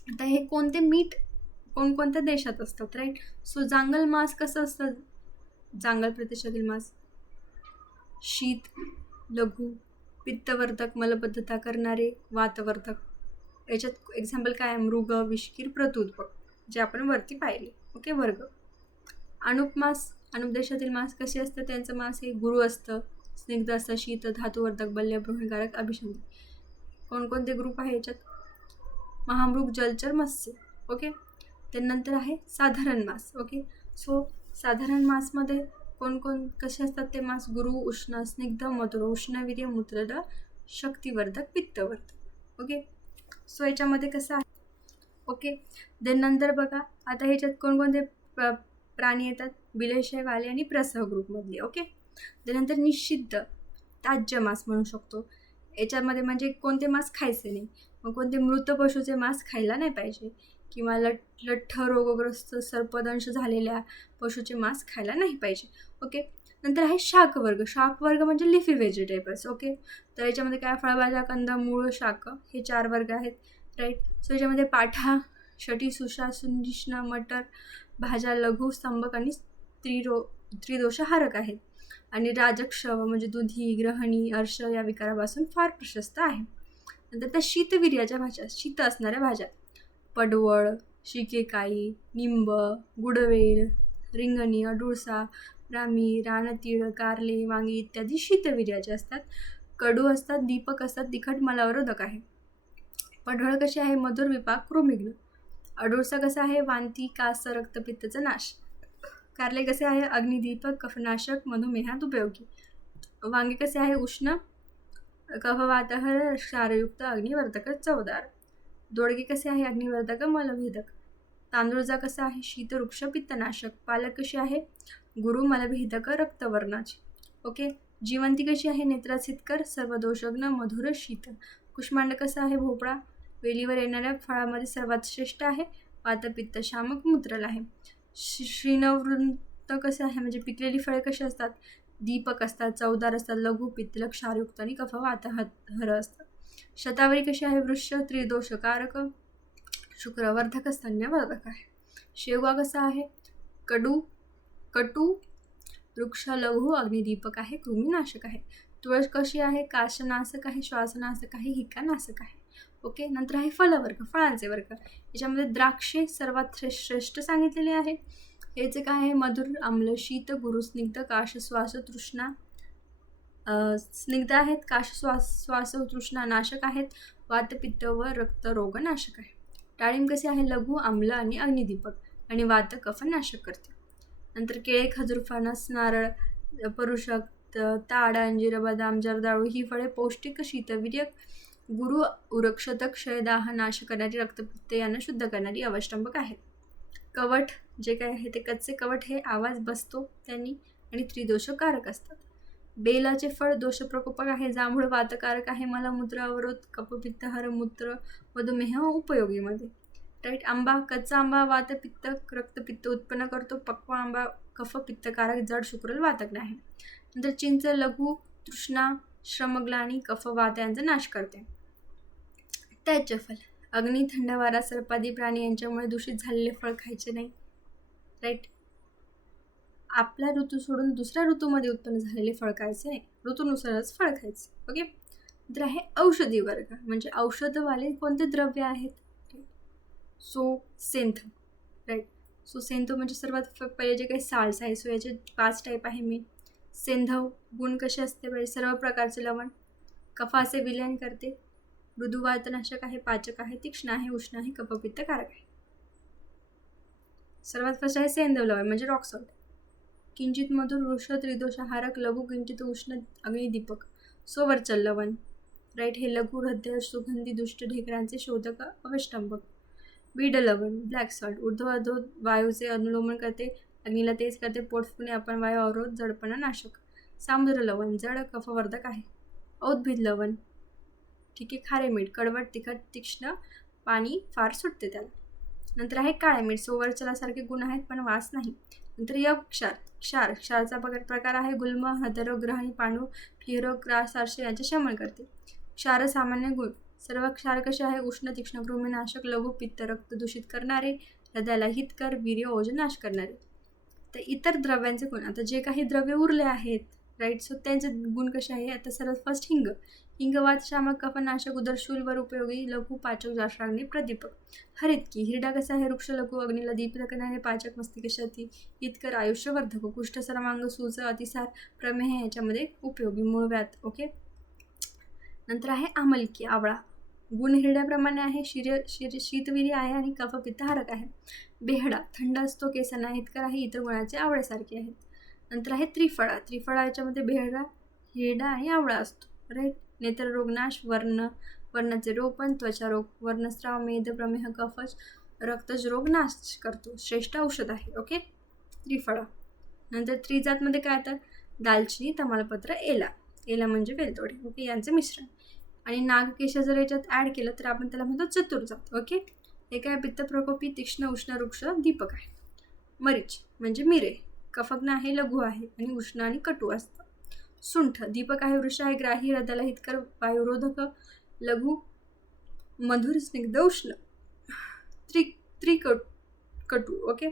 आता हे कोणते मीठ कोणकोणत्या देशात असतात, राईट. सो जांगल मांस कसं असतं, जांगल प्रदेशातील मांस शीत, लघु, पित्तवर्धक, मलबद्धता करणारे, वातवर्धक. याच्यात एक्झाम्पल काय आहे, मृग, विषकीर, प्रत्युत्पक, जे आपण वरती पाहिले. ओके. वर्ग. अणुप मांस, अणुप देशातील मांस कसे असतं, त्यांचं मांस हे गुरु असतं, स्निग्ध असतं, शीत, धातुवर्धक, बल्य, बृहणकारक, अभिसंधी. कोणकोणते ग्रुप आहे याच्यात, महामृग, जलचर, मत्स्य. ओके. त्यानंतर आहे साधारण मांस. ओके. सो साधारण मांसमध्ये कोण कसे असतात ते मांस, गुरु, उष्ण, स्निग्ध, मधुर, उष्णवीर्य, मूत्रद, शक्तिवर्धक, पित्तवर्धक. ओके. सो याच्यामध्ये कसं आहे. ओके. देन नंतर बघा आता ह्याच्यात कोणकोणते प्राणी येतात, विलेशय, वाले आणि प्रसह ग्रुपमधले. ओके. त्यानंतर निषिद्ध त्याज्य मांस म्हणू शकतो. याच्यामध्ये म्हणजे कोणते मांस खायचे नाही, मग कोणते मृत पशुचे मांस खायला नाही पाहिजे, किंवा लठ्ठ रोगग्रस्त सर्पदंश झालेल्या पशुचे मांस खायला नाही पाहिजे. ओके. नंतर आहे शाकवर्ग. शाकवर्ग म्हणजे लिफी व्हेजिटेबल्स. ओके. तर याच्यामध्ये काय, फळभाज्या, कंद, मूळ, शाक, हे 4 वर्ग आहेत, राईट. सो याच्यामध्ये पाठा, शटी, सुषा, सुंदिष्णा, मटर, भाज्या, लघु, स्तंभक आणि त्रिदोषहारक आहेत. आणि राजक्षव म्हणजे दुधी, ग्रहणी, अर्श या विकारापासून फार प्रशस्त आहे. नंतर त्या शीतवीर्याच्या भाज्या, शीत असणाऱ्या भाज्या, पडवळ, शिकेकाई, निंब, गुडवेल, रिंगणी, अडुळसा, रामी, रानतीळ, कारले, वांगी इत्यादी शीतवीर्याचे असतात. कडू असतात, दीपक असतात, तिखट, मलावरोधक आहे. पडवळ कशी आहे, मधुर, विपाक, कृमिघ्न. अडुळसा कसा आहे, वांती, कास, रक्तपित्ताचा नाश. कारले कसे आहे, अग्निदीपक, कफनाशक, मधुमेहात उपयोगी. वांगे कसे आहे, उष्ण, कफवातहर, क्षारयुक्त, अग्निवर्धक, चवदार. दोडके कसे आहे, अग्निवर्धक, मलभेदक. तांदूळजा कसा आहे, शीतवृक्ष, पित्तनाशक. पालक कशी आहे, गुरु, मलभेदक, रक्तवर्णाची. ओके. जिवंती कशी आहे, नेत्रासितकर, सर्वदोषग्न, मधुर, शीत. कुष्मांड कसा आहे, भोपळा, वेलीवर येणाऱ्या फळामध्ये सर्वात श्रेष्ठ आहे, वातपित्त शामक, मूत्रल आहे. श्रीनवृंत कसे आहे, म्हणजे पिकलेली फळे कशी असतात, दीपक असतात, चवदार असतात, लघु, पित्तल, क्षारयुक्त आणि कफवातहर असतात. शतावरी कशी आहे, वृक्ष, त्रिदोषकारक, शुक्रवर्धक, स्तन्यवर्धक आहे. शेवगा कसा आहे, कटू, वृक्ष, लघु, अग्निदीपक आहे, कृमीनाशक आहे. तुळस कशी आहे, काशनाशक आहे, श्वासनाशक आहे, हिकानाशक आहे. ओके. नंतर आहे फलवर्ग, फळांचे वर्ग. याच्यामध्ये द्राक्षे सर्वात श्रेष्ठ सांगितलेले आहे. याचे काय आहे, मधुर, आम्ल, शीत, गुरु, स्निग्ध, काश, श्वास, तृष्णा, स्निग्ध आहेत, काश, श्वास, तृष्णा नाशक आहेत, वातपित्त व रक्तरोग नाशक आहे. डाळिंब कसे आहे, लघु, आम्ल आणि अग्निदीपक आणि वात, कफ नाशक करते. नंतर केळे, खजूर, फणस, नारळ, परुषक, ताड, अंजीर, बदाम, जर्दाळू ही फळे पौष्टिक, शीतवीर्यक, गुरु, उरक्षतक, क्षयदाह नाश करणारी, रक्तपित्त यांना शुद्ध करणारी अवष्टंबक आहेत. कवठ जे काय आहे ते कच्चे कवठ हे आवाज बसतो त्यांनी आणि त्रिदोषकारक असतात. बेलाचे फळ दोषप्रकोपक आहे, जांभूळ वातकारक आहे, मलमूत्र अवरोध, कफपित्तहर, मूत्र, मधुमेह उपयोगीमध्ये. राईट. आंबा, कच्चा आंबा वातपित्त, रक्तपित्त उत्पन्न करतो. पक्वा आंबा कफपित्तकारक, जड, शुक्रल, वातक आहे. नंतर चिंच, लघु, तृष्णा, श्रमग्लानी, कफवात यांचा नाश करते. त्याचे फल, अग्नी, थंड वारा, सर्पादी प्राणी यांच्यामुळे दूषित झालेले फळ खायचे नाही, राईट. आपला ऋतू सोडून दुसऱ्या ऋतूमध्ये उत्पन्न झालेले फळ खायचे नाही, ऋतूनुसारच फळ खायचे. ओके. नंतर आहे औषधी वर्ग, म्हणजे औषधवाले कोणते द्रव्य आहेत, सो सेंथ, राईट. सो सेंथो म्हणजे सर्वात पहिले जे काही साल्स आहे, सो याचे 5 टाईप आहे मी. सेंधव गुण कसे असते पाहिजे, सर्व प्रकारचे लवण, कफाचे विलयन करते, मृदुवातनाशक आहे, पाचक आहे, तीक्ष्ण आहे, उष्ण आहे, कफपित्तकारक आहे. सर्वात फर्स्ट आहे सेंधव लवण म्हणजे रॉक सॉल्ट. किंचित मधुर, वृक्ष, त्रिदोषहारक, लघु, किंचित उष्ण, अग्निदीपक. सोवरचल लवण, राईट. हे लघु, हृदय, सुगंधी, दुष्ट ढेकरांचे शोधक, अवष्टंबक. बीड लवण, ब्लॅक सॉल्ट, ऊर्ध्वअधो वायूचे अनुलोमन करते, अग्नीला तेज करते, पोट फुगणे, आपण वायू अवरोध, जडपणा नाशक. सामुद्र लवण, जड, कफवर्धक आहे. औद्भिद लवण, ठीक आहे, खारे मीठ, कडवट, तिखट, तीक्ष्ण, पाणी फार सुटते त्याला. नंतर आहे काळे मीठ, सोवरचलासारखे गुण आहेत पण वास नाही. नंतर यव क्षारचा प्रकार आहे गुल्म, हदरो, ग्रहणी, पांडू, फिरो, ग्रास, आरशे यांचे शमन करते. क्षार सामान्य गुण. सर्व क्षार कसे आहे? उष्ण, तीक्ष्ण, कृमिनाशक, लघु, पित्त, रक्त दूषित करणारे, हृदयाला हितकर, वीर्य, ओझ नाश करणारे. तर इतर द्रव्यांचे गुण, आता जे काही द्रव्य उरले आहेत राईट, सो त्यांचे गुण कसे आहे? आता सर्वात फर्स्ट हिंग. हिंग वातशामक, कफनाशक, उदरशूलवर उपयोगी, लघु, पाचक, जाष्टाग्नी, प्रदीपक. हरितकी. हिरडा कसा आहे? वृक्ष, लघु, अग्नीला दीपित करणारे, पाचक, मस्तिष्कशाती, हितकर, आयुष्यवर्धक, कुष्ठ, सर्वांग, सूज, अतिसार, प्रमेह याच्यामध्ये उपयोगी, मूळव्याध. ओके. नंतर आहे आमलकी, आवळा. गुण हिरड्याप्रमाणे आहे, शीतवीर्य आहे आणि कफपित्तहारक आहे. बेहडा. थंड असतो, केसांना हितकर आहे, इतर गुणाचे आवळ्यासारखे आहेत. नंतर आहे त्रिफळा. त्रिफळा याच्यामध्ये बेहडा, हिरडा आणि आवळा असतो राईट. नेत्ररोग नाश, वर्णाचे रोग पण, त्वचा रोग, वर्णस्राव, मेद, प्रमेह, कफज, रक्तज रोग नाश करतो. श्रेष्ठ औषध आहे. ओके, त्रिफळा. नंतर त्रिजातमध्ये काय तर दालचिनी, तमालपत्र, एला म्हणजे वेलदोडे. ओके, यांचे मिश्रण. आणि नागकेश जर याच्यात ॲड केलं तर आपण त्याला म्हणतो चतुर्जात. ओके, हे काय? पित्त प्रकोपी, तीक्ष्ण, उष्ण, वृक्ष, दीपक आहे. मरीच म्हणजे मिरे, कफग्न आहे, लघु आहे आणि उष्ण आणि कटू असतं. सुंठ. दीपक आहे, वृक्ष आहे, ग्राही, हृदयाला हितकर, वायुरोधक, लघु, मधुर, स्निग्ध, उष्ण, त्रिकटू. ओके,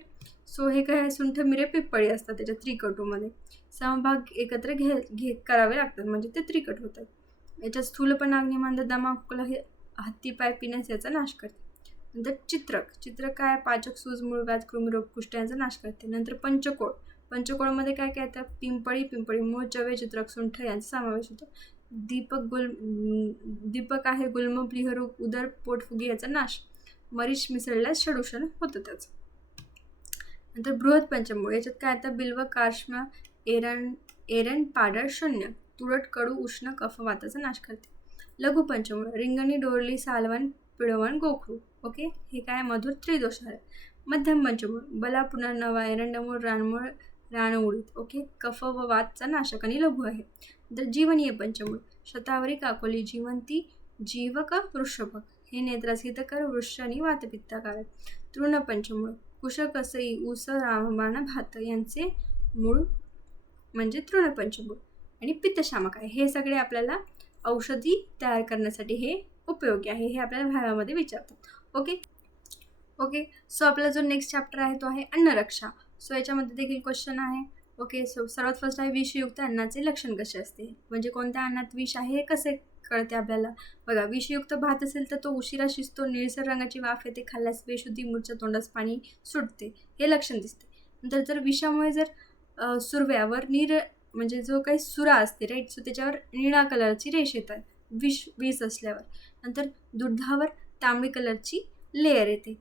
सो हे काय? सुंठ, मिरे, पिप्पळी असतात त्याच्या त्रिकटूमध्ये. समभाग एकत्र करावे लागतात म्हणजे ते त्रिकट होतात. याच्यात स्थूलपणा, अग्निमांद, दमा, खोकला, हे हत्तीपाय, पिण्यास याचा नाश करते. नंतर चित्रक काय? पाचक, सूज, मूळव्याध, कृमिरोग, कुष्ठ यांचा नाश करते. नंतर पंचकोळमध्ये काय काय येतं? पिंपळी मूळ, चवे, चित्रक, सुंठ यांचा समावेश होतो. दीपक आहे, गुल्म, प्लिहरोग, उदर, पोटफुगी याचा नाश. मरीच मिसळल्यास षडूषण होतं त्याचं. नंतर बृहत पंचमूळ. याच्यात काय येतं? बिल्व, कार्ष्म, एरण, पाडळ, शून्य, तुरट, कडू, उष्ण, कफ, वाताचा नाश करते. लघु पंचमूळ. रिंगणी, डोरली, सालवण, पिळवण, गोखरू. ओके, हे काय? मधुर, त्रिदोष आहे. मध्यम पंचमूळ. बला, पुनर्नवा, एरंडमूळ, रानमूळ, रानउडीद. ओके, कफ व वातचा नाशक आणि लघु आहे. नंतर जीवनीय पंचमूळ. शतावरी, काकोली, जीवंती, जीवक, वृषभक, हे नेत्रास हितकर, वृक्ष आणि वातपित्तकारक. तृण पंचमूळ. कुश, कसई, ऊस, रामबाण, भात यांचे मूळ म्हणजे तृण पंचमूळ. आणि पित्तशामक आहे. हे सगळे आपल्याला औषधी तयार करण्यासाठी हे उपयोगी आहे, हे आपल्याला भागामध्ये विचारतात. ओके, सो आपला जो नेक्स्ट चॅप्टर आहे तो आहे अन्नरक्षा. सो याच्यामध्ये देखील क्वेश्चन आहे. ओके, सो सर्वात फर्स्ट आहे विषयुक्त अन्नाचे लक्षण कसे असते, म्हणजे कोणत्या अन्नात विष आहे हे कसे कळते आपल्याला. बघा, विषयुक्त भात असेल तर तो उशिरा शिजतो, निळसर रंगाची वाफ येते, खाल्ल्यास बेशुद्धी, मूर्छा, तोंडास पाणी सुटते, हे लक्षण दिसते. नंतर जर विषामुळे जर सुरव्यावर म्हणजे जो काही सुरा असते राईट, सो त्याच्यावर निळा कलरची रेष येतात विष असल्यावर. नंतर दुधावर तांबडी कलरची लेअर येते.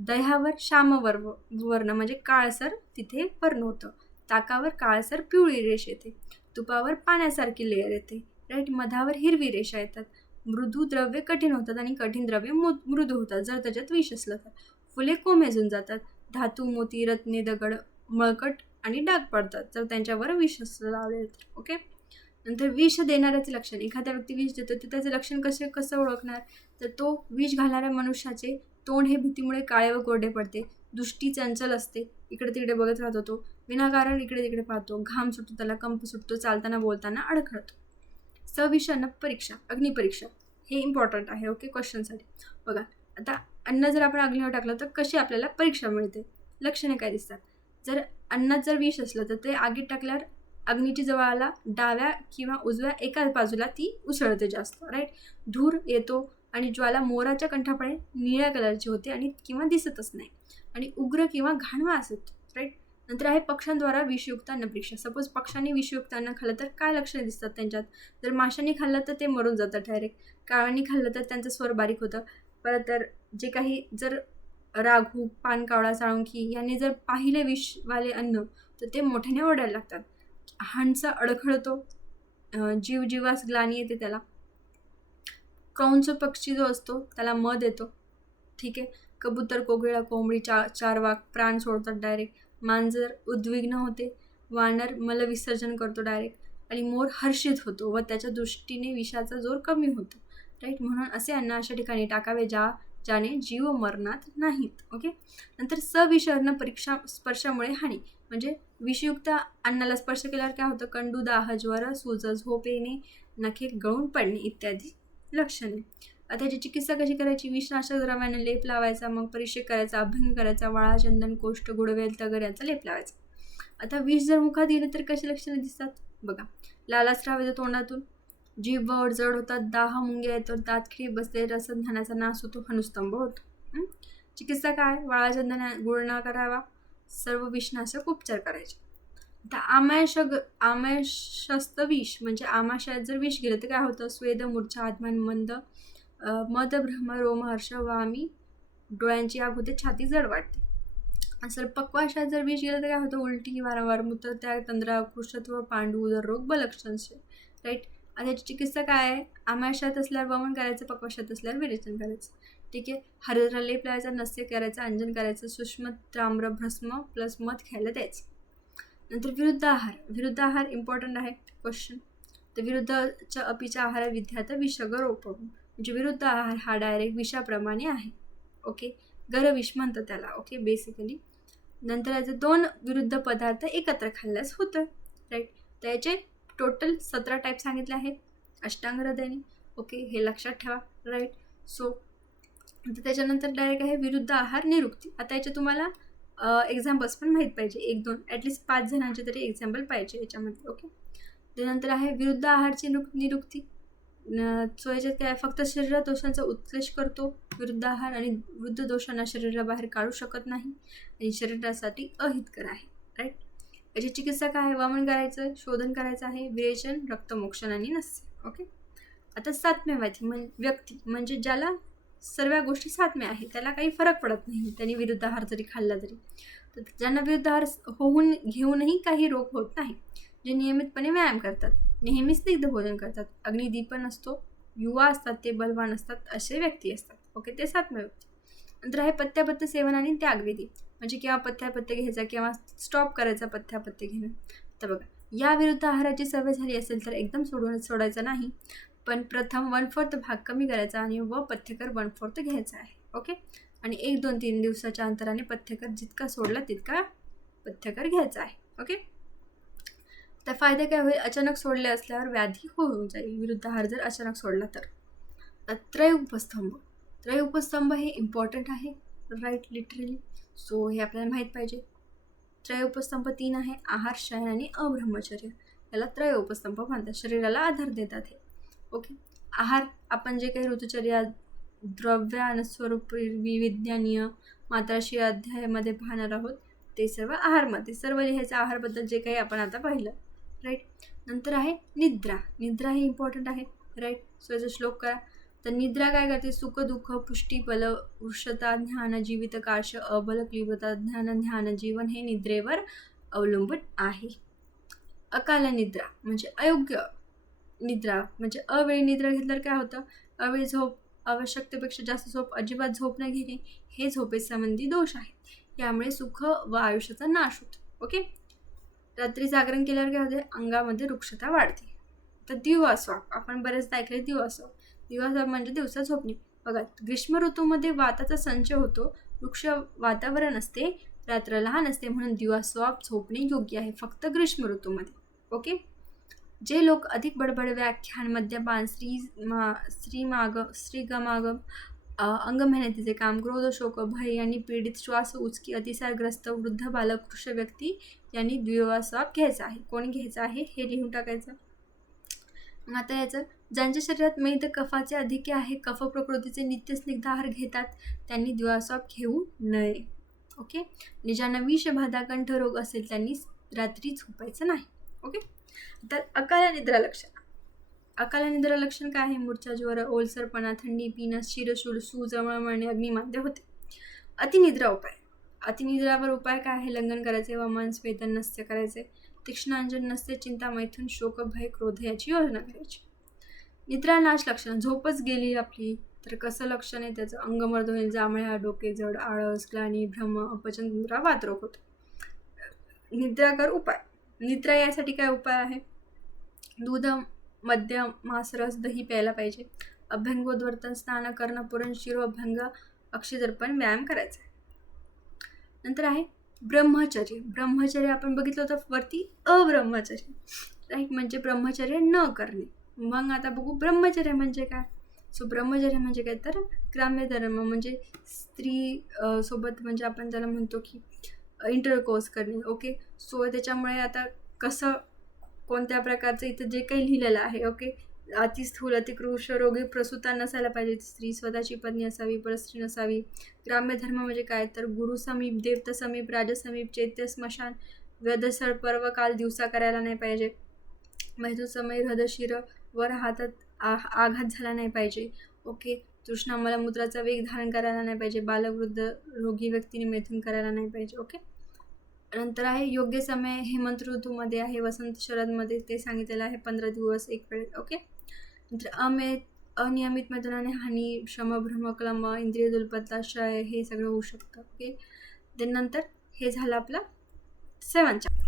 दह्यावर वर्ण म्हणजे काळसर तिथे वर्ण होतं. ताकावर काळसर पिवळी रेष येते. तुपावर पाण्यासारखी लेअर येते राईट. मधावर हिरवी रेषा येतात. मृदू द्रव्य कठीण होतात आणि कठीण द्रव्य मृदू होतात जर त्याच्यात विष असलं तर. फुले कोमेजून जातात. धातू, मोती, रत्ने, दगड मळकट आणि डाग पडतात जर त्यांच्यावर विष लावले तर. ओके, नंतर विष देणाऱ्याचे लक्षण. एखाद्या व्यक्ती विष देतो तर त्याचे लक्षण कसं ओळखणार, तर तो विष घालणाऱ्या मनुष्याचे तोंड हे भीतीमुळे काळे व कोरडे पडते. दृष्टी चंचल असते, इकडे तिकडे बघत राहतो तो. विनाकारण इकडे तिकडे पाहतो. घाम सुटतो त्याला, कंप सुटतो, चालताना बोलताना अडखळतो. सविष अन्न परीक्षा, अग्निपरीक्षा हे इम्पॉर्टंट आहे. ओके, क्वेश्चनसाठी. बघा, आता अन्न जर आपण अग्नीवर टाकलं तर कशी आपल्याला परीक्षा मिळते, लक्षणे काय दिसतात. जर अन्नात जर विष असलं तर ते आगीत टाकल्यावर अग्नीची जवळाला डाव्या किंवा उजव्या एका बाजूला ती उसळते जास्त राईट. धूर येतो आणि ज्वाला मोराच्या कंठापणे निळ्या कलरची होते आणि किंवा दिसतच नाही आणि उग्र किंवा घाण वास येतो राईट. नंतर आहे पक्ष्यांद्वारा विषयुक्त अन्न परीक्षा. सपोज पक्ष्यांनी विषयुक्त अन्न खाल्लं तर काय लक्षणे दिसतात त्यांच्यात. जर माशांनी खाल्लं तर ते मरून जातात डायरेक्ट. कावळ्यांनी खाल्लं तर त्यांचं स्वर बारीक होतं. परत तर जे काही जर राघू, पानकावळा, साळुंखी यांनी जर पाहिले विषवाले अन्न तर ते मोठ्याने ओरडायला लागतात. हंस अडखळतो, जीवास ग्लानी येते त्याला. क्रौंच पक्षी जो असतो त्याला मध येतो. ठीक आहे. कबूतर, कोकिळा, कोंबडी, चारवाक प्राण सोडतात डायरेक्ट. मांजर उद्विग्न होते. वानर मलविसर्जन करतो डायरेक्ट. आणि मोर हर्षित होतो व त्याच्या दृष्टीने विषाचा जोर कमी होतो राईट. म्हणून असे अन्न अशा ठिकाणी टाकावे ज्याने जीव मरणात नाहीत. ओके, नंतर सविष अन्न परीक्षा. स्पर्शामुळे हानी, म्हणजे विषयुक्त अन्नाला स्पर्श केल्यावर काय होतं. कंडू, दाह, ज्वर, सूज, झोप येणे, नखे गळून पडणे इत्यादी लक्षणे. आता याची चिकित्सा कशी करायची? विषनाशक द्रव्याने लेप लावायचा, मग परिक्षेप करायचा, अभ्यंग करायचा, वाळा, चंदन, कोष्ठ, गुडवेल, तगर यांचा लेप लावायचा. आता विष जर मुखात गेलं तर कशी लक्षणे दिसतात बघा. लालास्राव येतो तोंडातून, जीभ वर जड होतात, दाह मुंग्या येतो, दात खिळी बसते, रसज्ञानाचा नाश होतो, हनुस्तंभ होतो. चिकित्सा काय? वाळा, चंदन गुळणा करावा, सर्व विषनाशक उपचार करायचे. आता आमाशस्त विष म्हणजे आमाशयात जर विष गेलं तर काय होतं? स्वेद, मूर्छा, आत्मान, मद, भ्रम, रोमहर्ष, वामी, डोळ्यांची आग होते, छाती जड वाटते. असं पक्वाशयात जर विष गेलं तर काय होतं? उलटी, वारंवार मूत्रत्याग, तंद्रा, कृष्णत्व, पांडू, उदररोग, बलक्षण, राईट. आता याची चिकित्सा काय आहे? आमाशयात असल्यावर वमन करायचं, पक्वाशयात असल्यावर विरेचन करायचं. ठीक आहे. हरभरा लेप लावायचा, नस्य करायचं, अंजन करायचं, सूक्ष्म ताम्र भस्म प्लस मध खायला द्यायचं. नंतर विरुद्ध आहार. विरुद्ध आहार इम्पॉर्टंट आहे क्वेश्चन. तर विरुद्धच्या अपीच्या आहार विद्यात विषगर उपम म्हणजे विरुद्ध आहार हा डायरेक्ट विषाप्रमाणे आहे. ओके. गरविष म्हणतात त्याला. Okay basically. नंतर याचे 2 विरुद्ध पदार्थ एकत्र खाल्ल्यास होतं. राईट. त्याचे टोटल 17 टाईप सांगितले आहेत अष्टांग हृदयाने. ओके हे लक्षात ठेवा. राईट. सो त्याच्यानंतर डायरेक्ट आहे विरुद्ध आहार निरुक्ती. आता याचे तुम्हाला एक्झाम्पल्स पण माहीत पाहिजे. 1-2 ॲटलिस्ट 5 जणांचे तरी एक्झाम्पल पाहिजे याच्यामध्ये. ओके. त्यानंतर आहे विरुद्ध आहारची निरुक्ती. सो याच्यात काय? फक्त शरीर दोषांचा उत्क्लेश करतो विरुद्ध आहार आणि वृद्ध दोषांना शरीराबाहेर काढू शकत नाही आणि शरीरासाठी अहितकर आहे. राईट. याची चिकित्सा काय आहे? वमन करायचं, शोधन करायचं आहे, विरेचन, रक्तमोक्षण आणि नस्य. ओके. आता सातम्यवादी व्यक्ती म्हणजे ज्याला सर्व गोष्टी सातम्य आहे, त्याला काही फरक पडत नाही त्यांनी विरुद्ध आहार जरी खाल्ला तरी. तर ज्यांना विरुद्ध आहार घेऊनही काही रोग होत नाही, जे नियमितपणे व्यायाम करतात, नेहमी स्निग्ध भोजन करतात, अग्निदीपन असतो, युवा असतात, ते बलवान असतात, असे व्यक्ती असतात. ओके. ते सातम्य व्यक्ती. नंतर आहे पथ्यापथ्य सेवन आणि त्यागविधी म्हणजे केव्हा पथ्यापथ्य घ्यायचा, केव्हा स्टॉप करायचा पथ्यापथ्य घेणं. तर बघा, या विरुद्ध आहाराची सवय झाली असेल तर एकदम सोडायचं नाही, पण प्रथम 1/4 भाग कमी करायचा आणि पथ्यकर 1/4 घ्यायचा आहे. ओके. आणि 1-2-3 दिवसाच्या अंतराने पथ्यकर जितका सोडला तितका पथ्यकर घ्यायचा आहे. ओके. तर फायदे काय होईल? अचानक सोडले असल्यावर व्याधी होऊन जाईल विरुद्ध आहार जर अचानक सोडला तर. त्रय उपस्तंभ. त्रय उपस्तंभ हे इम्पॉर्टंट आहे. राईट. लिटरली. सो हे आपल्याला माहीत पाहिजे. त्रय उपस्तंभ 3 आहे. आहार, शयन आणि अब्रह्मचर्य. याला त्रय उपस्तंभ म्हणतात. शरीराला आधार देतात हे. ओके. आहार आपण जे काही ऋतुचर्या, द्रव्य स्वरूप, विज्ञानीय, मात्राशी अध्यायामध्ये पाहणार आहोत ते सर्व आहारमध्ये. सर्व लिहायचं आहारबद्दल जे काही आपण आता पाहिलं. राईट. नंतर आहे निद्रा. निद्रा हे इम्पॉर्टंट आहे. राईट. सो याचा श्लोक करा. तर निद्रा काय करते? सुख, दुःख, पुष्टी, बल, वृषता, ज्ञान, जीवित, कार्श, अबल, क्लिबता, ध्यान, जीवन हे निद्रेवर अवलंबून आहे. अकाल निद्रा म्हणजे अयोग्य निद्रा म्हणजे अवेळी निद्रा घेतल्यावर काय होतं? अवेळी झोप, आवश्यकतेपेक्षा जास्त झोप, अजिबात झोप न घेणे हे झोपेसंबंधी दोष आहेत. यामुळे सुख व आयुष्याचा नाश होतो. ओके. रात्री जागरण केल्यावर काय होते? अंगामध्ये वृक्षता वाढते. तर दिवास्वाप आपण बरेचदा ऐकले. दिवास्वाप म्हणजे दिवसा झोपणे. बघा, ग्रीष्म ऋतूमध्ये वाताचा संचय होतो, वृक्ष वातावरण असते, रात्र लहान असते, म्हणून दिवास्वाप झोपणे योग्य आहे फक्त ग्रीष्म ऋतूमध्ये. ओके. जे लोक अधिक बडबड, व्याख्यान, मद्यपान, श्रीगमागम, अंगमेहनतीचे काम, क्रोध, शोक, भय आणि पीडित, श्वास उचकी, अतिसारग्रस्त, वृद्ध, बालक, कृष व्यक्ती यांनी दिवास्वाप घ्यायचा आहे. कोणी घ्यायचं आहे हे लिहून टाकायचं. आता याचं ज्यांच्या शरीरात मेद कफाचे अधिक्य आहे, कफ प्रकृतीचे नित्य स्निग्ध आहार घेतात, त्यांनी दिवास्वाप घेऊ नये. ओके. आणि ज्यांना विषबाधा, कंठरोग असेल त्यांनी रात्री झोपायचं नाही. ओके. तर अकाल निद्रा लक्षण. अकाल निद्रा लक्षण काय आहे? मूर्छा, ज्वर, ओलसरपणा, थंडी, पिनस, शिरशूल, सूज, मळमळणे, अग्निमाद्य होते. अतिनिद्रा उपाय. अतिनिद्रावर उपाय काय आहे? लंघन करायचे, वमन, स्वेदन, नस्य करायचे, तीक्ष्णांजन, नस्य, चिंता, मैथुन, शोक, भय, क्रोध याची योजना करायची. निद्रा नाश लक्षण. झोपच गेली आपली तर कसं लक्षण आहे त्याचं? अंगमर्द होईल, जांभळ्या, डोके जड, आळस, ग्लानी, भ्रम, अपचन, तंद्रा, वातरोग होतो. निद्रा कर उपाय. निद्रा यासाठी काय उपाय आहे? दूध, मद्य, मांसरस, दही प्यायला पाहिजे. अभ्यंगोद्वर्तन, स्नान करणं, पुरण, शिरो, अभ्यंग, अक्षिदर्पण, व्यायाम करायचा. नंतर आहे ब्रह्मचर्य. ब्रह्मचर्य आपण बघितलं होतं वरती. अब्रह्मचर्य. राईट. म्हणजे ब्रह्मचर्य न करणे. मग आता बघू ब्रह्मचर्य म्हणजे काय. सो ब्रह्मचर्य म्हणजे काय तर ग्राम्य धर्म म्हणजे स्त्री सोबत म्हणजे आपण त्याला म्हणतो की इंटरकोर्स करणे. ओके. सो त्याच्यामुळे आता कसं कोणत्या प्रकारचं इथं जे काही लिहिलेलं आहे. ओके. अतिस्थूल अतिकृश रोगी प्रसूता नसायला पाहिजे, स्त्री स्वतःची पत्नी असावी, परस्त्री नसावी. ग्राम्य धर्म म्हणजे काय तर गुरु समीप, देवता समीप, राजसमीप, चैत्य स्मशान, वेदसळ पर्व काल दिवसा करायला नाही पाहिजे. मैथून समय हृदशिर वर हातात आघात झाला नाही पाहिजे. ओके. तृष्णा मलमूत्राचा वेग धारण करायला नाही पाहिजे. बालवृद्ध रोगी व्यक्तीने मैथून करायला नाही पाहिजे. ओके. नंतर आहे योग्य समय हेमंत ऋतूमध्ये आहे, वसंत शरदमध्ये ते सांगितलेलं आहे 15 दिवस एक वेळ. ओके. नंतर अनियमित मैथुनाने हानी, श्रमभ्रम, क्लम, इंद्रिय दुर्बलता, क्षय हे सगळं होऊ शकतं. ओके. नंतर हे झालं आपला 7 चॅप्टर.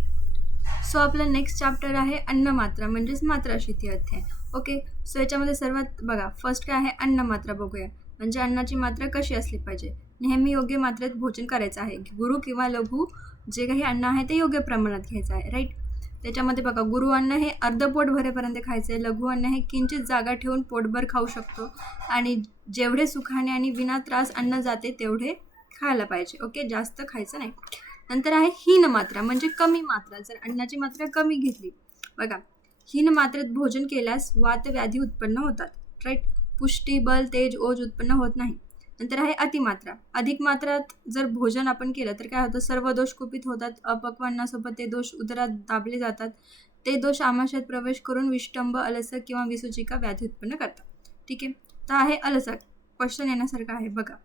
सो आपला नेक्स्ट चॅप्टर आहे अन्नमात्रा म्हणजेच मात्राशिती अध्याय. ओके. सो याच्यामध्ये सर्वात बघा फर्स्ट काय आहे अन्नमात्रा बघूया. म्हणजे अन्नाची मात्रा कशी असली पाहिजे. नेहमी योग्य मात्रेत भोजन करायचं आहे. गुरु किंवा लघु जे काही अन्न आहे ते योग्य प्रमाणात घ्यायचं आहे. राईट. त्याच्यामध्ये बघा गुरु अन्न हे अर्ध पोट भरेपर्यंत खायचं आहे. लघु अन्न हे किंचित जागा ठेवून पोटभर खाऊ शकतो आणि जेवढे सुखाने आणि विना त्रास अन्न जाते तेवढे खायला पाहिजे. ओके. जास्त खायचं नाही. नंतर आहे हीन मात्रा म्हणजे कमी मात्रा. जर अन्नाची मात्रा कमी घेतली बघा हीन मात्रेत भोजन केल्यास वातव्याधी उत्पन्न होतात. राईट. पुष्टी, बल, तेज, ओज उत्पन्न होत नाही. नंतर आहे अतिमात्रा. अधिक मात्रात जर भोजन आपण केलं तर काय होतं सर्व दोष कुपित होतात. अपक्व अन्नासोबत ते दोष उदरात दाबले जातात. ते दोष आमाशयात प्रवेश करून विष्टंभ, अलसक किंवा विसूचिका व्याधी उत्पन्न करतात. ठीक आहे. तर आहे अलसक. क्वेश्चन येण्यासारखं आहे बघा.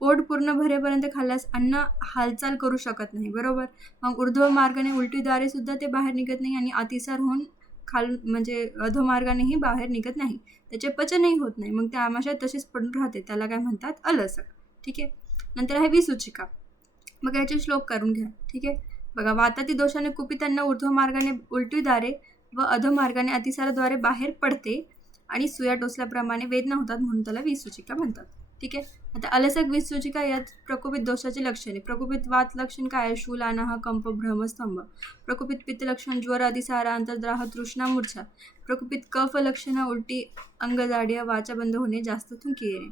पोट पूर्ण भरेपर्यंत खाल्ल्यास अन्न हालचाल करू शकत नाही. बरोबर. मग ऊर्ध्व मार्गाने उलटीद्वारे सुद्धा ते बाहेर निघत नाही आणि अतिसार होऊन म्हणजे अधोमार्गानेही बाहेर निघत नाही. त्याचे पचनही होत नाही. मग त्या आमाशयात तशीच पडून राहते. त्याला काय म्हणतात अलसक. ठीक आहे. नंतर आहे विसूचिका. मग याचे श्लोक करून घ्या. ठीक आहे. बघा वाताती दोषाने कुपित अन्न ऊर्ध्व मार्गाने उलटीद्वारे व अधोमार्गाने अतिसाराद्वारे बाहेर पडते आणि सुया टोचल्याप्रमाणे वेदना होतात म्हणून त्याला विसूचिका म्हणतात. ठीक आहे. आता अलसक विसूचिका यात प्रकोपित दोषाची लक्षणे. प्रकोपित वात लक्षण काय आहे. शूल, अनाह, कंप, भ्रमस्तंभ. प्रकोपित पित्त लक्षण ज्वर, अतिसार, अंतर्द्राह, तृष्णा, मूर्छा. प्रकोपित कफ लक्षण उलटी, अंगजाड्य, वाचा बंद होणे, जास्त थुंकी येणे.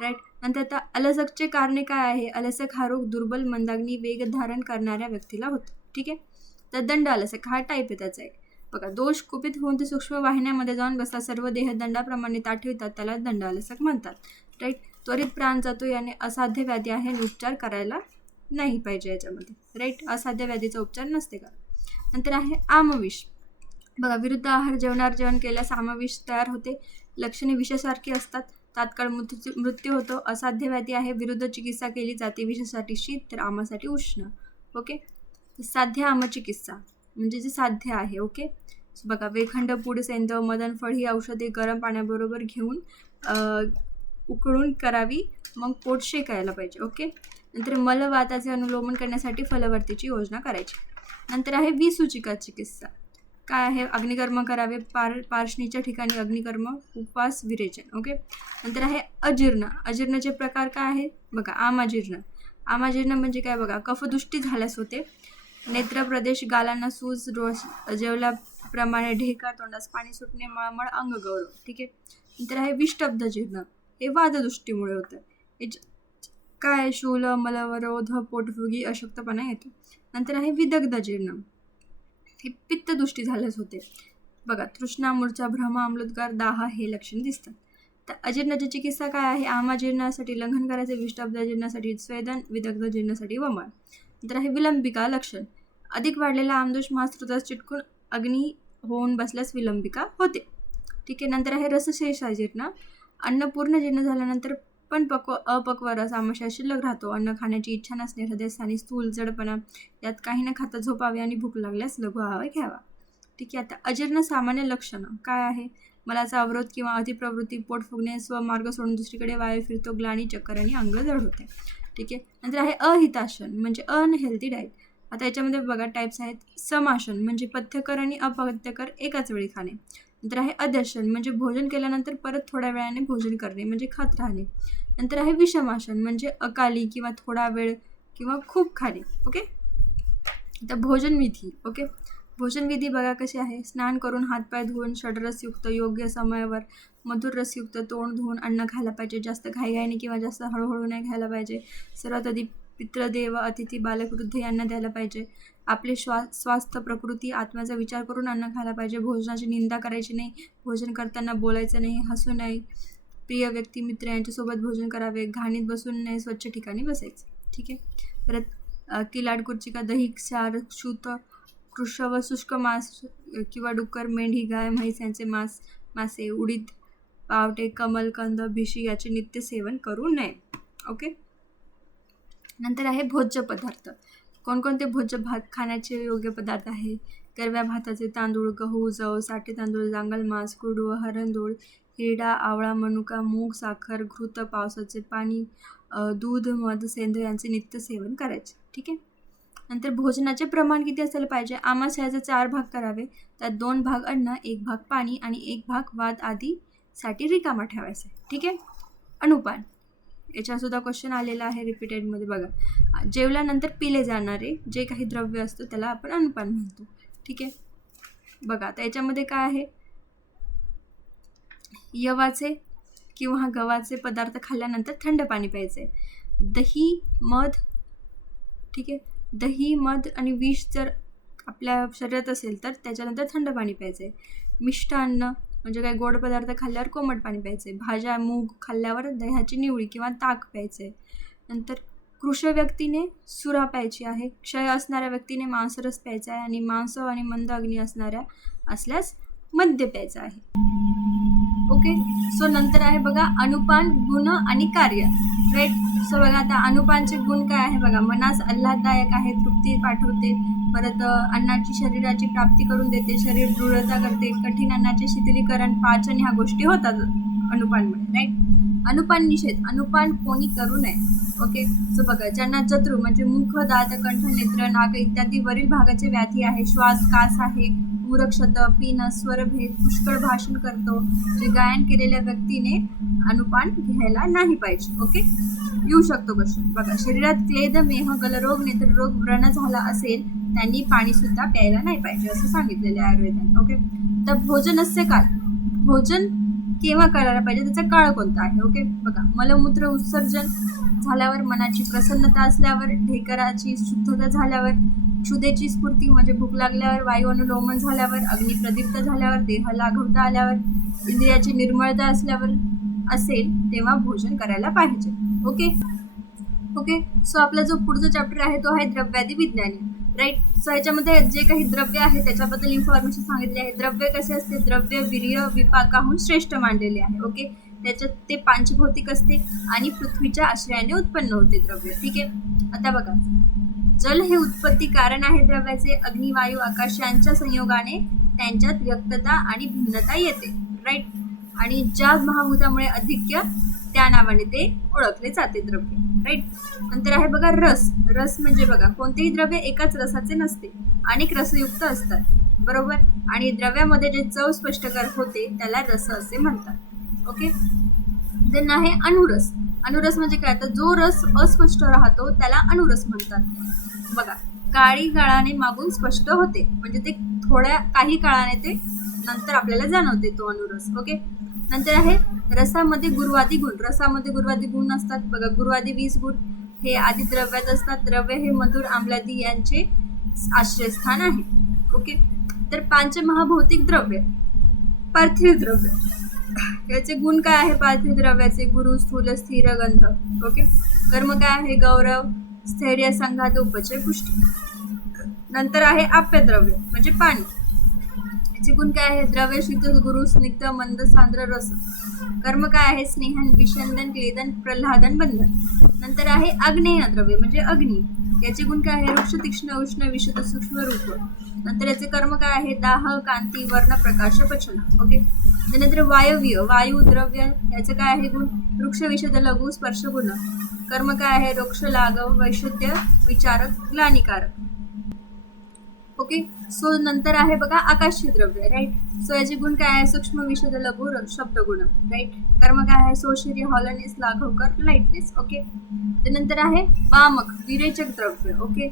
राईट. नंतर आता अलसकचे कारणे काय आहे. अलसक हा रोग दुर्बल, मंदाग्नी, वेग धारण करणाऱ्या व्यक्तीला होतो. ठीक आहे. तर दंड अलसक हा टाईप आहे त्याचा एक. बघा दोष कुपित होऊन ते सूक्ष्म वाहिन्यामध्ये जाऊन बसतात. सर्व देह दंडाप्रमाणे ताठवितात. त्याला दंड अलसक म्हणतात. राईट. त्वरित प्राण जातो याने असाध्य व्याधी आहे आणि उपचार करायला नाही पाहिजे याच्यामध्ये. राईट. असाध्य व्याधीचा उपचार नसते का. नंतर आहे आमविष. बघा विरुद्ध आहार जेवण केल्यास आमविष तयार होते. लक्षणे विषासारखी असतात. तात्काळ मृत्यू होतो. असाध्य व्याधी आहे. विरुद्ध चिकित्सा केली जाते. विषासाठी शीत तर आमासाठी उष्ण. ओके. साध्य आमचिकित्सा म्हणजे जे साध्य आहे. ओके. बघा वेखंड, पूड, सेंदव, मदनफळ ही औषधे गरम पाण्याबरोबर घेऊन उकळून करावी. मग पोट शेकायला पाहिजे. ओके. नंतर मलवाताचे अनुलोमन करण्यासाठी फलवर्तीची योजना करायची. नंतर आहे विसूचिका चिकित्सा. काय आहे. अग्निकर्म करावे. पार्षणीच्या ठिकाणी अग्निकर्म, उपवास, विरेचन. ओके. नंतर आहे अजीर्ण. अजीर्णचे प्रकार काय आहे बघा. आमाजीर्ण. आमाजीर्ण म्हणजे काय बघा कफदुष्टी झाल्यास होते. नेत्रप्रदेश, गालांना सूज, जेवल्याप्रमाणे ढेकर, तोंडास पाणी सुटणे, मळमळ, अंगगौरव. ठीक आहे. नंतर आहे विष्टब्ध जीर्ण. हे वाददुष्टीमुळे होतं. काय शूल, मलवरोध, पोटफुगी, अशक्तपणा येतो. नंतर आहे विदग्ध जीर्ण. हे पित्तदुष्टी झाल्यास होते. बघा तृष्णा, मूर्छा, भ्रम, आम्लोदगार, दाह हे लक्षण दिसतात. तर अजीर्णाची चिकित्सा काय आहे. आमाजीर्णासाठी लंघन करायचे. विष्टब्ध जीर्णासाठी स्वेदन, विदग्ध जीर्णासाठी वमळ. नंतर आहे विलंबिका लक्षण. अधिक वाढलेला आमदोष महास्त्रोतास चिटकून अग्नी होऊन बसल्यास विलंबिका होते. ठीक आहे. नंतर आहे रसशेषाजीर्ण. अन्न पूर्ण जीर्ण झाल्यानंतर पण अपक्व रस आमाशयात शिल्लक राहतो. अन्न खाण्याची इच्छा नसणे, हृदयस्थानी स्थूल, जडपणा, यात काही न खाता झोपावे आणि भूक लागल्यास लघु आहार घ्यावा. ठीक आहे. आता अजीर्ण सामान्य लक्षणं काय आहे. मलाचा अवरोध किंवा अतिप्रवृत्ती, पोट फुगणे, स्वमार्ग सोडून दुसरीकडे वायू फिरतो, ग्लानी, चक्कर आणि अंग जड होते. ठीक आहे. नंतर आहे अहिताशन म्हणजे अनहेल्दी डाएट. आता याच्यामध्ये बघा टाईप्स आहेत. समाशन म्हणजे पथ्यकर आणि अपथ्यकर एकाच वेळी खाणे. नंतर आहे अदर्शन म्हणजे भोजन केल्यानंतर परत थोड्या वेळाने भोजन करणे म्हणजे खात राहणे. नंतर आहे विषमाशन म्हणजे अकाली किंवा थोडा वेळ किंवा खूप खाणे. ओके. तर भोजन विधी. ओके. भोजनविधी बघा कशी आहे. स्नान करून हातपाय धुवून षड्रसयुक्त योग्य समयावर मधुर रसयुक्त तोंड धुवून अन्न खायला पाहिजे. जास्त घाईघाईने किंवा जास्त हळूहळू नाही खायला पाहिजे. सर्वात आधी पितृदेव, अतिथी, बालक, वृद्ध यांना द्यायला पाहिजे. आपले स्वास्थ्य, प्रकृती, आत्म्याचा विचार करून अन्न खायला पाहिजे. भोजनाची निंदा करायची नाही. भोजन करताना बोलायचं नाही, हसू नाही. प्रिय व्यक्ती, मित्र यांच्यासोबत भोजन करावे. घाणीत बसून नाही, स्वच्छ ठिकाणी बसायचं. ठीक आहे. परत किलाड, कुर्चिका, दही, क्षार, क्षुत, कृष व शुष्क मांस किंवा डुक्कर, मेंढी, गाय, म्हैस यांचे मासे, उडीद, पावटे, कमलकंद, भिशी याचे नित्य सेवन करू नये. ओके. नंतर आहे भोज्य पदार्थ. कोणकोणते भोज्य खाण्याचे योग्य पदार्थ आहे. करव्या भाताचे तांदूळ, गहू, जव, साठे तांदूळ, जांगल मांस, कुरडू, हरणदूळ, हिरडा, आवळा, मनुका, मूग, साखर, घृत, पावसाचे पाणी, दूध, मध, सेंद्रिय यांचे नित्य सेवन करायचे. ठीक आहे. नंतर भोजनाचे प्रमाण किती असायला पाहिजे. आमाशयाचे 4 भाग करावे. त्यात 2 भाग अन्न, 1 भाग पाणी आणि 1 भाग वाद आदीसाठी रिकामा ठेवायचा. ठीक आहे. अनुपान, याच्यासुद्धा क्वेश्चन आलेला आहे रिपीटेडमध्ये. बघा, जेवल्यानंतर पिले जाणारे जे काही द्रव्य असतं त्याला आपण अनुपान म्हणतो. ठीक आहे. बघा आता याच्यामध्ये काय आहे. यवाचे किंवा गव्हाचे पदार्थ खाल्ल्यानंतर थंड पाणी प्यायचे. दही, मध, ठीक आहे, दही, मध आणि विष जर आपल्या शरीरात असेल तर त्याच्यानंतर थंड पाणी प्यायचे. मिष्टान्न म्हणजे काही गोड पदार्थ खाल्ल्यावर कोमट पाणी प्यायचे. भाज्या, मूग खाल्ल्यावर दह्याची निवळी किंवा ताक प्यायचे. नंतर कृश व्यक्तीने सुरा प्यायची आहे. क्षय असणाऱ्या व्यक्तीने मांसरस प्यायचा आहे. आणि मांस आणि मंद अग्नी असल्यास मद्य प्यायचा आहे. ओके. सो नंतर आहे बघा अनुपान, गुण आणि कार्य. राईट. सो बघा आता अनुपानचे गुण काय आहे. बघा, मनास आल्हाददायक आहे, तृप्ती पाठवते. परत अन्नाची शरीराची प्राप्ती करून देते, शरीर दृढता करते, कठीण अन्नाचे शिथिलीकरण, पाचन ह्या गोष्टी होतात अनुपानमुळे. राईट. अनुपान निषेध. अनुपान कोणी करू नये. ओके. सो बघा, ज्यांना जत्रू म्हणजे मुख, दात, कंठ, नेत्र, नाक इत्यादी वरील भागाचे व्याधी आहे, श्वास, कास आहे, उरक्षत, पीन, स्वरभेद, पुष्कळ भाषण करतो, जे गायन केलेल्या व्यक्तीने अनुपान घ्यायला नाही पाहिजे. ओके. येऊ शकतो क्वेश्चन. बघा, शरीरात क्लेद, मेह, गलरोग, नेत्ररोग, व्रण झाला असेल त्यांनी पाणी सुद्धा प्यायला नाही पाहिजे असं सांगितलेलं आहे आयुर्वेदात. ओके. तर भोजनस्य काल, भोजन केव्हा करायला पाहिजे, त्याचा काळ कोणता आहे. ओके. बघा, मलमूत्र उत्सर्जन झाल्यावर, मनाची प्रसन्नता असल्यावर, ढेकराची शुद्धता झाल्यावर, क्षुधेची स्फूर्ती म्हणजे भूक लागल्यावर, वायू अनुलोमन झाल्यावर, अग्नी प्रदीप्त झाल्यावर, देह लाघवता आल्यावर, इंद्रियाची निर्मळता असल्यावर असेल तेव्हा भोजन करायला पाहिजे. ओके. ओके. सो आपला जो पुढचा चॅप्टर आहे तो आहे द्रव्यादी विज्ञानी. राईट. सो याच्यामध्ये जे काही द्रव्य आहे त्याच्याबद्दल इन्फॉर्मेशन सांगितली आहे. द्रव्य कसे असते. द्रव्य वीर्य विपाकाहून श्रेष्ठ मानलेले आहे. ओके. त्याच्यात ते पांचभौतिक असते आणि पृथ्वीच्या आश्रयाने उत्पन्न होते द्रव्य. ठीक आहे. आता बघा, जल हे उत्पत्ती कारण आहे द्रव्याचे. अग्नी, वायू, आकाश यांच्या संयोगाने त्यांच्यात व्यक्तता आणि भिन्नता येते. राईट. आणि ज्या महाभूतामुळे अधिक्य त्या नावाने ते ओळखले जाते द्रव्य. राईट. नंतर आहे बघा रस. रस म्हणजे बघा, कोणतेही द्रव्य एकाच रसाचे नसते, अनेक रसयुक्त असतात. बरोबर. आणि द्रव्यामध्ये जे चव स्पष्ट होते त्याला रस असे म्हणतात. ओके. देन आहे अनुरस. अनुरस म्हणजे काय, तर जो रस अस्पष्ट राहतो त्याला अनुरस म्हणतात. बघा, काही काळाने मागून स्पष्ट होते म्हणजे ते थोड्या काही काळाने ते नंतर आपल्याला जाणवते तो अनुरस. ओके. नंतर आहे रसामध्ये गुरुवादी गुण. रसामध्ये गुरुवादी गुण असतात. बघा, गुरुवादी 20 गुण हे आधी द्रव्यात असतात. द्रव्य हे मधुर, आम्लादी यांचे आश्रयस्थान आहे. ओके. तर पंचमहाभौतिक द्रव्य. पार्थिव द्रव्य याचे गुण काय आहे. पार्थिव द्रव्याचे गुरु, स्थूल, स्थिर, गंध. ओके. कर्म काय आहे. गौरव, स्थैर्य, संघात, उपचय, पुष्टी. नंतर आहे आप्य द्रव्य म्हणजे पाणी. याचे गुण काय आहे. द्रव्य, शीतल, गुरु, स्निग्ध, मंद, सांद्र, रस. कर्म काय आहे. स्नेहन, विषंदन, क्लेदन, प्रल्हादन, बंधन. नंतर आहे आग्नेय द्रव्य म्हणजे अग्नी. याचे गुण काय आहे. वृक्ष, तीक्ष्ण, उष्ण, विशद, सूक्ष्म, रूप. नंतर याचे कर्म काय आहे. दाह, कांती, वर्ण, प्रकाश, पचन. ओके. त्यानंतर वायव्य वायू द्रव्य. याचं काय आहे गुण. वृक्ष, विशद, लघु, स्पर्श, गुण. कर्म काय आहे. रोक्ष, लाघव, वैशुद्ध्य, विचारक, ग्लानिकारक. ओके. सो नंतर आहे बघा आकाशीय द्रव्य. राईट. सो याचे गुण काय आहे. सूक्ष्म, विशद, लघु, शब्द, गुण. राईट. कर्म काय आहे. सोशर्य, हॉलनेस, लाघवकर, लाईटनेस. ओके. त्यानंतर आहे वामक, विरेचक द्रव्य. ओके.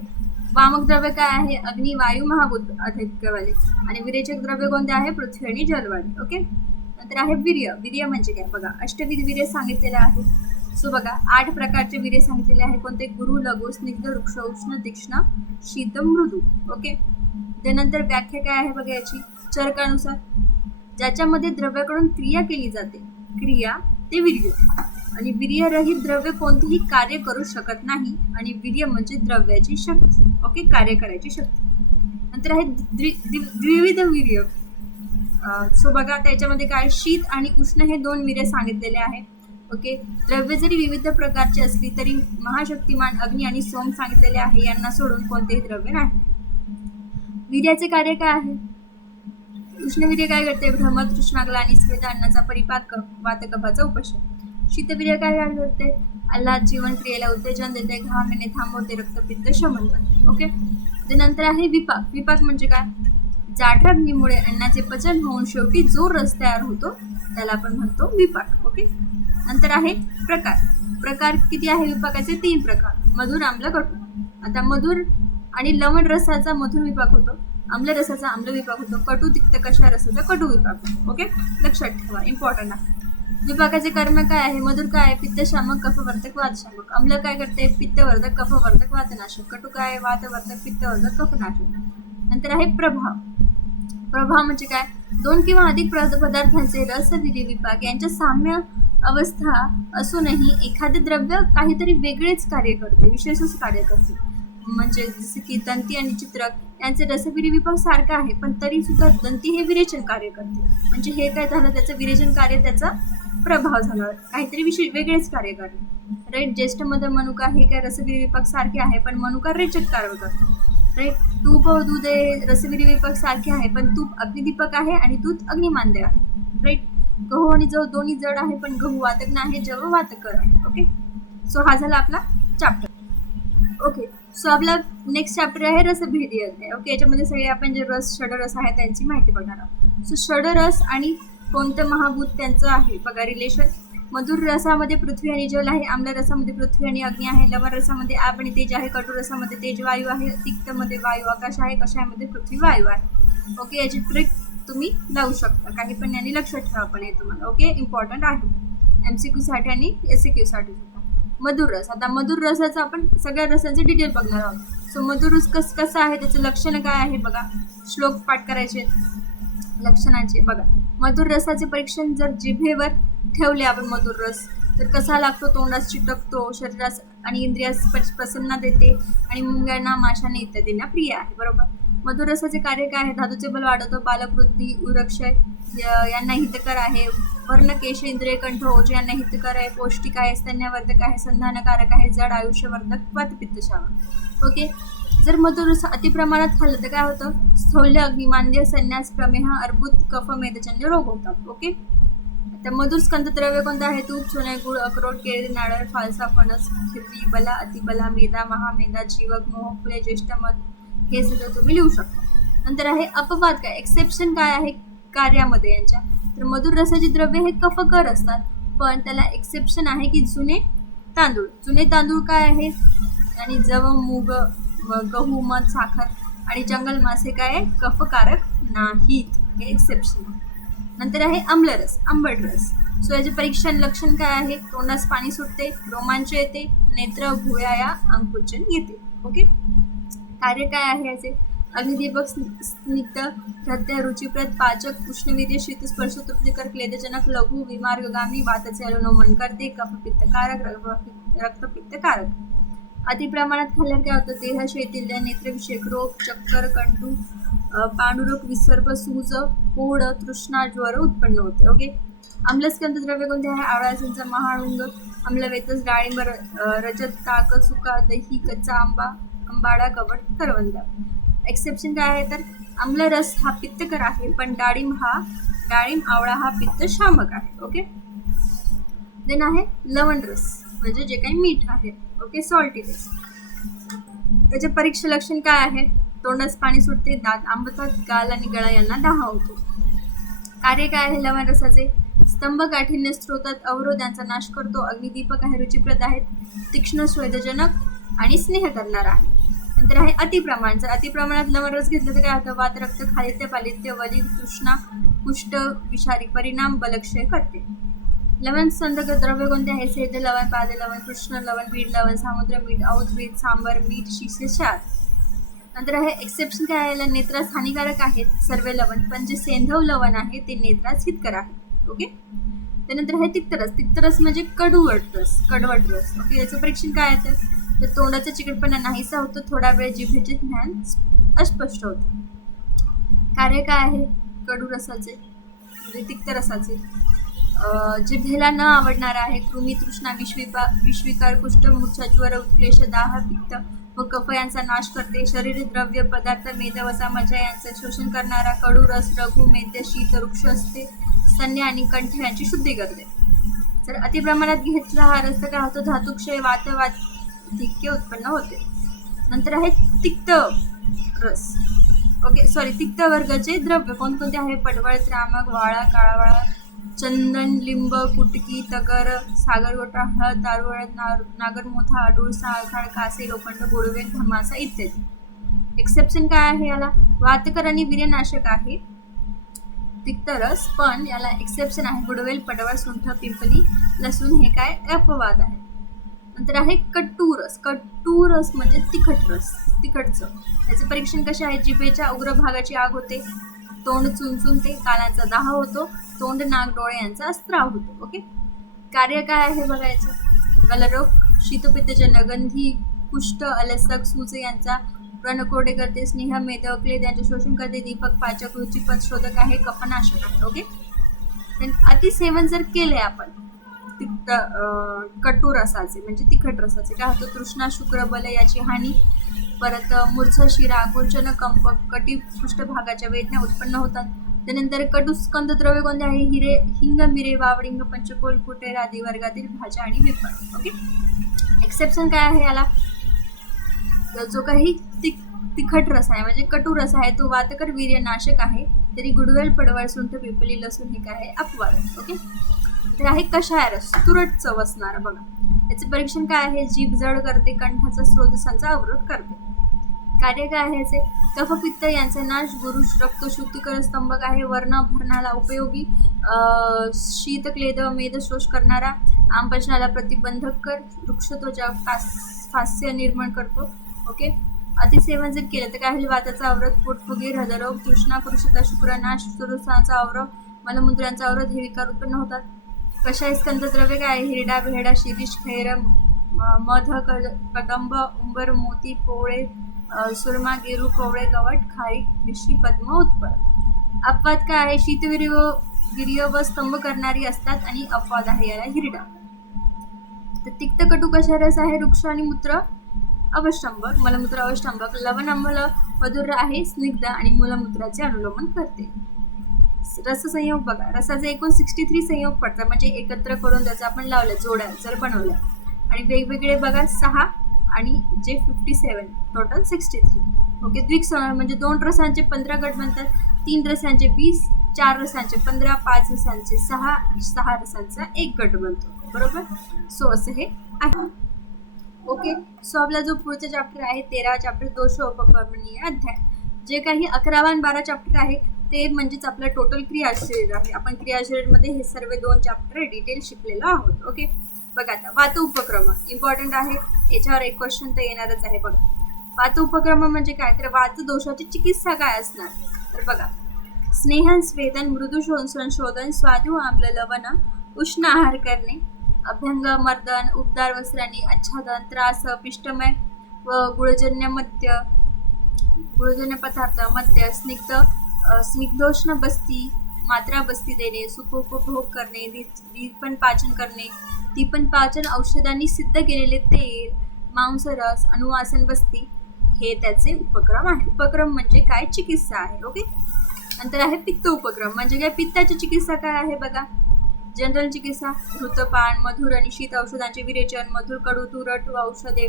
वामक द्रव्य काय आहे? अग्नी, वायू, महाभूत अधिकवाले. आणि विरेचक द्रव्य कोणते आहे? पृथ्वी आणि जलवाले. ओके. नंतर आहे वीर्य. वीर्य म्हणजे काय बघा, अष्टविध वीर्य सांगितलेलं आहे. सो बघा 8 प्रकारचे वीर्य सांगितलेले आहे. कोणते? गुरु, लघु, स्निग्ध, वृक्ष, उष्ण, तीक्ष्ण, शीत, मृदू. ओके. त्यानंतर व्याख्या काय आहे बघा याची? चरकानुसार ज्याच्यामध्ये द्रव्याकडून क्रिया केली जाते, क्रिया ते वीर्य. आणि वीर्यरहित द्रव्य कोणतेही कार्य करू शकत नाही. आणि वीर्य म्हणजे द्रव्याची शक्ती. ओके, कार्य करायची शक्ती. नंतर आहे द्विविध वीर्य. सो बघा त्याच्यामध्ये काय? शीत आणि उष्ण हे 2 वीर्य सांगितलेले आहे. ओके. द्रव्य जरी विविध प्रकारची असली तरी महाशक्तिमान अग्नी आणि सोम सांगितलेले आहे. यांना सोडून कोणतेही द्रव्य नाही. वीर्याचे कार्य काय आहे? उष्णवीर्य काय करते? भ्रम, तृष्णा, ग्लानी, स्वेद, अन्नाचा परिपाक, वात, कफाचा उपशम. शीतवीर्य काय करते? आल्हाद, जीवन क्रियेला उत्तेजन देते, घाम येणे थांबवते, रक्तपित्त शमन करते. ओके. त्यानंतर आहे विपाक. विपाक म्हणजे काय? जाठ अग्नीमुळे अन्नाचे पचन होऊन शेवटी जो रस तयार होतो त्याला आपण म्हणतो विपाक. ओके. नंतर आहे प्रकार. प्रकार किती आहे विपाकाचे? 3 प्रकार. मधुर, आम्ल, कटू. आता मधुर आणि लवण रसाचा मधुर विपाक होतो, आम्ल रसाचा आम्ल विपाक होतो, कटू तिक्त कषाय रसाचा कटू विपाक होतो. ओके, लक्षात ठेवा, इम्पॉर्टंट आहे. विपाकाचे कर्म काय आहे? मधुर काय आहे? पित्तशामक, कफवर्धक, वातशामक. आम्ल काय करते? पित्तवर्धक, कफवर्धक, वातनाशक. कटू काय आहे? वातवर्धक, पित्तवर्धक, कफनाशक. नंतर आहे प्रभाव. प्रभाव म्हणजे काय? 2 किंवा अधिक पदार्थांचे रस, वीर्य, विपाक यांच्या साम्य अवस्था असूनही एखादे द्रव्य काहीतरी वेगळेच कार्य करते, विशेषच कार्य करते. म्हणजे जसे की दंती आणि चित्रक यांचे रसविरी विभाग सारखा आहे, पण तरी सुद्धा दंती हे विरेचन कार्य करते. म्हणजे हे काय झालं? त्याचं विरेचन कार्य, त्याचा प्रभाव झाला, काहीतरी विशेष वेगळेच कार्य करते. राईट. ज्येष्ठ मध, मनुका हे काय रसविरी विभाग सारखे आहे, पण मनुका रेचक कार्य करतो. राईट. तूप व दूध हे रसविरी विभाग सारखे आहे, पण तूप अग्निदीपक आहे आणि दूध अग्निमांद्य आहे. राईट. गहू आणि जव दोन्ही जड आहे, पण गहू वातक नाही, जव वातकर आहे. ओके. सो हा झाला आपला चॅप्टर. ओके. सो आपला नेक्स्ट चॅप्टर आहे रसभेदी अध्याय. ओके. याच्यामध्ये सगळे आपण जे रस, षडरस आहे त्यांची माहिती बघणार आहोत. सो षडरस आणि कोणतं महाभूत त्यांचं आहे बघा रिलेशन. मधुर रसामध्ये पृथ्वी आणि जल आहे, आम्ल रसामध्ये पृथ्वी आणि अग्नी आहे, लवण रसामध्ये आप आणि तेज आहे, कटू रसामध्ये तेज वायू आहे, तिक्तमध्ये वायू आकाश आहे, कषायामध्ये पृथ्वी वायू आहे. ओके. याची ट्रिक तुम्ही लावू शकता, काही पण यांनी लक्षात ठेवा पण आहे तुम्हाला. ओके, इम्पॉर्टंट आहे MCQ साठी आणि SCQ साठी सुद्धा. मधुर रस. आता मधुर रसाचं आपण सगळ्या रसांचे डिटेल बघणार आहोत. सो मधुर रस कसं आहे, त्याचं लक्षण काय आहे बघा. श्लोक पाठ करायचे लक्षणांचे बघा. मधुर रसाचे परीक्षण जर जिभेवर ठेवले आपण मधुर रस तर कसा लागतो? तोंडास चिटकतो, शरीरास आणि इंद्रियास प्रसन्नता देते आणि मुंग्यांना, माशांना इत्यादींना प्रिय आहे. बरोबर. मधुर रसाचे कार्य काय आहे? धातूचे बल वाढवतो, बालकवृद्धी, उरक्षय यांना हितकर आहे, वर्ण, केश, इंद्रिय, कंठ, ओज यांना हितकर आहे, पौष्टिक आहे, स्तन्यवर्धक आहे, संधानकारक आहे, जड, आयुष्यवर्धक, वातपित्तशामक. ओके. जर मधुर रस अतिप्रमाणात खाल्लं तर काय होतं? स्थौल्य, अग्निमांद्य, संन्यास, प्रमेह, अर्बुद, कफ, मेदजन्य रोग होतात. ओके. तर मधुर स्कंदद्रव्य कोणतं आहे? तूप, सोने, गुळ, अक्रोड, केळी, नारळ, फालसा, फणस, खिरली, बला, अतिबला, मेदा, महामेदा, जीवक, मोह, फुले, ज्येष्ठ मध हे सगळं तुम्ही लिहू शकता. नंतर आहे अपवाद काय? एक्सेप्शन काय आहे कार्यामध्ये यांच्या? तर मधुर रसाची द्रव्य हे कफकर असतात, पण त्याला एक्सेप्शन आहे की जुने तांदूळ. जुने तांदूळ काय आहेत? आणि जव, मूग, गहू, मध, साखर आणि जंगल मासे काय आहे? कफकारक नाहीत, हे एक्सेप्शन आहे. नंतर आहे आम्लरस, आंबट रस. सो याचे परीक्षण लक्षण काय आहे? तोंडास पाणी सुटते, रोमांच येते, नेत्र, भुवया, अंकुचन येते. ओके. कार्य काय आहे याचे? अग्निदीपक, स्निग्ध, हृदय, रुचिप्रद, पाचक, उष्णवीर्य, शीतस्पर्श, तृप्तिकर, क्लेदजनक, लघु, विमार्गगामी, वाताचे अनुलोमन करते, कफपित्तकारक, रक्तपित्तकारक. अतिप्रमाणात खाल्ल्यावर काय होतं? देह शैथिल्य, नेत्रविषयक रोग, चक्कर, कंटू, पांडुरोग, विसर्प, सूज, पोड, तृष्णा, ज्वर उत्पन्न होते. ओके. आम्लस्कंद द्रव्य कोणते आहे? आवळा, चिंच, महाळुंग, आम्लवेतस, डाळिंब, रजत, ताक, चुका, दही, कच्चा आंबा, आंबाडा, कवट, करवंद. एक्सेप्शन काय आहे? तर आम्लरस हा पित्तकर आहे, पण डाळिंब, आवळा हा पित्तशामक आहे. ओके. देन आहे लवण रस, म्हणजे जे काही मीठ आहे. ओके, सॉल्टी रस. त्याचे परीक्षा लक्षण काय आहे? तोंडास पाणी सुटते, दात आंबतात, गाल आणि गळा यांना दाह होतो. कार्य काय आहे लवण रसाचे? स्तंभ, काठिण्य, स्त्रोतात, अवरोध यांचा नाश करतो, अग्निदीपक आहे, रुचिप्रद आहेत, तीक्ष्ण, स्वेदजनक आणि स्नेह करणार आहे. नंतर आहे अतिप्रमाण. जर अतिप्रमाणात लवण रस घेतलं तर काय होतं? वात, रक्त, खालित्य, पालित्य, वली, तृष्णा, कुष्ठ, विषारी परिणाम, बलक्षय करते. लवण संदक द्रव्य कोणते आहे? सेंध लवण, पादे लवण, कृष्ण लवण, बीड लवण, सामुद्र मीठ, औध मीठ, सांबर मीठ, शिसे क्षार. नंतर आहे एक्सेप्शन काय आहे? नेत्रास हानिकारक आहेत सर्व लवण, पण जे सेंधव लवण आहे ते नेत्रास हितकर आहे. ओके. त्यानंतर आहे तिक्तरस. तिक्तरस म्हणजे कडवट रस. ओके. याचं परीक्षण काय आहे? तर तोंडाचा चिकटपणा नाहीसा होतो, थोडा वेळ जिभेचे ज्ञान अस्पष्ट होते. कार्य काय आहे कडू रसाचे म्हणजे तिक्त रसाचे? जिभेला न आवडणारा आहे कृमी, तृष्णा, विषविकार, कुष्ठ, मूर्छा, ज्वर, उत्क्लेश, दाह, पित्त व कफ यांचा नाश करते. शरीर द्रव्य पदार्थ, मेद, वसा, मज्जा यांचे शोषण करणारा कडू रस रघु, मेद्य, शीत, वृक्ष असते. स्तन्य आणि कंठ यांची शुद्धी करते. जर अतिप्रमाणात घेतला हा रस काय होतो? धातुक्षय, वातधिक्य उत्पन्न होते. नंतर आहे तिक्त रस. ओके सॉरी, तिक्त वर्गाचे द्रव्य कोणकोणते आहे? पडवळ, त्रामक, वाळा, काळावाळा, चंदन, लिंब, कुटकी, तगर, सागरगोटा, हळद, दारू, हळद, नागरमोथा, अडुळसा, आळखाळ, कासे, लोखंड, गोडवेल, धमासा इत्यादी. एक्सेप्शन काय आहे याला? वातकर आणि वीर्यनाशक आहे तिक्त रस, पण याला एक्सेप्शन आहे गुडवेल, पडवळ, सुंठ, पिंपली, लसूण हे काय अपवाद आहे. नंतर आहे कट्टू रस. कट्टू रस म्हणजे तिखट रस, तिखटचं. याचं परीक्षण कसे आहे? जिभेच्या उग्र भागाची आग होते, तोंड चुनचुनते, कानाचा दाह होतो, तोंड, नाक, डोळे यांचा स्त्राव होतो. ओके. कार्य काय आहे बघायचं? गलरोग, शीतपित्तजन्य, गंधी, कुष्ठ, अलसक, सूज यांचा प्रणकोडे करते. स्नेह, मेद, क्लेद यांचे शोषण करते. दीपक, पाचक, रुचिपद शोधक आहे, कफनाशक आहे. ओके. अतिसेवन जर केले आपण तिक्त कटू रसाचे म्हणजे तिखट रसाचे काय होतं? तृष्णा, शुक्र, बल याची हानी, परत मूर्छा, शिरा, गुंचन, कंप, कटी पृष्ठभागाच्या वेदना उत्पन्न होतात. त्यानंतर कटुस्कंद द्रव्य कोणते आहे? हिरे, हिंग, मिरे, वावडिंग, पंचकोल, कुटेर आदी वर्गातील भाज्या आणि वेपर. ओके. एक्सेप्शन काय आहे याला? जो काही तिखट रस आहे म्हणजे कटू रस आहे तो वातकर, वीर्यनाशक आहे, तरी गुडवेल, पडवळ, सुंठ, पिंपली, लसूण हे काय आहे? अपवाद. ओके. तर आहे कषाय रस, तुरट चव असणारा. बघा याचे परीक्षण काय आहे? जीभ जड करते, कंठाचा स्रोतसांचा अवरोध करते. कार्य काय आहे याचे? कफपित्त यांचा नाश, गुरुश, रक्त शुद्धीकरण, स्तंभक आहे, वर्ण भरणाला उपयोगी, शीतक्लेद, मेद शोष करणारा, आमपचनाला प्रतिबंधक कर, वृक्षत्वचा फास्य निर्माण करतो. ओके. अतिसेवन जर केलं तर काय होईल? वाताचा अवरोध, पोटफुगे, हृदयरोग, तृष्णा, पुरुषता, शुक्रनाश, सुरसाचा अवरोध, मलमूत्रांचा अवरोध हे विकार उत्पन्न होतात. कषाय स्कंद द्रव्य काय? हिरडा, भेडा, शिरीष, खैर, मध, कदंब, उंबर, मोती, पोळे, सुरमा, गेरू, कोवळे, गवट, खारीक, मिश्री, पद्म, उत्पल. अपवाद काय आहे? शीतवीर्य व स्तंभ करणारी असतात आणि अपवाद आहे याला हिरडा. तर तिक्त कटू कषाय रस आहे वृक्ष आणि मूत्र अवष्टंभक, मलमूत्र अवष्टंभक. लवण आम्ल मधुर आहे, स्निग्ध आणि मूलमूत्राचे अनुलोमन करते. रससंयोग बघा, रसाचे एकूण 63 संयोग पडतात म्हणजे एकत्र करून त्याचं आपण लावलं, जोड्या जर बनवल्या, आणि वेगवेगळे बघा 6 आणि जे 57 टोटल 63. ओके. द्विक म्हणजे 2 रसांचे 15 गट बनतात, 3 रसांचे 20, 4 रसांचे 15, 5 रसांचे 6, 6 रसांचा 1 गट बनतो. बरोबर. सो असं हे आहे. ओके. सो आपला जो पुढचा चॅप्टर आहे 13 चॅप्टर, दोष उपक्रमणीय अध्याय. जे काही 11 आणि 12 चॅप्टर आहे ते म्हणजेच आपलं टोटल क्रियाशरीर आहे. आपण क्रियाशरीरमध्ये हे सर्व 2 चॅप्टर डिटेल शिकलेलो आहोत. ओके. बघा आता वात उपक्रम इम्पॉर्टंट आहे, याच्यावर एक क्वेश्चन तर येणारच आहे. बघा वात उपक्रम म्हणजे काय? तर वात दोषाची चिकित्सा काय असणार? तर बघा, स्नेहन, स्वेदन, मृदू संशोधन, स्वादू, आम्ल, लवण, उष्ण आहार करणे, अभ्यंग, मर्दन, उबदार वस्त्रांनी आच्छादन, त्रास, पिष्टमय व गुळजन्य पदार्थ, मद्य, स्निग्धोष्ण बस्ती, मात्रा बस्ती देणे, सुखोपभोग करणे, दीपन पाचन करणे, दीपन पाचन, औषधांनी सिद्ध केलेले तेल, मांसरस, अनुवासन बस्ती हे त्याचे उपक्रम आहे. उपक्रम म्हणजे काय? चिकित्सा आहे. ओके. नंतर आहे पित्त उपक्रम म्हणजे काय? पित्ताची चिकित्सा काय आहे बघा. जनरल चिकित्सा, ऋतपान, मधुर आणि शीत औषधांचे विरेचन, मधुर, कडू, तुरट औषधे,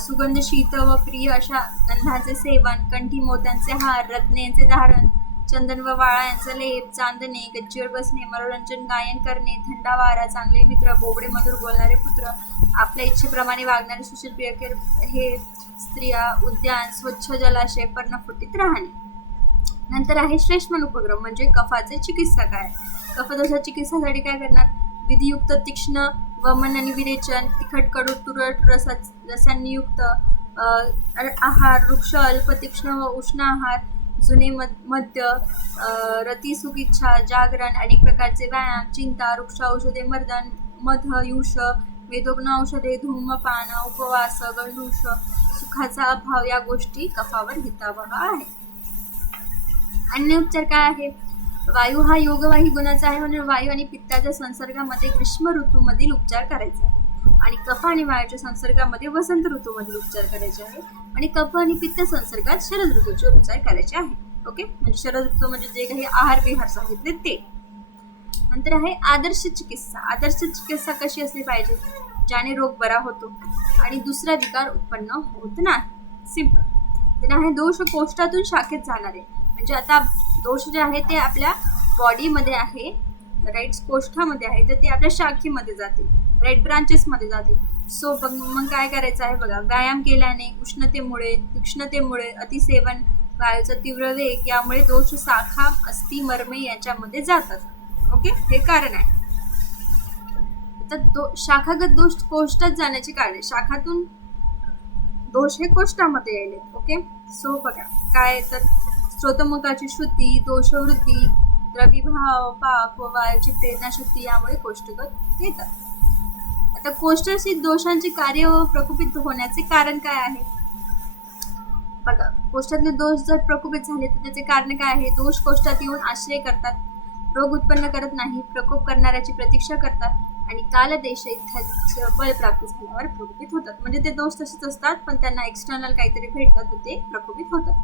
सुगंध, शीत व प्रिय अशा गंधाचे सेवन, कंठी मोत्यांचे हार, रत्नेंचे धारण, चंदन व वाळा यांचा लेप, चांदणे, गच्चीवर बसणे, मनोरंजन, गायन करणे, थंडा वारा, चांगले मित्र, बोबडे मधुर बोलणारे पुत्र, आपल्या इच्छेप्रमाणे वागणारे सुशील प्रियकर हे स्त्रिया, उद्यान, स्वच्छ जलाशय, पर्णफुटीत राहणे. नंतर आहे श्लेष्मन उपक्रम म्हणजे कफाचे चिकित्सा काय. कफदोषा चिकित्सासाठी काय करणार, विधियुक्त तीक्ष्ण वमन आणि विरेचन, तिखट कडू तुरट रसांनी युक्त आहार, वृक्ष अल्प तीक्ष्ण व उष्ण आहार, जुने मद्य, रती सुख इच्छा, जागरण, अनेक प्रकारचे व्यायाम, चिंता, वृक्ष औषधे, मर्दन, मध, युष, वेदोग्न औषधे, धूमपान, उपवास, गंडूष, सुखाचा अभाव या गोष्टी कफावर हितावह आहे. अन्य उपचार काय आहे, वायू हा योगवाही गुणाचा आहे म्हणून वायू आणि पित्ताच्या संसर्गामध्ये ग्रीष्म ऋतूमधील उपचार करायचा आहे आणि कफ आणि वायूच्या संसर्गामध्ये वसंत ऋतूमधील उपचार करायचे आहे आणि कफ आणि पित्त संसर्गात शरद ऋतूचे उपचार करायचे आहे. ओके, म्हणजे शरद ऋतू म्हणजे जे काही आहार विहार सांगितले ते. नंतर आहे आदर्श चिकित्सा. आदर्श चिकित्सा कशी असली पाहिजे, ज्याने रोग बरा होतो आणि दुसरा विकार उत्पन्न होत नाही. सिंपल. तर आहे दोष कोष्ठातून शाखेत जाणारे, म्हणजे आता दोष जे आहे ते आपल्या बॉडीमध्ये आहे, राईट, कोष्ठामध्ये आहे, तर ते आपल्या शाखेमध्ये जातील, राईट, ब्रांचेसमध्ये जातील. सो मग काय करायचं आहे बघा, व्यायाम केल्याने, उष्णतेमुळे, तीक्ष्णतेमुळे, अतिसेवन, वायूचा तीव्र वेग यामुळे दोष शाखा, अस्थि, मर्मे याच्यामध्ये जातात. ओके, हे कारण आहे. तर शाखागत दोष कोष्ठात जाण्याचे कारण, शाखातून दोष हे कोष्ठामध्ये यायले. ओके, सो बघा काय, तर स्रोतमुखाची श्रुती, दोषवृत्ती, द्रविभाव, पाक व वायूची प्रेरणाशक्ती यामुळे कोष्ठगत येतात. आता कोष्ठस्थित दोषांचे कार्य व प्रकोपित होण्याचे कारण काय आहे बघा. कोष्ठातले दोष जर प्रकोपित झाले तर त्याचे कारण काय आहे, दोष कोष्ठात येऊन आश्रय करतात, रोग उत्पन्न करत नाही, प्रकोप करणाऱ्याची प्रतीक्षा करतात आणि कालदेश इत्यादीचे बल प्राप्त झाल्यावर प्रकोपित होतात. म्हणजे ते दोष तसेच असतात पण त्यांना एक्सटर्नल काहीतरी भेटतं तर ते प्रकोपित होतात.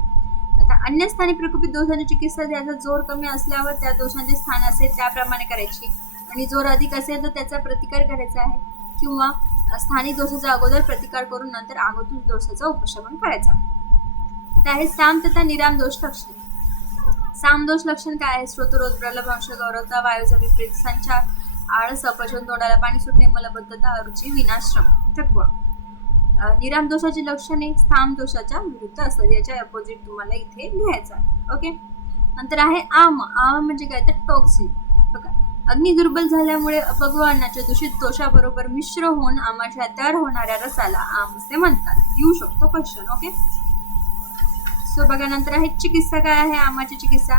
आता अन्य स्थानी प्रकोपित दोषांची चिकित्सा ज्याचा जोर कमी असल्यावर त्या दोषांचे स्थान असेल त्याप्रमाणे करायची आणि जोर अधिक असेल तर त्याचा प्रतिकार करायचा आहे किंवा स्थानिक दोषाचा अगोदर प्रतिकार करून नंतर आगोतून दोषाचा उपशमन करायचा आहे. त्या आहे साम तथा निराम दोष लक्षण. साम दोष लक्षण काय आहे, स्रोतरोध, प्रलभांश, गौरवता, वायूचा विपरीत संचार, आळस, अपचन, तोंडाला पाणी सुटणे, मलबद्धता, अरुची, विनाश्रम, थकवा. निराम दोषाची लक्षणे स्थाम दोषाच्या विरुद्ध असतात, याच्या अपोजिट तुम्हाला इथे लिहायचं आहे. ओके, नंतर आहे आम. आम म्हणजे काय तर टॉक्सिन. बघा, अग्नी दुर्बल झाल्यामुळे अपक्व अन्नाच्या दूषित दोषाबरोबर मिश्र होऊन आमाशया तयार होणाऱ्या रसाला आम असे म्हणतात. येऊ शकतो क्वेश्चन. ओके, सो बघा नंतर आहे चिकित्सा काय आहे आमाची चिकित्सा.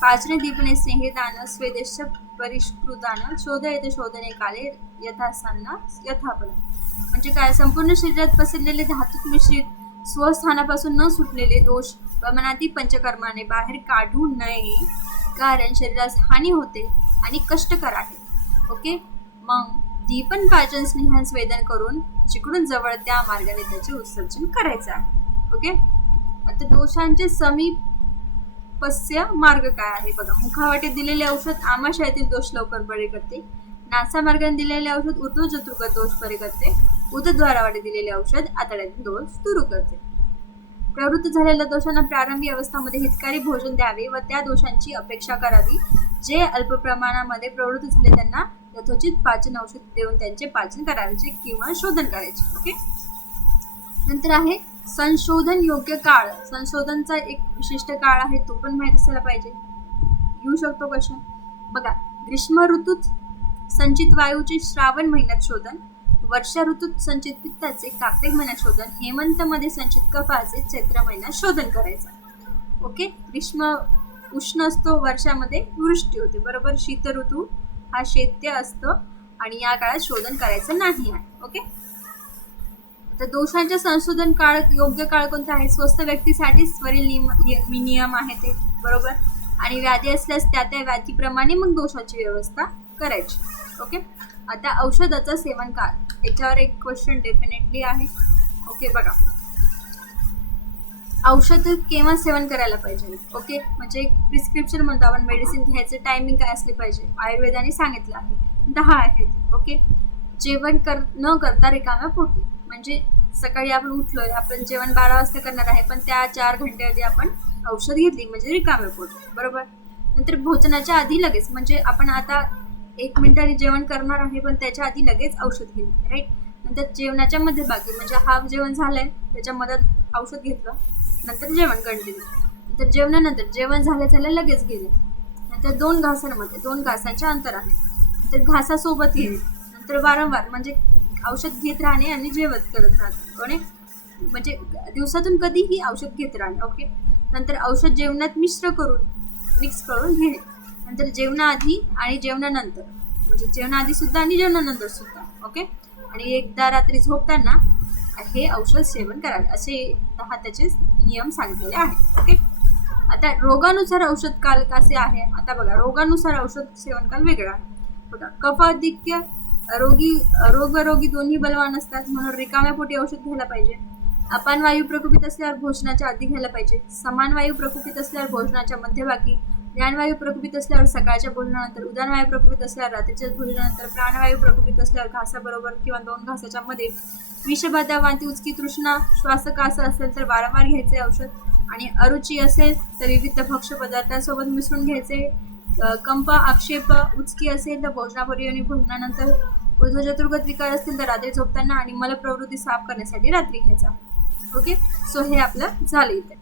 पाचने दीपने स्नेहदान, स्वेदेश परिष्कृतान, शोध येते शोधने काले, यथासांना यथापल. म्हणजे काय, संपूर्ण शरीरात पसरलेले धातूक मिश्रित स्वस्थानापासून न सुटलेले दोष वमनाती पंचकर्माने बाहेर काढू नये, कारण शरीरास हानी होते आणि कष्टकर आहे. ओके, मग दीपन पाचन स्नेहन स्वेदन करून चिकडून जवळ त्या मार्गाने त्याचे उत्सर्जन करायचं आहे. ओके, आता दोषांचे समीपस्य मार्ग काय आहे बघा. मुखावाटे दिलेले औषध आमाशयातील दोष लवकर बरे करते. नासा मार्गाने दिलेले औषध ऊर्ध्वजत्रुगत दोष बरे करते. उदद्वारावाटे दिलेले औषध आतड्यातील दोष दूर करते. प्रवृत्त झालेल्या दोषांना प्रारंभी अवस्थामध्ये हितकारी भोजन द्यावे व त्या दोषांची अपेक्षा करावी. जे अल्प प्रमाणामध्ये प्रवृत्त झाले त्यांना यथोचित पाचन औषध देऊन त्यांचे पाचन करायचे किंवा शोधन करायचे. ओके, नंतर आहे संशोधन योग्य काळ. संशोधनचा एक विशिष्ट काळ आहे, तो पण माहिती असायला पाहिजे. येऊ शकतो क्वेश्चन बघा. ग्रीष्म ऋतूत संचित वायूचे श्रावण महिन्यात शोधन, वर्षा ऋतूत संचित पित्ताचे कार्तिक महिन्यात शोधन, हेमंतमध्ये संचित कफाचे चैत्र महिन्यात शोधन करायचं. ओके, ग्रीष्म उष्ण असतो, वर्षामध्ये वृष्टी होते, बरोबर. शीत ऋतू हा शैत्य असतं आणि या काळात शोधन करायचं नाही आहे. ओके, तर दोषांचे संशोधन काळ योग्य काळ कोणता आहे, स्वस्थ व्यक्तीसाठी वरील नियम आहे ते, बरोबर. आणि व्याधी असल्यास त्या त्या व्याधीप्रमाणे मग दोषाची व्यवस्था करायची. ओके, आता औषधाचं सेवन काळ, याच्यावर एक क्वेश्चन डेफिनेटली आहे. ओके, बघा औषध केव्हा सेवन करायला पाहिजे. ओके, म्हणजे एक प्रिस्क्रिप्शन म्हणतो आपण, मेडिसिन घ्यायचं टायमिंग काय असले पाहिजे, आयुर्वेदाने सांगितलं आहे 10 आहे. ओके, जेवण न करता रिकाम्या पोटी, म्हणजे सकाळी आपण उठलोय, आपण जेवण 12 वाजता करणार आहे पण त्या 4 घंटे आधी आपण औषध घेतली म्हणजे रिकामे पोट, बरोबर. नंतर भोजनाच्या आधी लगेच, म्हणजे आपण आता 1 मिनिटाने जेवण करणार आहे पण त्याच्या आधी लगेच औषध घेणे, राईट. नंतर जेवणाच्या मध्यभागी, म्हणजे हाफ जेवण झालंय त्याच्या मध्यात औषध घेतलं, नंतर जेवण कंटिन्यू. नंतर जेवणानंतर जेवण झाल्या लगेच घेणे. नंतर 2 घासांमध्ये 2 घासांचे अंतर आहे, नंतर घासासोबत घेणे. नंतर वारंवार, म्हणजे औषध घेत राहणे आणि जेवत करत राहणे, कोणी म्हणजे दिवसातून कधीही औषध घेत राहणे. ओके. नंतर औषध जेवणात मिक्स करून घेणे. नंतर जेवणाआधी आणि जेवणानंतर, म्हणजे जेवणाआधी सुद्धा आणि जेवणानंतर सुद्धा. ओके. आणि एकदा रात्री झोपताना हे औषध सेवन करावे, असे 10 त्याचे नियम सांगितलेले आहेत. ओके. आता रोगानुसार औषध काल कसे आहे, आता बघा, रोगानुसार औषध सेवन काल वेगळा आहे. बघा, कफाधिक्य रोगी दोन्ही बलवान असतात, म्हणून रिकाम्या पोटी औषध घ्यायला पाहिजे. अपान वायू प्रकोपित असल्यावर भोजनाच्या आधी घ्यायला पाहिजे. समान वायू प्रकोपित असल्यावर भोजनाच्या मध्यभागी. ज्ञानवायू प्रकोपित असल्यावर सकाळच्या भोजनानंतर. उदान वायू प्रकोपित असल्यावर रात्रीच्या भोजनानंतर. प्राणवायू प्रकोपित असल्यावर घासाबरोबर किंवा 2 घासाच्या मध्ये. विषबाधा, वांती, उचकी, तृष्णा, श्वासकास असेल तर वारंवार घ्यायचे औषध. आणि अरुची असेल तर विविध भक्ष्य पदार्थांसोबत मिसळून घ्यायचे. कंप, आक्षेप, उचकी असेल तर भोजनापूर्वी आणि भोजनानंतर. ऊर्ध्वचतुर्गत विकार असतील तर रात्री झोपताना. आणि मलप्रवृत्ती साफ करण्यासाठी रात्री घ्यायचा. ओके. सो हे आपलं झालं इथे.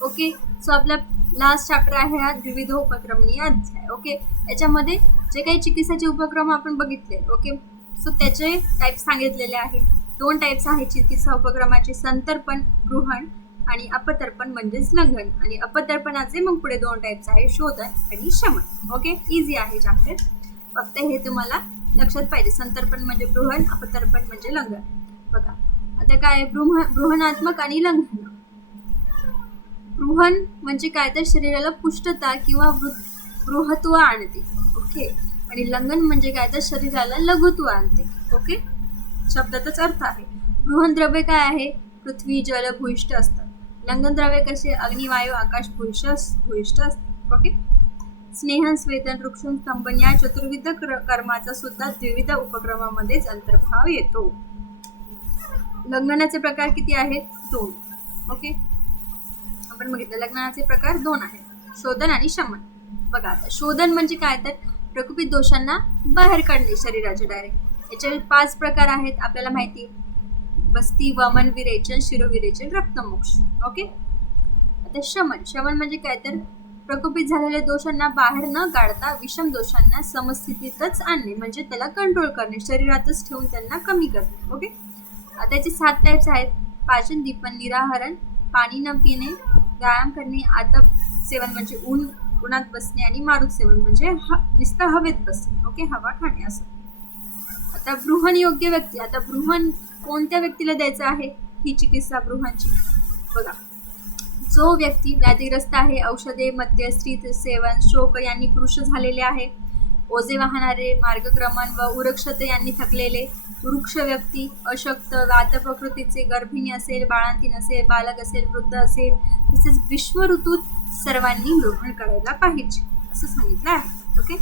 ओके. सो आपला लास्ट चॅप्टर आहे हा द्विविध उपक्रमणीय अध्याय. ओके. याच्यामध्ये जे काही चिकित्साचे उपक्रम आपण बघितले, ओके, सो त्याचे टाईप सांगितलेले आहे. 2 टाईप्स आहेत चिकित्सा उपक्रमाचे, संतर्पण, गृहण आणि अपतर्पण म्हणजेच लंघन. आणि अपतर्पणाचे मग पुढे 2 टाईप्स आहे, शोधन आणि शमन. ओके. इझी आहे चॅप्टर, फक्त हे तुम्हाला लक्षात पाहिजे. संतर्पण म्हणजे गृहण, अपतर्पण म्हणजे लंघन. बघा आता काय, बृहणात्मक आणि लंघन. बृहण म्हणजे काय तर शरीराला पुष्टता किंवा बृहत्व आणते. ओके. आणि लंघन म्हणजे काय तर शरीराला लघुत्व आणते. ओके. शब्दातच अर्थ आहे. बृहण द्रव्य काय आहे, पृथ्वी, जल, भूयिष्ठ असतात. लंघन द्रव्य कसे, अग्नी, वायू, आकाश, भूयिष्ठ असतात. ओके. स्नेहन, स्वेदन, वृक्षण, स्तंभन या चतुर्विध कर्माचा सुद्धा द्विविध उपक्रमामध्येच अंतर्भाव येतो. लंघनाचे प्रकार किती आहेत, 2. ओके. आपण बघितलं लंघनाचे प्रकार 2 आहेत, शोधन आणि शमन. बघा आता शोधन म्हणजे काय तर प्रकोपित दोषांना बाहेर काढणे शरीराचे डायरेक्ट. याचे 5 प्रकार आहेत आपल्याला माहिती. बस्ती, वमन, विरेचन, शिरोविरेचन, रक्तमोक्ष. ओके. आता शमन म्हणजे काय तर प्रकोपित झालेल्या दोषांना बाहेर न काढता विषम दोषांना समस्थितीतच आणणे, म्हणजे त्याला कंट्रोल करणे, शरीरातच ठेवून त्यांना कमी करणे. ओके. आता याचे 7 टाईप्स आहेत. पाचन, दीपन, निराहरण, पाणी न पिणे, व्यायाम करणे, आतप सेवन म्हणजे उन्हात बसणे, आणि मारुत सेवन म्हणजे नुसतं हवेत बसणे. ओके. हवा खाणे असं. आता बृहण योग्य व्यक्ती. आता बृहण कोणत्या व्यक्तीला द्यायचं आहे ही चिकित्सा बृहणची. बघा, जो व्यक्ती व्याधीग्रस्त आहे, औषधे, मद्य, स्त्री सेवन, शोक यांनी कृश झालेले आहे, ओझे वाहणारे, मार्गक्रमण व उरक्षते यांनी थकलेले, वृक्ष व्यक्ती, अशक्त, वात प्रकृतीचे, गर्भिणी असेल, बाळंतीण असेल, बालक असेल, वृद्ध असेल, तसेच ग्रीष्म ऋतूत सर्वांनी ग्रहण करायला पाहिजे असं सांगितलं आहे. ओके.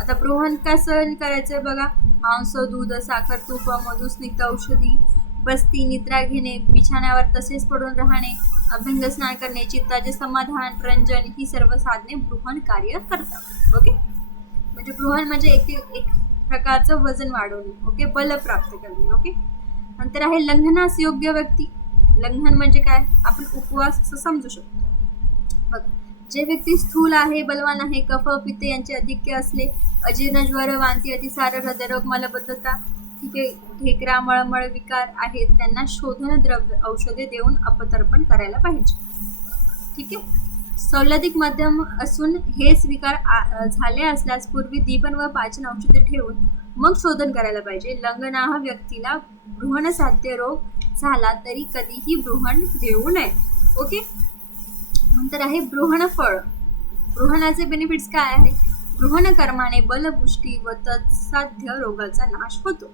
आता बृहण कसं करायचं बघा, मांस, दूध, साखर, तूप, मधु, स्निग्ध औषधी, बस्ती, निद्रा घेणे, बिछाण्यावर तसेच पडून राहणे, अभ्यंग स्नान करणे, चित्ताचे समाधान, रंजन ही सर्व साधने बृहण कार्य करतात. ओके. म्हणजे बृहण म्हणजे एक प्रकारचं वजन वाढवणे. ओके. बल प्राप्त करणे. ओके. नंतर आहे लंघनास योग्य व्यक्ती. लंघन म्हणजे काय, आपण उपवास असं समजू शकतो. बघ, जे व्यक्ती स्थूल आहे, बलवान आहे, कफ, पित्त यांचे अधिक्य असले, अजीर्ण, ज्वर, वांती, अतिसार, हृदयरोग, मलबद्धता, ठीक आहे, ढेकरा, मळमळ विकार आहेत, त्यांना शोधन द्रव्य औषधे देऊन अपतर्पण करायला पाहिजे. ठीक आहे. सौलधिक मध्यम असून हेच विकार झाले असल्यास पूर्वी दीपन व पाचन औषधे ठेवून मग शोधन करायला पाहिजे. लंघनाह व्यक्तीला बृहण साध्य रोग झाला तरी कधीही बृहण देऊ नये. ओके. नंतर आहे बृहण फळ. बृहणाचे बेनिफिट्स काय आहे, बृहण कर्माने बलपुष्टी व तत्साध्य रोगाचा नाश होतो.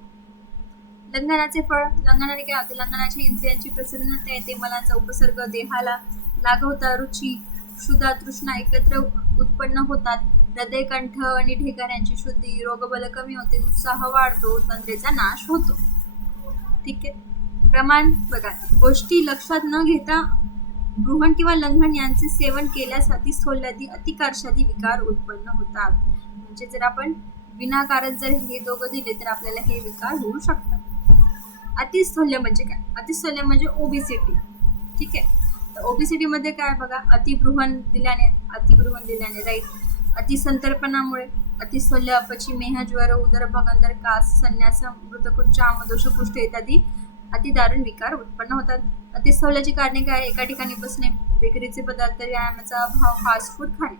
लंघनाचे फळ. लंघनाने काय होते, लंघनाच्या इंद्रियांची प्रसन्नता येते, मलांचा उपसर्ग देहाला लागवता, रुची, क्षुधा, तृष्णा एकत्र उत्पन्न होतात, हृदय, कंठ आणि ढेकर यांची शुद्धी, रोगबल कमी होते, उत्साह वाढतो, तंद्रेचा नाश होतो. ठीक आहे. प्रमाण बघा, गोष्टी लक्षात न घेता बृहण किंवा लंघन यांचे सेवन केल्यास अतिस्थौल्यादी अतिकारशादी विकार उत्पन्न होतात. म्हणजे जर आपण विनाकारण जर हे दोघं दिले तर आपल्याला हे विकार होऊ शकतात. अतिस्थौल्य म्हणजे काय? अतिस्थौल्य म्हणजे ओबिसिटी. ठीक आहे. तर ओबिसिटी मध्ये काय बघा, अतिबृहण दिल्याने राईट, अतिसंतर्पणामुळे, अतिस्थौल्य, अपची, मेह, ज्वर, उदर भगंदर, कास, संन्यास, मृतकुच्च, आमदोष, कुष्ठ इत्यादी अतिदारुण विकार उत्पन्न होतात. अतिस्थौल्याची कारणे काय? एका ठिकाणी बसणे, बेकरीचे पदार्थ, व्यायामाचा अभाव, फास्ट फूड खाणे.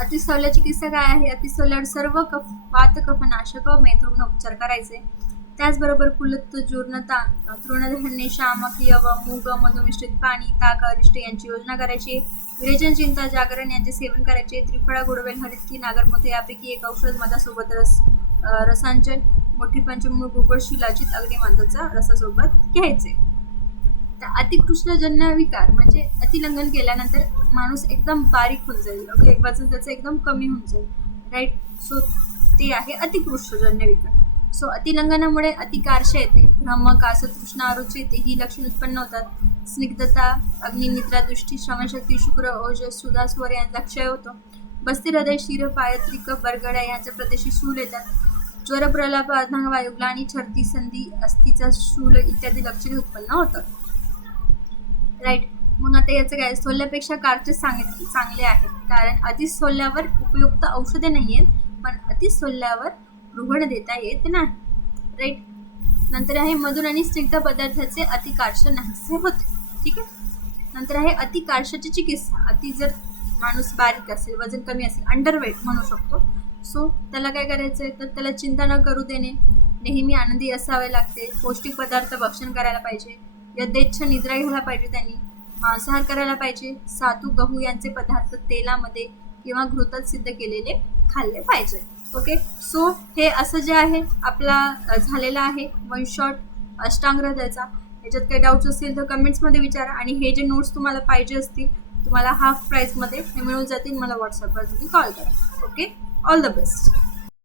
अतिस्थौल्या चिकित्सा काय आहे? अतिस्थौल्यावर सर्व वात कफनाशक मेथोन उपचार करायचे. त्याचबरोबर कुलत्थ, जूर्णता, तृणधान्ये, शामक, यव, मूग, मधुमिश्रित पाणी, ताक, अरिष्ट यांची योजना करायची. विरेचन, चिंता, जागरण यांचे सेवन करायचे. त्रिफळा, गुडवेल, हरितकी, नागरमोथ यापैकी एक औषध मधासोबत रसांचन, मोठी पंचमूळ, गुगळ, शिलाजित, अग्निमंथाचा रसासोबत घ्यायचे. अतिकृष्णजन्य विकार म्हणजे अतिलंघन केल्यानंतर माणूस एकदम बारीक होऊन जाईल. ओके, वजन त्याचं एकदम कमी होऊन जाईल. राईट. सो ते आहे अतिकृष्णजन्य विकार. सो अतिलंघनामुळे अतिकारशा येते, भ्रम, कास, तृष्णा, अरुची येते, ही लक्षणे उत्पन्न होतात. स्निग्धता, अग्निनिद्रा, दृष्टी, श्रवणशक्ती, शुक्र, ओजस, सुधा, स्वर यांचा क्षय होतो. बस्ती, हृदय, शिर, पायत्रिक, बरगड्या यांच्या प्रदेशी शूल येतात. ज्वर, प्रलाप, अर्धांगवायू, ग्लानी, छर्दी, संधी, अस्थिचा शूल इत्यादी लक्षणे उत्पन्न होतात. राईट. मग आता याचं काय? स्थौल्यापेक्षा कारचे चांगले आहेत, कारण अतिस्थौल्यावर उपयुक्त औषधे नाही आहेत, पण अतिस्थौल्यावर बृहण देता येत नाही. राईट. नंतर आहे मधुर आणि स्निग्ध पदार्थाचे अतिकारश नाहीसे होते. ठीक आहे. नंतर आहे अतिकारशाची चिकित्सा. अति जर माणूस बारीक असेल, वजन कमी असेल, अंडरवेट म्हणू शकतो, सो त्याला काय करायचं आहे तर त्याला चिंता न करू देणे, नेहमी आनंदी असावे लागते, पौष्टिक पदार्थ भक्षण करायला पाहिजे, यथेच्छ निद्रा घ्यायला पाहिजे, त्यांनी मांसाहार करायला पाहिजे, सातू, गहू यांचे पदार्थ तेलामध्ये किंवा घृतात सिद्ध केलेले खाल्ले पाहिजे. ओके. सो हे असं जे आहे आपला झालेला आहे वन शॉट अष्टांग हृदयाचा. याच्यात काही डाऊट्स असतील तर कमेंट्समध्ये विचारा, आणि हे जे नोट्स तुम्हाला पाहिजे असतील तुम्हाला हाफ प्राईसमध्ये हे मिळून जातील. मला व्हॉट्सअपवर तुम्ही कॉल करा. ओके. All the best.